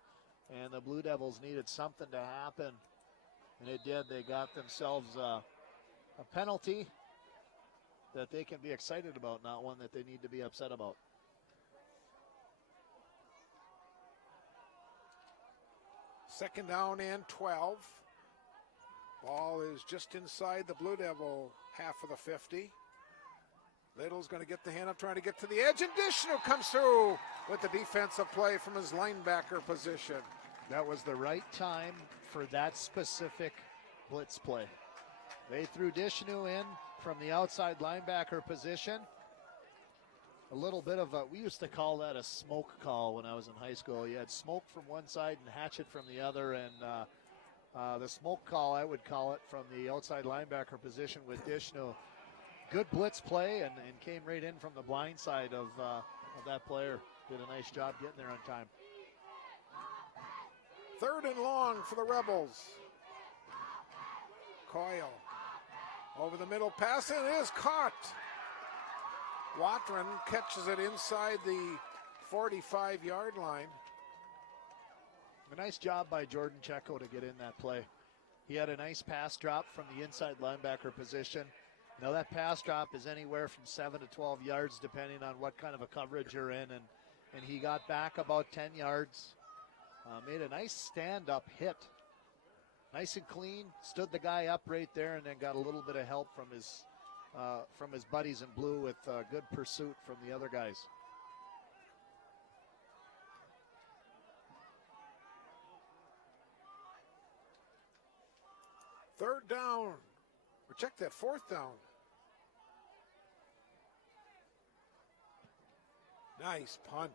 and the Blue Devils needed something to happen, and it did. They got themselves a penalty that they can be excited about, not one that they need to be upset about. Second down and 12. Ball is just inside the Blue Devil half of the 50. Little's going to get the hand up, trying to get to the edge, and Dishnu comes through with the defensive play from his linebacker position. That was the right time for that specific blitz play. They threw Dishnu in from the outside linebacker position. A little bit of we used to call that a smoke call when I was in high school. You had smoke from one side and hatchet from the other, and the smoke call, I would call it, from the outside linebacker position with Dishnu. Good blitz play and came right in from the blind side of that player. Did a nice job getting there on time. Third and long for the Rebels. Coyle over the middle, pass, and it is caught. Watron catches it inside the 45-yard line. A nice job by Jordan Checo to get in that play. He had a nice pass drop from the inside linebacker position. Now that pass drop is anywhere from 7 to 12 yards depending on what kind of a coverage you're in, and he got back about 10 yards. Made a nice stand-up hit Nice and clean. Stood the guy up right there and then got a little bit of help from his buddies in blue with good pursuit from the other guys. Third down. Or check that, fourth down. Nice punt.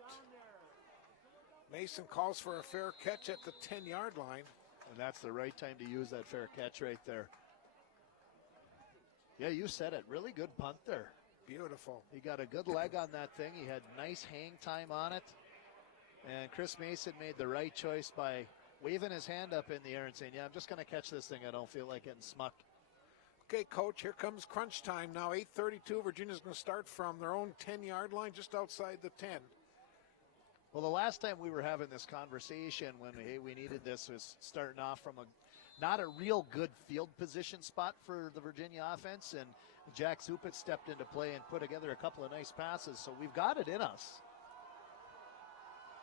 Mason calls for a fair catch at the 10-yard line. And that's the right time to use that fair catch right there. Yeah, you said it. Really good punt there. Beautiful. He got a good leg on that thing. He had nice hang time on it. And Chris Mason made the right choice by waving his hand up in the air and saying, yeah, I'm just going to catch this thing. I don't feel like getting smucked. Okay, Coach, here comes crunch time now. 8:32. Virginia's going to start from their own 10-yard line, just outside the 10. Well, the last time we were having this conversation when we needed this was starting off from not a real good field position spot for the Virginia offense, and Jack Zupit stepped into play and put together a couple of nice passes, so we've got it in us.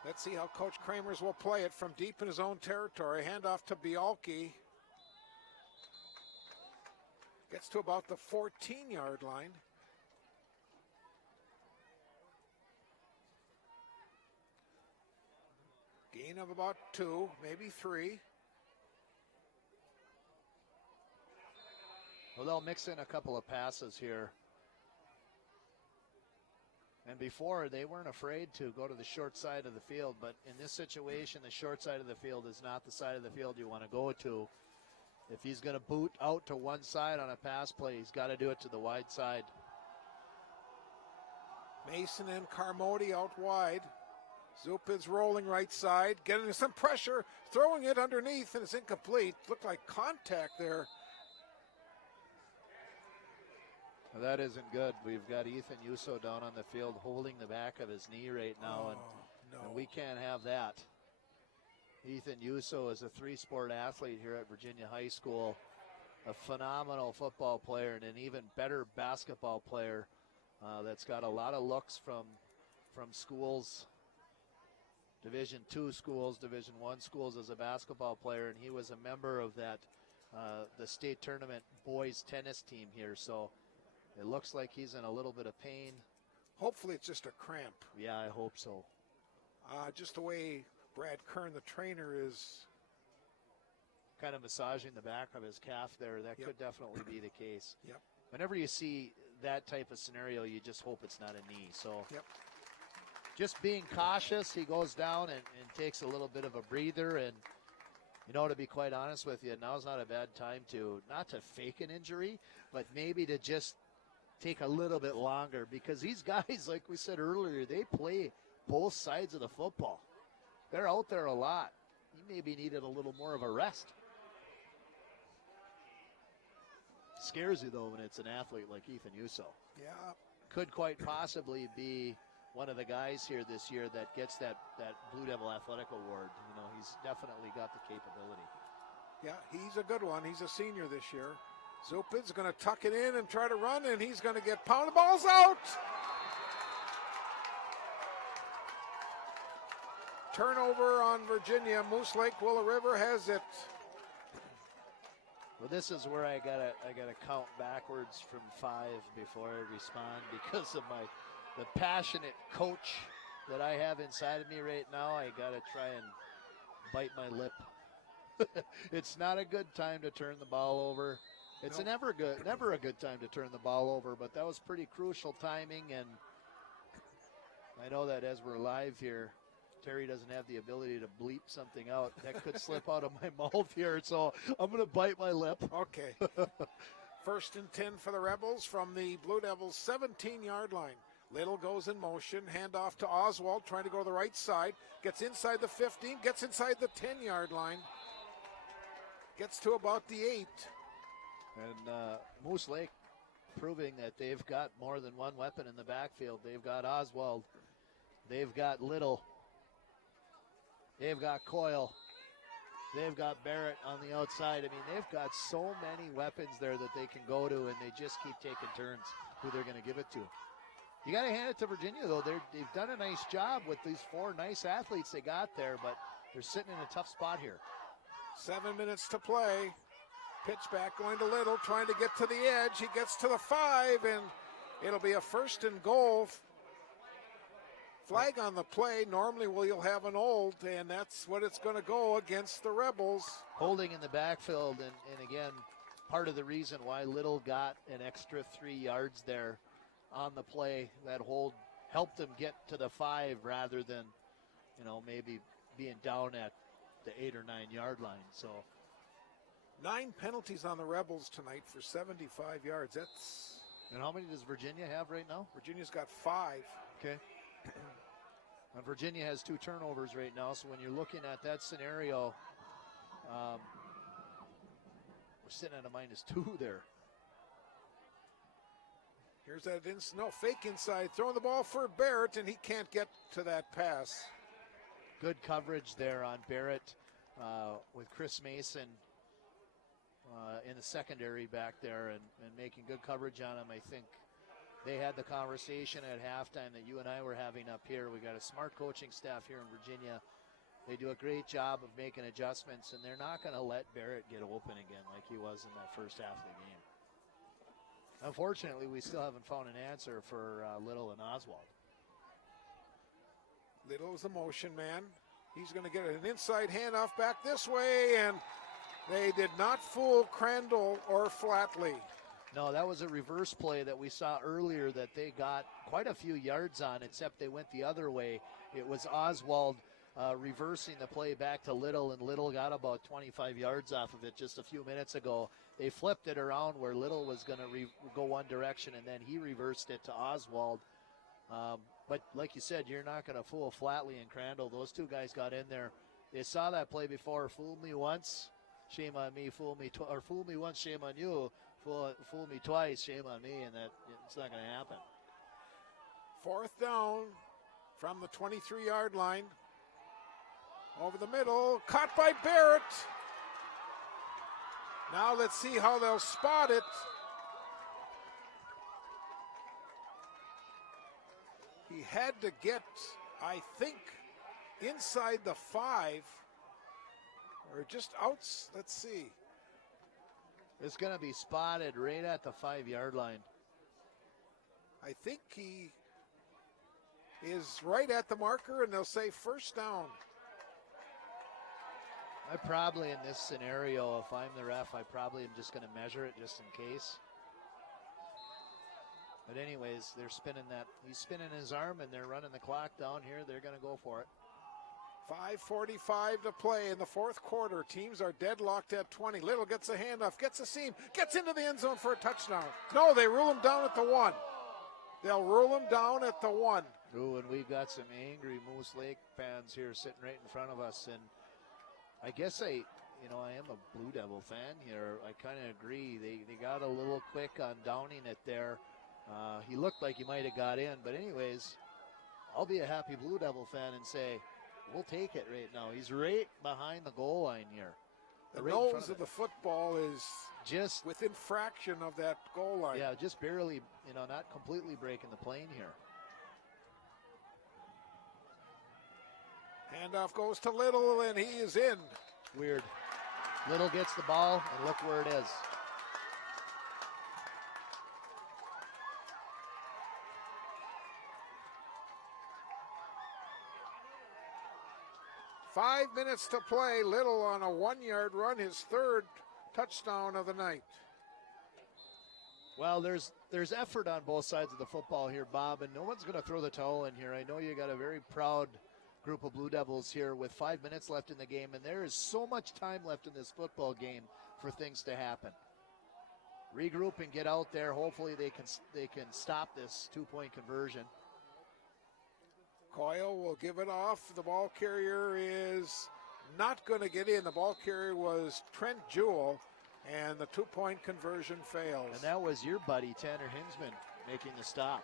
Let's see how Coach Kramers will play it from deep in his own territory. Handoff to Bialke. Gets to about the 14-yard line. Gain of about 2, maybe 3. Well, they'll mix in a couple of passes here. And before, they weren't afraid to go to the short side of the field, but in this situation, the short side of the field is not the side of the field you want to go to. If he's going to boot out to one side on a pass play, he's got to do it to the wide side. Mason and Carmody out wide. Zupid's rolling right side, getting some pressure, throwing it underneath, and it's incomplete. Looked like contact there. Well, that isn't good. We've got Ethan Yuso down on the field holding the back of his knee right now, and we can't have that. Ethan Yuso is a three-sport athlete here at Virginia High School, a phenomenal football player and an even better basketball player that's got a lot of looks from schools, Division II schools, Division I schools as a basketball player, and he was a member of that the state tournament boys tennis team here, so it looks like he's in a little bit of pain. Hopefully it's just a cramp. Yeah, I hope so. Just the way Brad Kern, the trainer, is kind of massaging the back of his calf there. That could definitely be the case. Yep. Whenever you see that type of scenario, you just hope it's not a knee. So just being cautious, he goes down and takes a little bit of a breather. And, to be quite honest with you, now's not a bad time not to fake an injury, but maybe to just take a little bit longer, because these guys, like we said earlier, they play both sides of the football. They're out there a lot. He maybe needed a little more of a rest. Scares you, though, when it's an athlete like Ethan Yuso. Yeah. Could quite possibly be one of the guys here this year that gets that Blue Devil Athletic Award. He's definitely got the capability. Yeah, he's a good one. He's a senior this year. Zupid's going to tuck it in and try to run, and he's going to get pounded. Ball's out! Turnover on Virginia. Moose Lake Willow River has it. Well, this is where I gotta count backwards from 5 before I respond, because of the passionate coach that I have inside of me right now. I gotta try and bite my lip. It's not a good time to turn the ball over. It's never a good time to turn the ball over, but that was pretty crucial timing, and I know that as we're live here, Terry doesn't have the ability to bleep something out. That could slip out of my mouth here, so I'm going to bite my lip. Okay. 1st and 10 for the Rebels from the Blue Devils' 17-yard line. Little goes in motion, handoff to Oswald, trying to go to the right side. Gets inside the 15, gets inside the 10-yard line. Gets to about the 8. And Moose Lake proving that they've got more than one weapon in the backfield. They've got Oswald. They've got Little. They've got Coyle. They've got Barrett on the outside. I mean, they've got so many weapons there that they can go to, and they just keep taking turns who they're going to give it to. You got to hand it to Virginia, though. They've done a nice job with these 4 nice athletes they got there, but they're sitting in a tough spot here. 7 minutes to play. Pitch back going to Little, trying to get to the edge. He gets to the 5, and it'll be a 1st and goal. Flag on the play. Normally you'll have an old, and that's what it's going to go against the Rebels. Holding in the backfield, and again, part of the reason why Little got an extra 3 yards there on the play. That hold helped them get to the 5 rather than, maybe being down at the 8 or 9 yard line. So 9 penalties on the Rebels tonight for 75 yards. And how many does Virginia have right now? Virginia's got 5. Okay. And Virginia has 2 turnovers right now, so when you're looking at that scenario, we're sitting at a -2 there. Here's that fake inside, throwing the ball for Barrett, and he can't get to that pass. Good coverage there on Barrett with Chris Mason in the secondary back there and making good coverage on him. I think they had the conversation at halftime that you and I were having up here. We got a smart coaching staff here in Virginia. They do a great job of making adjustments, and they're not going to let Barrett get open again like he was in that first half of the game. Unfortunately, we still haven't found an answer for Little and Oswald. Little's the motion man. He's going to get an inside handoff back this way, and they did not fool Crandall or Flatley. No, that was a reverse play that we saw earlier that they got quite a few yards on, except they went the other way. It was Oswald reversing the play back to Little, and Little got about 25 yards off of it just a few minutes ago. They flipped it around where Little was going to go one direction, and then he reversed it to Oswald. But like you said, you're not going to fool Flatley and Crandall. Those 2 guys got in there. They saw that play before. Fool me once, shame on me. Fool me once, shame on you. Fool me twice, shame on me. And that it's not going to happen. 4th down from the 23-yard line. Over the middle, caught by Barrett. Now let's see how they'll spot it. He had to get, I think, inside the 5 or just out. Let's see. It's going to be spotted right at the 5-yard line. I think he is right at the marker, and they'll say 1st down. I probably, in this scenario, if I'm the ref, I probably am just going to measure it just in case. But anyways, they're spinning that. He's spinning his arm, and they're running the clock down here. They're going to go for it. 5:45 to play in the 4th quarter. Teams are deadlocked at 20. Little gets a handoff, gets a seam, gets into the end zone for a touchdown. No, they rule him down at the 1. They'll rule him down at the 1. Ooh, and we've got some angry Moose Lake fans here sitting right in front of us. And I guess I am a Blue Devil fan here. I kind of agree. They got a little quick on downing it there. He looked like he might have got in. But anyways, I'll be a happy Blue Devil fan and say, we'll take it right now. He's right behind the goal line here. The right nose of the football is just within fraction of that goal line. Yeah, just barely, not completely breaking the plane here. Handoff goes to Little, and he is in. Weird. Little gets the ball, and look where it is. Five minutes to play. Little on a 1-yard run, his 3rd touchdown of the night. Well, there's effort on both sides of the football here, Bob, and no one's going to throw the towel in here. I know you got a very proud group of Blue Devils here with 5 minutes left in the game, and there is so much time left in this football game for things to happen. Regroup and get out there. Hopefully they can stop this 2-point conversion. Coyle will give it off. The ball carrier is not going to get in. The ball carrier was Trent Jewell, and the 2-point conversion fails. And that was your buddy, Tanner Hinsman, making the stop.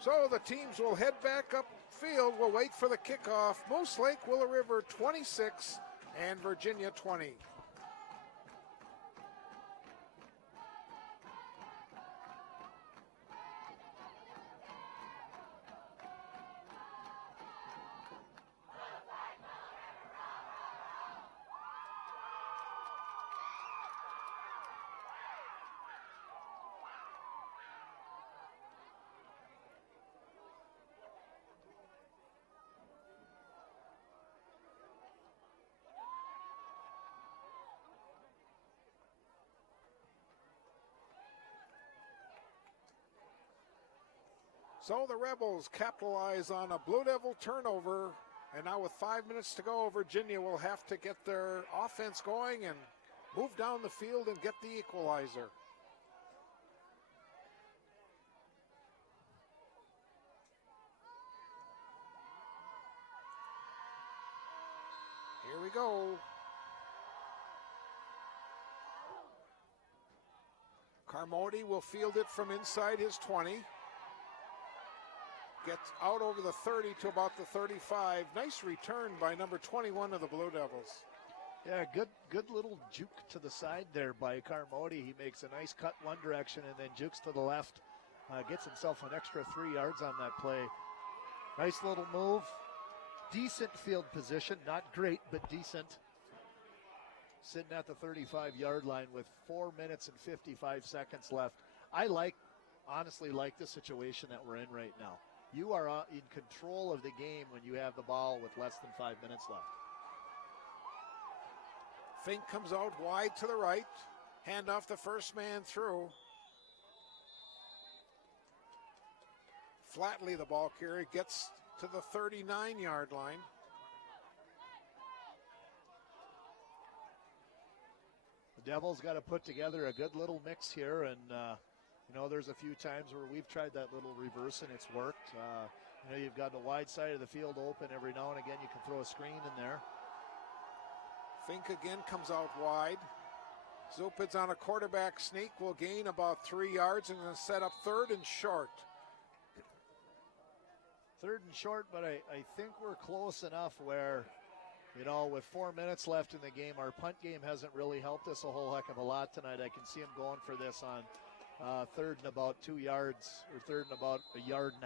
So the teams will head back upfield. We'll wait for the kickoff. Moose Lake, Willow River 26 and Virginia 20. So the Rebels capitalize on a Blue Devil turnover, and now with 5 minutes to go, Virginia will have to get their offense going and move down the field and get the equalizer. Here we go. Carmody will field it from inside his 20. Gets out over the 30 to about the 35. Nice return by number 21 of the Blue Devils. Yeah, good little juke to the side there by Carmody. He makes a nice cut one direction and then jukes to the left. Gets himself an extra 3 yards on that play. Nice little move. Decent field position. Not great, but decent. Sitting at the 35-yard line with 4 minutes and 55 seconds left. I honestly like the situation that we're in right now. You are in control of the game when you have the ball with less than 5 minutes left. Fink comes out wide to the right. Hand off the first man through. Flatley, the ball carrier, gets to the 39-yard line. The Devils got to put together a good little mix here, and there's a few times where we've tried that little reverse and it's worked. You've got the wide side of the field open every now and again. You can throw a screen in there. Fink again comes out wide. Zupid's on a quarterback sneak, will gain about 3 yards and then set up 3rd and short. 3rd and short, but I think we're close enough where, with 4 minutes left in the game, our punt game hasn't really helped us a whole heck of a lot tonight. I can see him going for this on 3rd and about 2 yards, or 3rd and about 1.5 yards.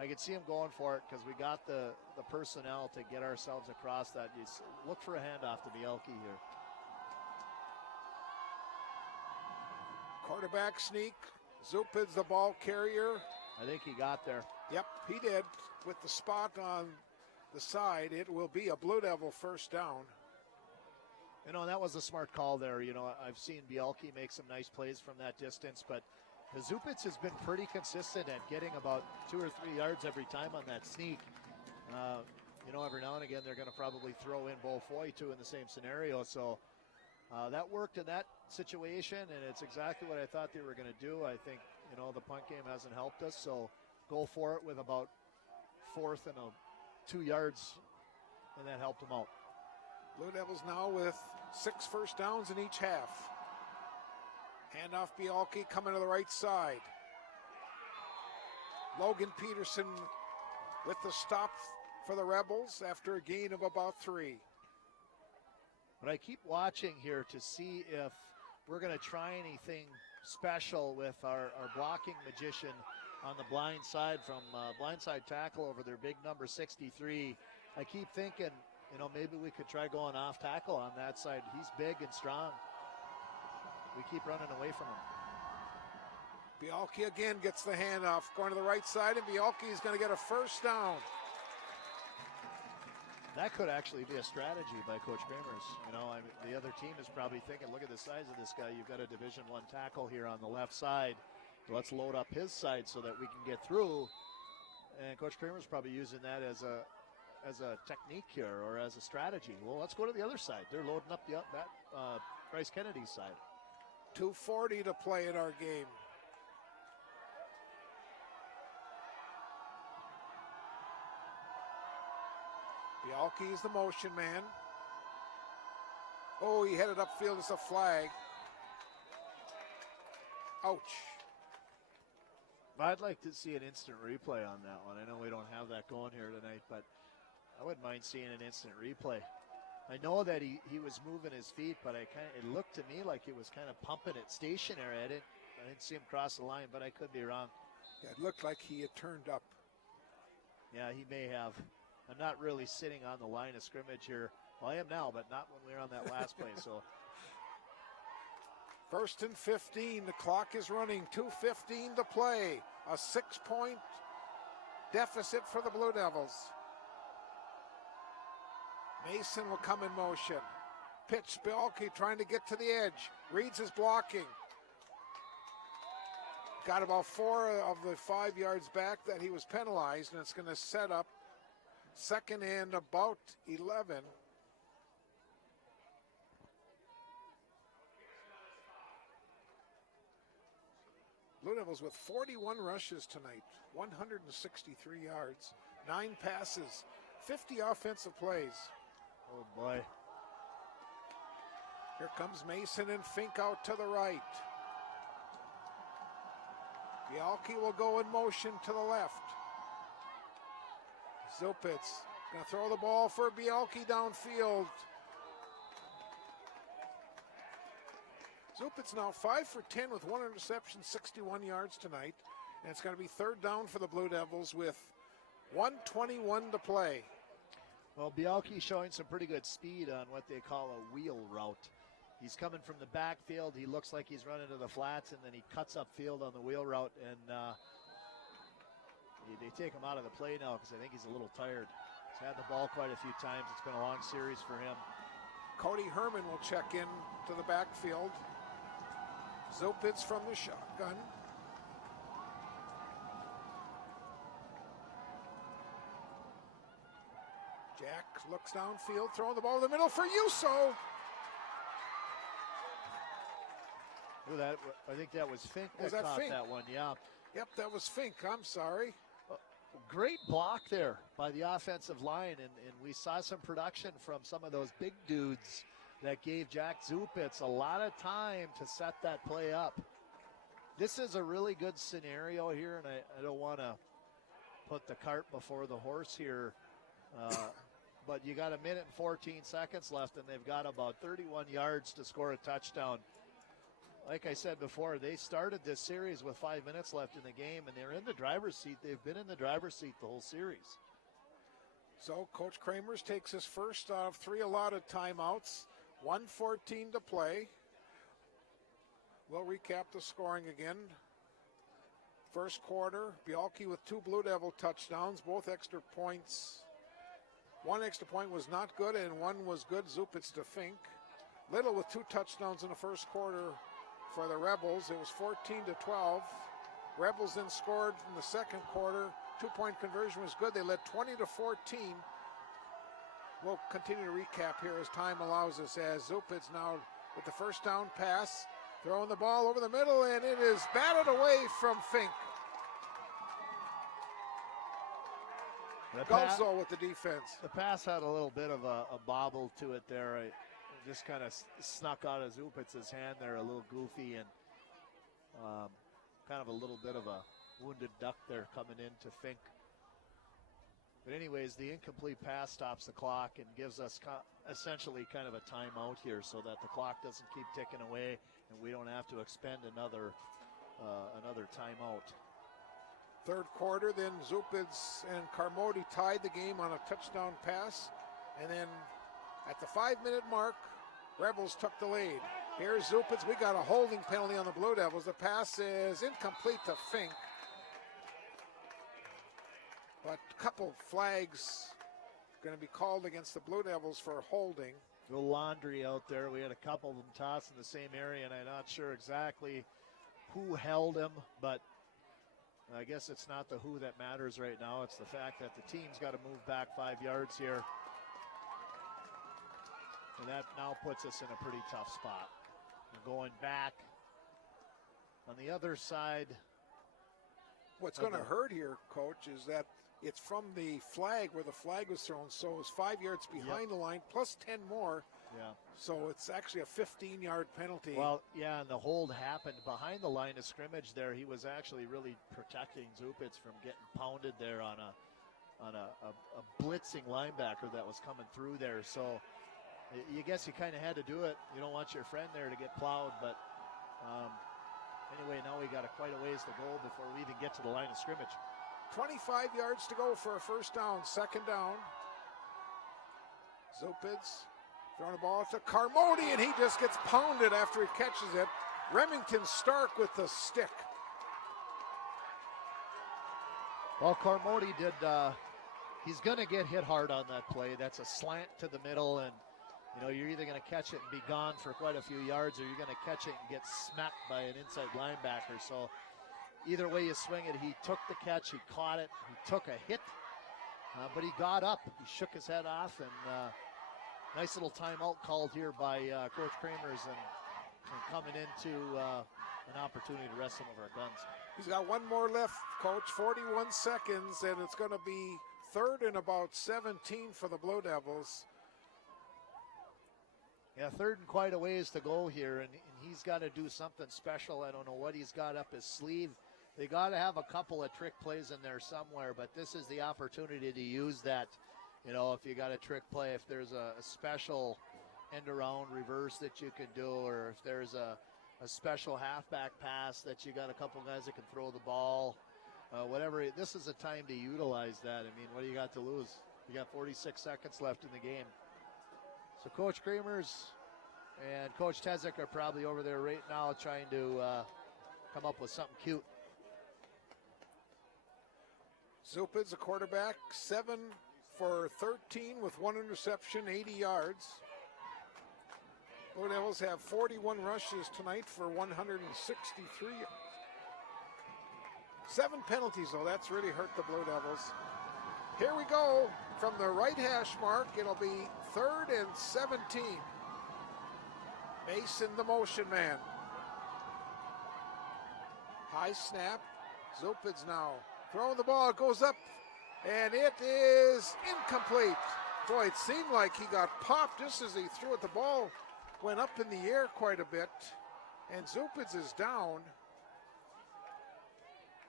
I could see him going for it because we got the personnel to get ourselves across that. You look for a handoff to Bielke here. Quarterback sneak. Zupid's the ball carrier. I think he got there. Yep, he did. With the spot on the side, it will be a Blue Devil first down. That was a smart call there. I've seen Bielke make some nice plays from that distance, but Zupitz has been pretty consistent at getting about 2 or 3 yards every time on that sneak. Every now and again they're going to probably throw in Bo Foy too in the same scenario. So that worked in that situation, and it's exactly what I thought they were going to do. I think, the punt game hasn't helped us, so go for it with about 4th and 2 yards, and that helped them out. Blue Devils now with 6 first downs in each half. Handoff Bielke coming to the right side. Logan Peterson with the stop for the Rebels after a gain of about 3. But I keep watching here to see if we're going to try anything special with our blocking magician on the blind side from blindside tackle over their big number 63. I keep thinking, maybe we could try going off tackle on that side. He's big and strong. We keep running away from him. Bielke again gets the handoff, going to the right side, and Bielke is going to get a first down. That could actually be a strategy by Coach Kramers. The other team is probably thinking, look at the size of this guy. You've got a Division I tackle here on the left side. Let's load up his side so that we can get through. And Coach Kramer's probably using that as a technique here or as a strategy. Well, let's go to the other side. They're loading up Bryce Kennedy's side. 2:40 to play in our game. Bielke is the motion man. Oh, he headed upfield. It's a flag. Ouch. I'd like to see an instant replay on that one. I know we don't have that going here tonight, but I wouldn't mind seeing an instant replay. I know that he was moving his feet, but it looked to me like he was kind of pumping it stationary. I didn't see him cross the line, but I could be wrong. Yeah, it looked like he had turned up. Yeah, he may have. I'm not really sitting on the line of scrimmage here. Well, I am now, but not when we were on that last play. So, 1st and 15. The clock is running. 2:15 to play. A 6-point deficit for the Blue Devils. Mason will come in motion. Pitch, Bielke trying to get to the edge. Reads his blocking. got about 4 of the 5 yards back that he was penalized, and it's going to set up second and about 11. Blue Devils with 41 rushes tonight, 163 yards, 9 passes, 50 offensive plays. Oh, boy. Here comes Mason and Fink out to the right. Bialke will go in motion to the left. Zupitz going to throw the ball for Bialke downfield. Zupitz now 5 for 10 with 1 interception, 61 yards tonight. And it's going to be third down for the Blue Devils with 1:21 to play. Well, Bialke showing some pretty good speed on what they call a wheel route. He's coming from the backfield. He looks like he's running to the flats, and then he cuts upfield on the wheel route. And they take him out of the play now because I think he's a little tired. He's had the ball quite a few times. It's been a long series for him. Cody Herman will check in to the backfield. Zupitz from the shotgun. Jack looks downfield, throwing the ball in the middle for Yuso. I think that was Fink that Was that caught Fink? that one, yeah. Yep, that was Fink. I'm sorry. Great block there by the offensive line, and we saw some production from some of those big dudes that gave Jack Zupitz a lot of time to set that play up. This is a really good scenario here, and I don't want to put the cart before the horse here, but you got 1 minute and 14 seconds left, and they've got about 31 yards to score a touchdown. Like I said before, they started this series with 5 minutes left in the game, and they're in the driver's seat. They've been in the driver's seat the whole series. So Coach Kramers takes his first of 3 allotted timeouts. 1:14 to play. We'll recap the scoring again. First quarter, Bialke with 2 Blue Devil touchdowns, both extra points. 1 extra point was not good, and 1 was good. Zupitz to Fink. Little with 2 touchdowns in the first quarter for the Rebels. It was 14-12. Rebels then scored in the second quarter. 2-point conversion was good. They led 20-14. We'll continue to recap here as time allows us, as Zupitz now with the first down pass, throwing the ball over the middle, and it is batted away from Fink. Guzzo with the defense. The pass had a little bit of a bobble to it there. It just kind of snuck out of Zupitz's hand there, a little goofy, and kind of a little bit of a wounded duck there coming into Fink. But anyways, the incomplete pass stops the clock and gives us essentially kind of a timeout here so that the clock doesn't keep ticking away and we don't have to expend another timeout. Third quarter, then Zupitz and Carmody tied the game on a touchdown pass. And then at the 5-minute mark, Rebels took the lead. Here's Zupitz. We got a holding penalty on the Blue Devils. The pass is incomplete to Fink. But a couple flags going to be called against the Blue Devils for holding. A little laundry out there. We had a couple of them tossed in the same area, and I'm not sure exactly who held him, but I guess it's not the who that matters right now. It's the fact that the team's got to move back 5 yards here. And that now puts us in a pretty tough spot. We're going back. On the other side. What's going to hurt here, Coach, is that it's from the flag where the flag was thrown, so it's 5 yards behind the line, plus 10 more. Yeah. So it's actually a 15-yard penalty. Well, yeah, and the hold happened behind the line of scrimmage there. He was actually really protecting Zupitz from getting pounded there on a blitzing linebacker that was coming through there. So you guess you kind of had to do it. You don't want your friend there to get plowed, but anyway, now we got quite a ways to go before we even get to the line of scrimmage. 25 yards to go for a first down, second down. Zupitz throwing the ball to Carmody, and he just gets pounded after he catches it. Remington Stark with the stick. Well, Carmody did, he's going to get hit hard on that play. That's a slant to the middle, and you're either going to catch it and be gone for quite a few yards, or you're going to catch it and get smacked by an inside linebacker. So either way you swing it, he took the catch, he caught it, he took a hit, but he got up. He shook his head off, and nice little timeout called here by Coach Kramers, and coming into an opportunity to rest some of our guns. He's got one more left, Coach, 41 seconds, and it's going to be 3rd and about 17 for the Blue Devils. Yeah, 3rd and quite a ways to go here, and he's got to do something special. I don't know what he's got up his sleeve. They got to have a couple of trick plays in there somewhere, but this is the opportunity to use that. You know, if you got a trick play, if there's a special end-around reverse that you can do, or if there's a special halfback pass that you got a couple guys that can throw the ball, whatever. This is a time to utilize that. I mean, what do you got to lose? You got 46 seconds left in the game. So Coach Kramers and Coach Tezek are probably over there right now trying to come up with something cute. Zupid's a quarterback, 7 for 13 with 1 interception, 80 yards. Blue Devils have 41 rushes tonight for 163 yards. 7 penalties, though. That's really hurt the Blue Devils. Here we go from the right hash mark. It'll be 3rd and 17. Mason, the motion man. High snap. Zupid's now throwing the ball. It goes up, and it is incomplete. Boy, it seemed like he got popped just as he threw it. The ball went up in the air quite a bit, and Zupids is down.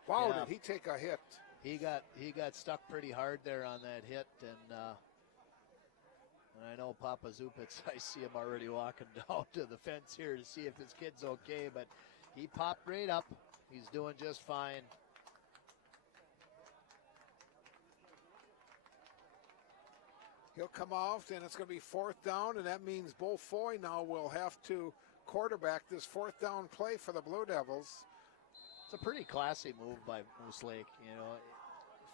Wow, Yeah. did he take a hit? He got stuck pretty hard there on that hit, and I know Papa Zupitz, I see him already walking down to the fence here to see if his kid's okay, but he popped right up. He's doing just fine. He'll come off, and it's going to be 4th down, and that means Bo Foy now will have to quarterback this 4th down play for the Blue Devils. It's a pretty classy move by Moose Lake. You know,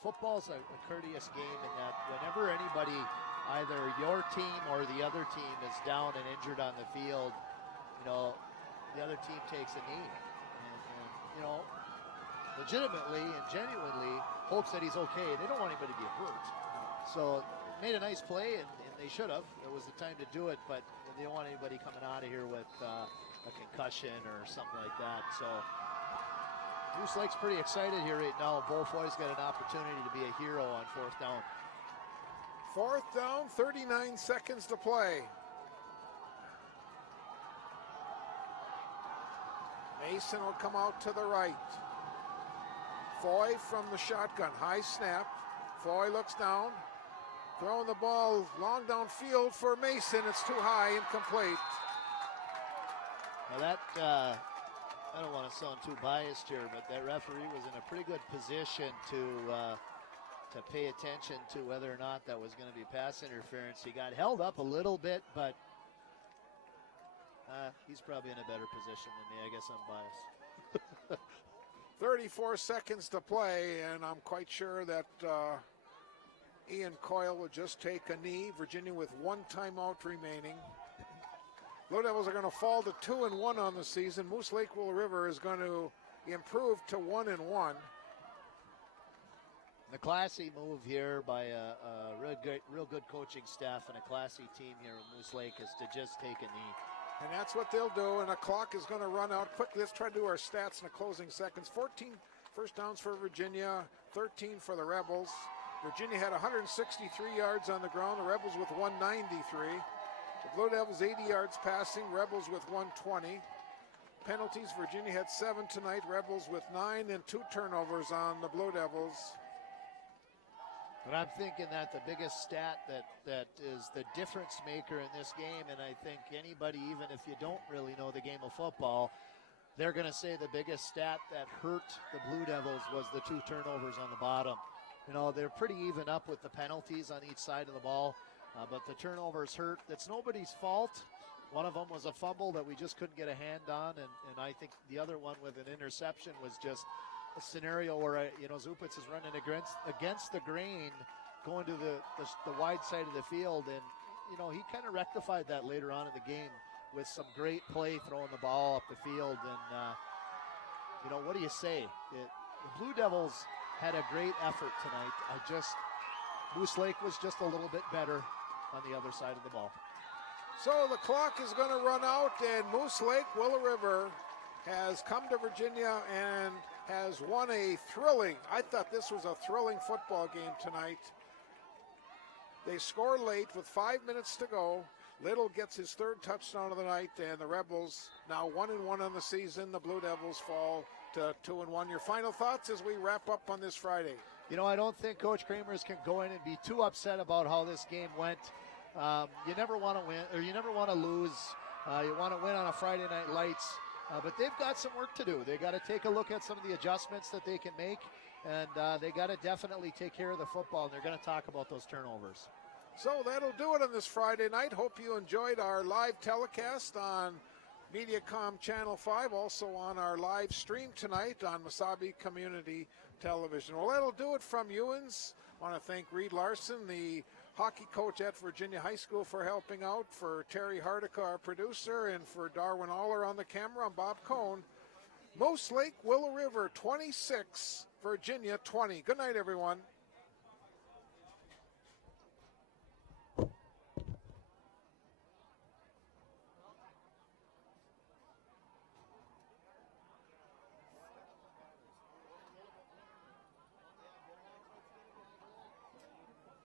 football's a courteous game in that whenever anybody, either your team or the other team, is down and injured on the field, you know, the other team takes a knee. And you know, legitimately and genuinely hopes that he's okay. They don't want anybody to get hurt. So made a nice play, and they should have. It was the time to do it, but they don't want anybody coming out of here with a concussion or something like that. So Moose Lake's pretty excited here right now. Bo Foy's got an opportunity to be a hero on 4th down. 4th down, 39 seconds to play. Mason will come out to the right. Foy from the shotgun, high snap. Foy looks down, throwing the ball long downfield for Mason. It's too high, incomplete. Now that, I don't want to sound too biased here, but that referee was in a pretty good position to pay attention to whether or not that was going to be pass interference. He got held up a little bit, but he's probably in a better position than me. I guess I'm biased. 34 seconds to play, and I'm quite sure that Ian Coyle will just take a knee. Virginia with 1 timeout remaining. Blue Devils are going to fall to 2-1 on the season. Moose Lake Willow River is going to improve to 1-1. The classy move here by a real good coaching staff and a classy team here in Moose Lake is to just take a knee. And that's what they'll do, and the clock is going to run out quickly. Let's try to do our stats in the closing seconds. 14 first downs for Virginia, 13 for the Rebels. Virginia had 163 yards on the ground, the Rebels with 193. The Blue Devils 80 yards passing, Rebels with 120. Penalties, Virginia had 7 tonight, Rebels with 9, and 2 turnovers on the Blue Devils. But I'm thinking that the biggest stat that is the difference maker in this game, and I think anybody, even if you don't really know the game of football, they're going to say the biggest stat that hurt the Blue Devils was the 2 turnovers on the bottom. You know, they're pretty even up with the penalties on each side of the ball. But the turnovers hurt. That's nobody's fault. One of them was a fumble that we just couldn't get a hand on, and I think the other one with an interception was just a scenario where, Zupitz is running against the grain, going to the wide side of the field, and, he kind of rectified that later on in the game with some great play throwing the ball up the field, and you know, what do you say? The Blue Devils had a great effort tonight. Moose Lake was just a little bit better on the other side of the ball. So the clock is going to run out, and Moose Lake, Willow River, has come to Virginia and has won a thrilling, I thought this was a thrilling football game tonight. They score late with 5 minutes to go. Little gets his third touchdown of the night, and the Rebels now 1-1 on the season. The Blue Devils fall to 2-1. Your final thoughts as we wrap up on this Friday? You know, I don't think Coach Kramers can go in and be too upset about how this game went. You never want to win, or you never want to lose. You want to win on a Friday Night Lights, but they've got some work to do. They got to take a look at some of the adjustments that they can make, and they got to definitely take care of the football, and they're going to talk about those turnovers. So that'll do it on this Friday night. Hope you enjoyed our live telecast on Mediacom Channel 5, also on our live stream tonight on Mesabi Community Television. Well, that'll do it from Ewens. I want to thank Reed Larson, the hockey coach at Virginia High School, for helping out, for Terry Hardica, our producer, and for Darwin Aller on the camera. I'm Bob Cohn. Moose Lake, Willow River 26, Virginia 20. Good night, everyone.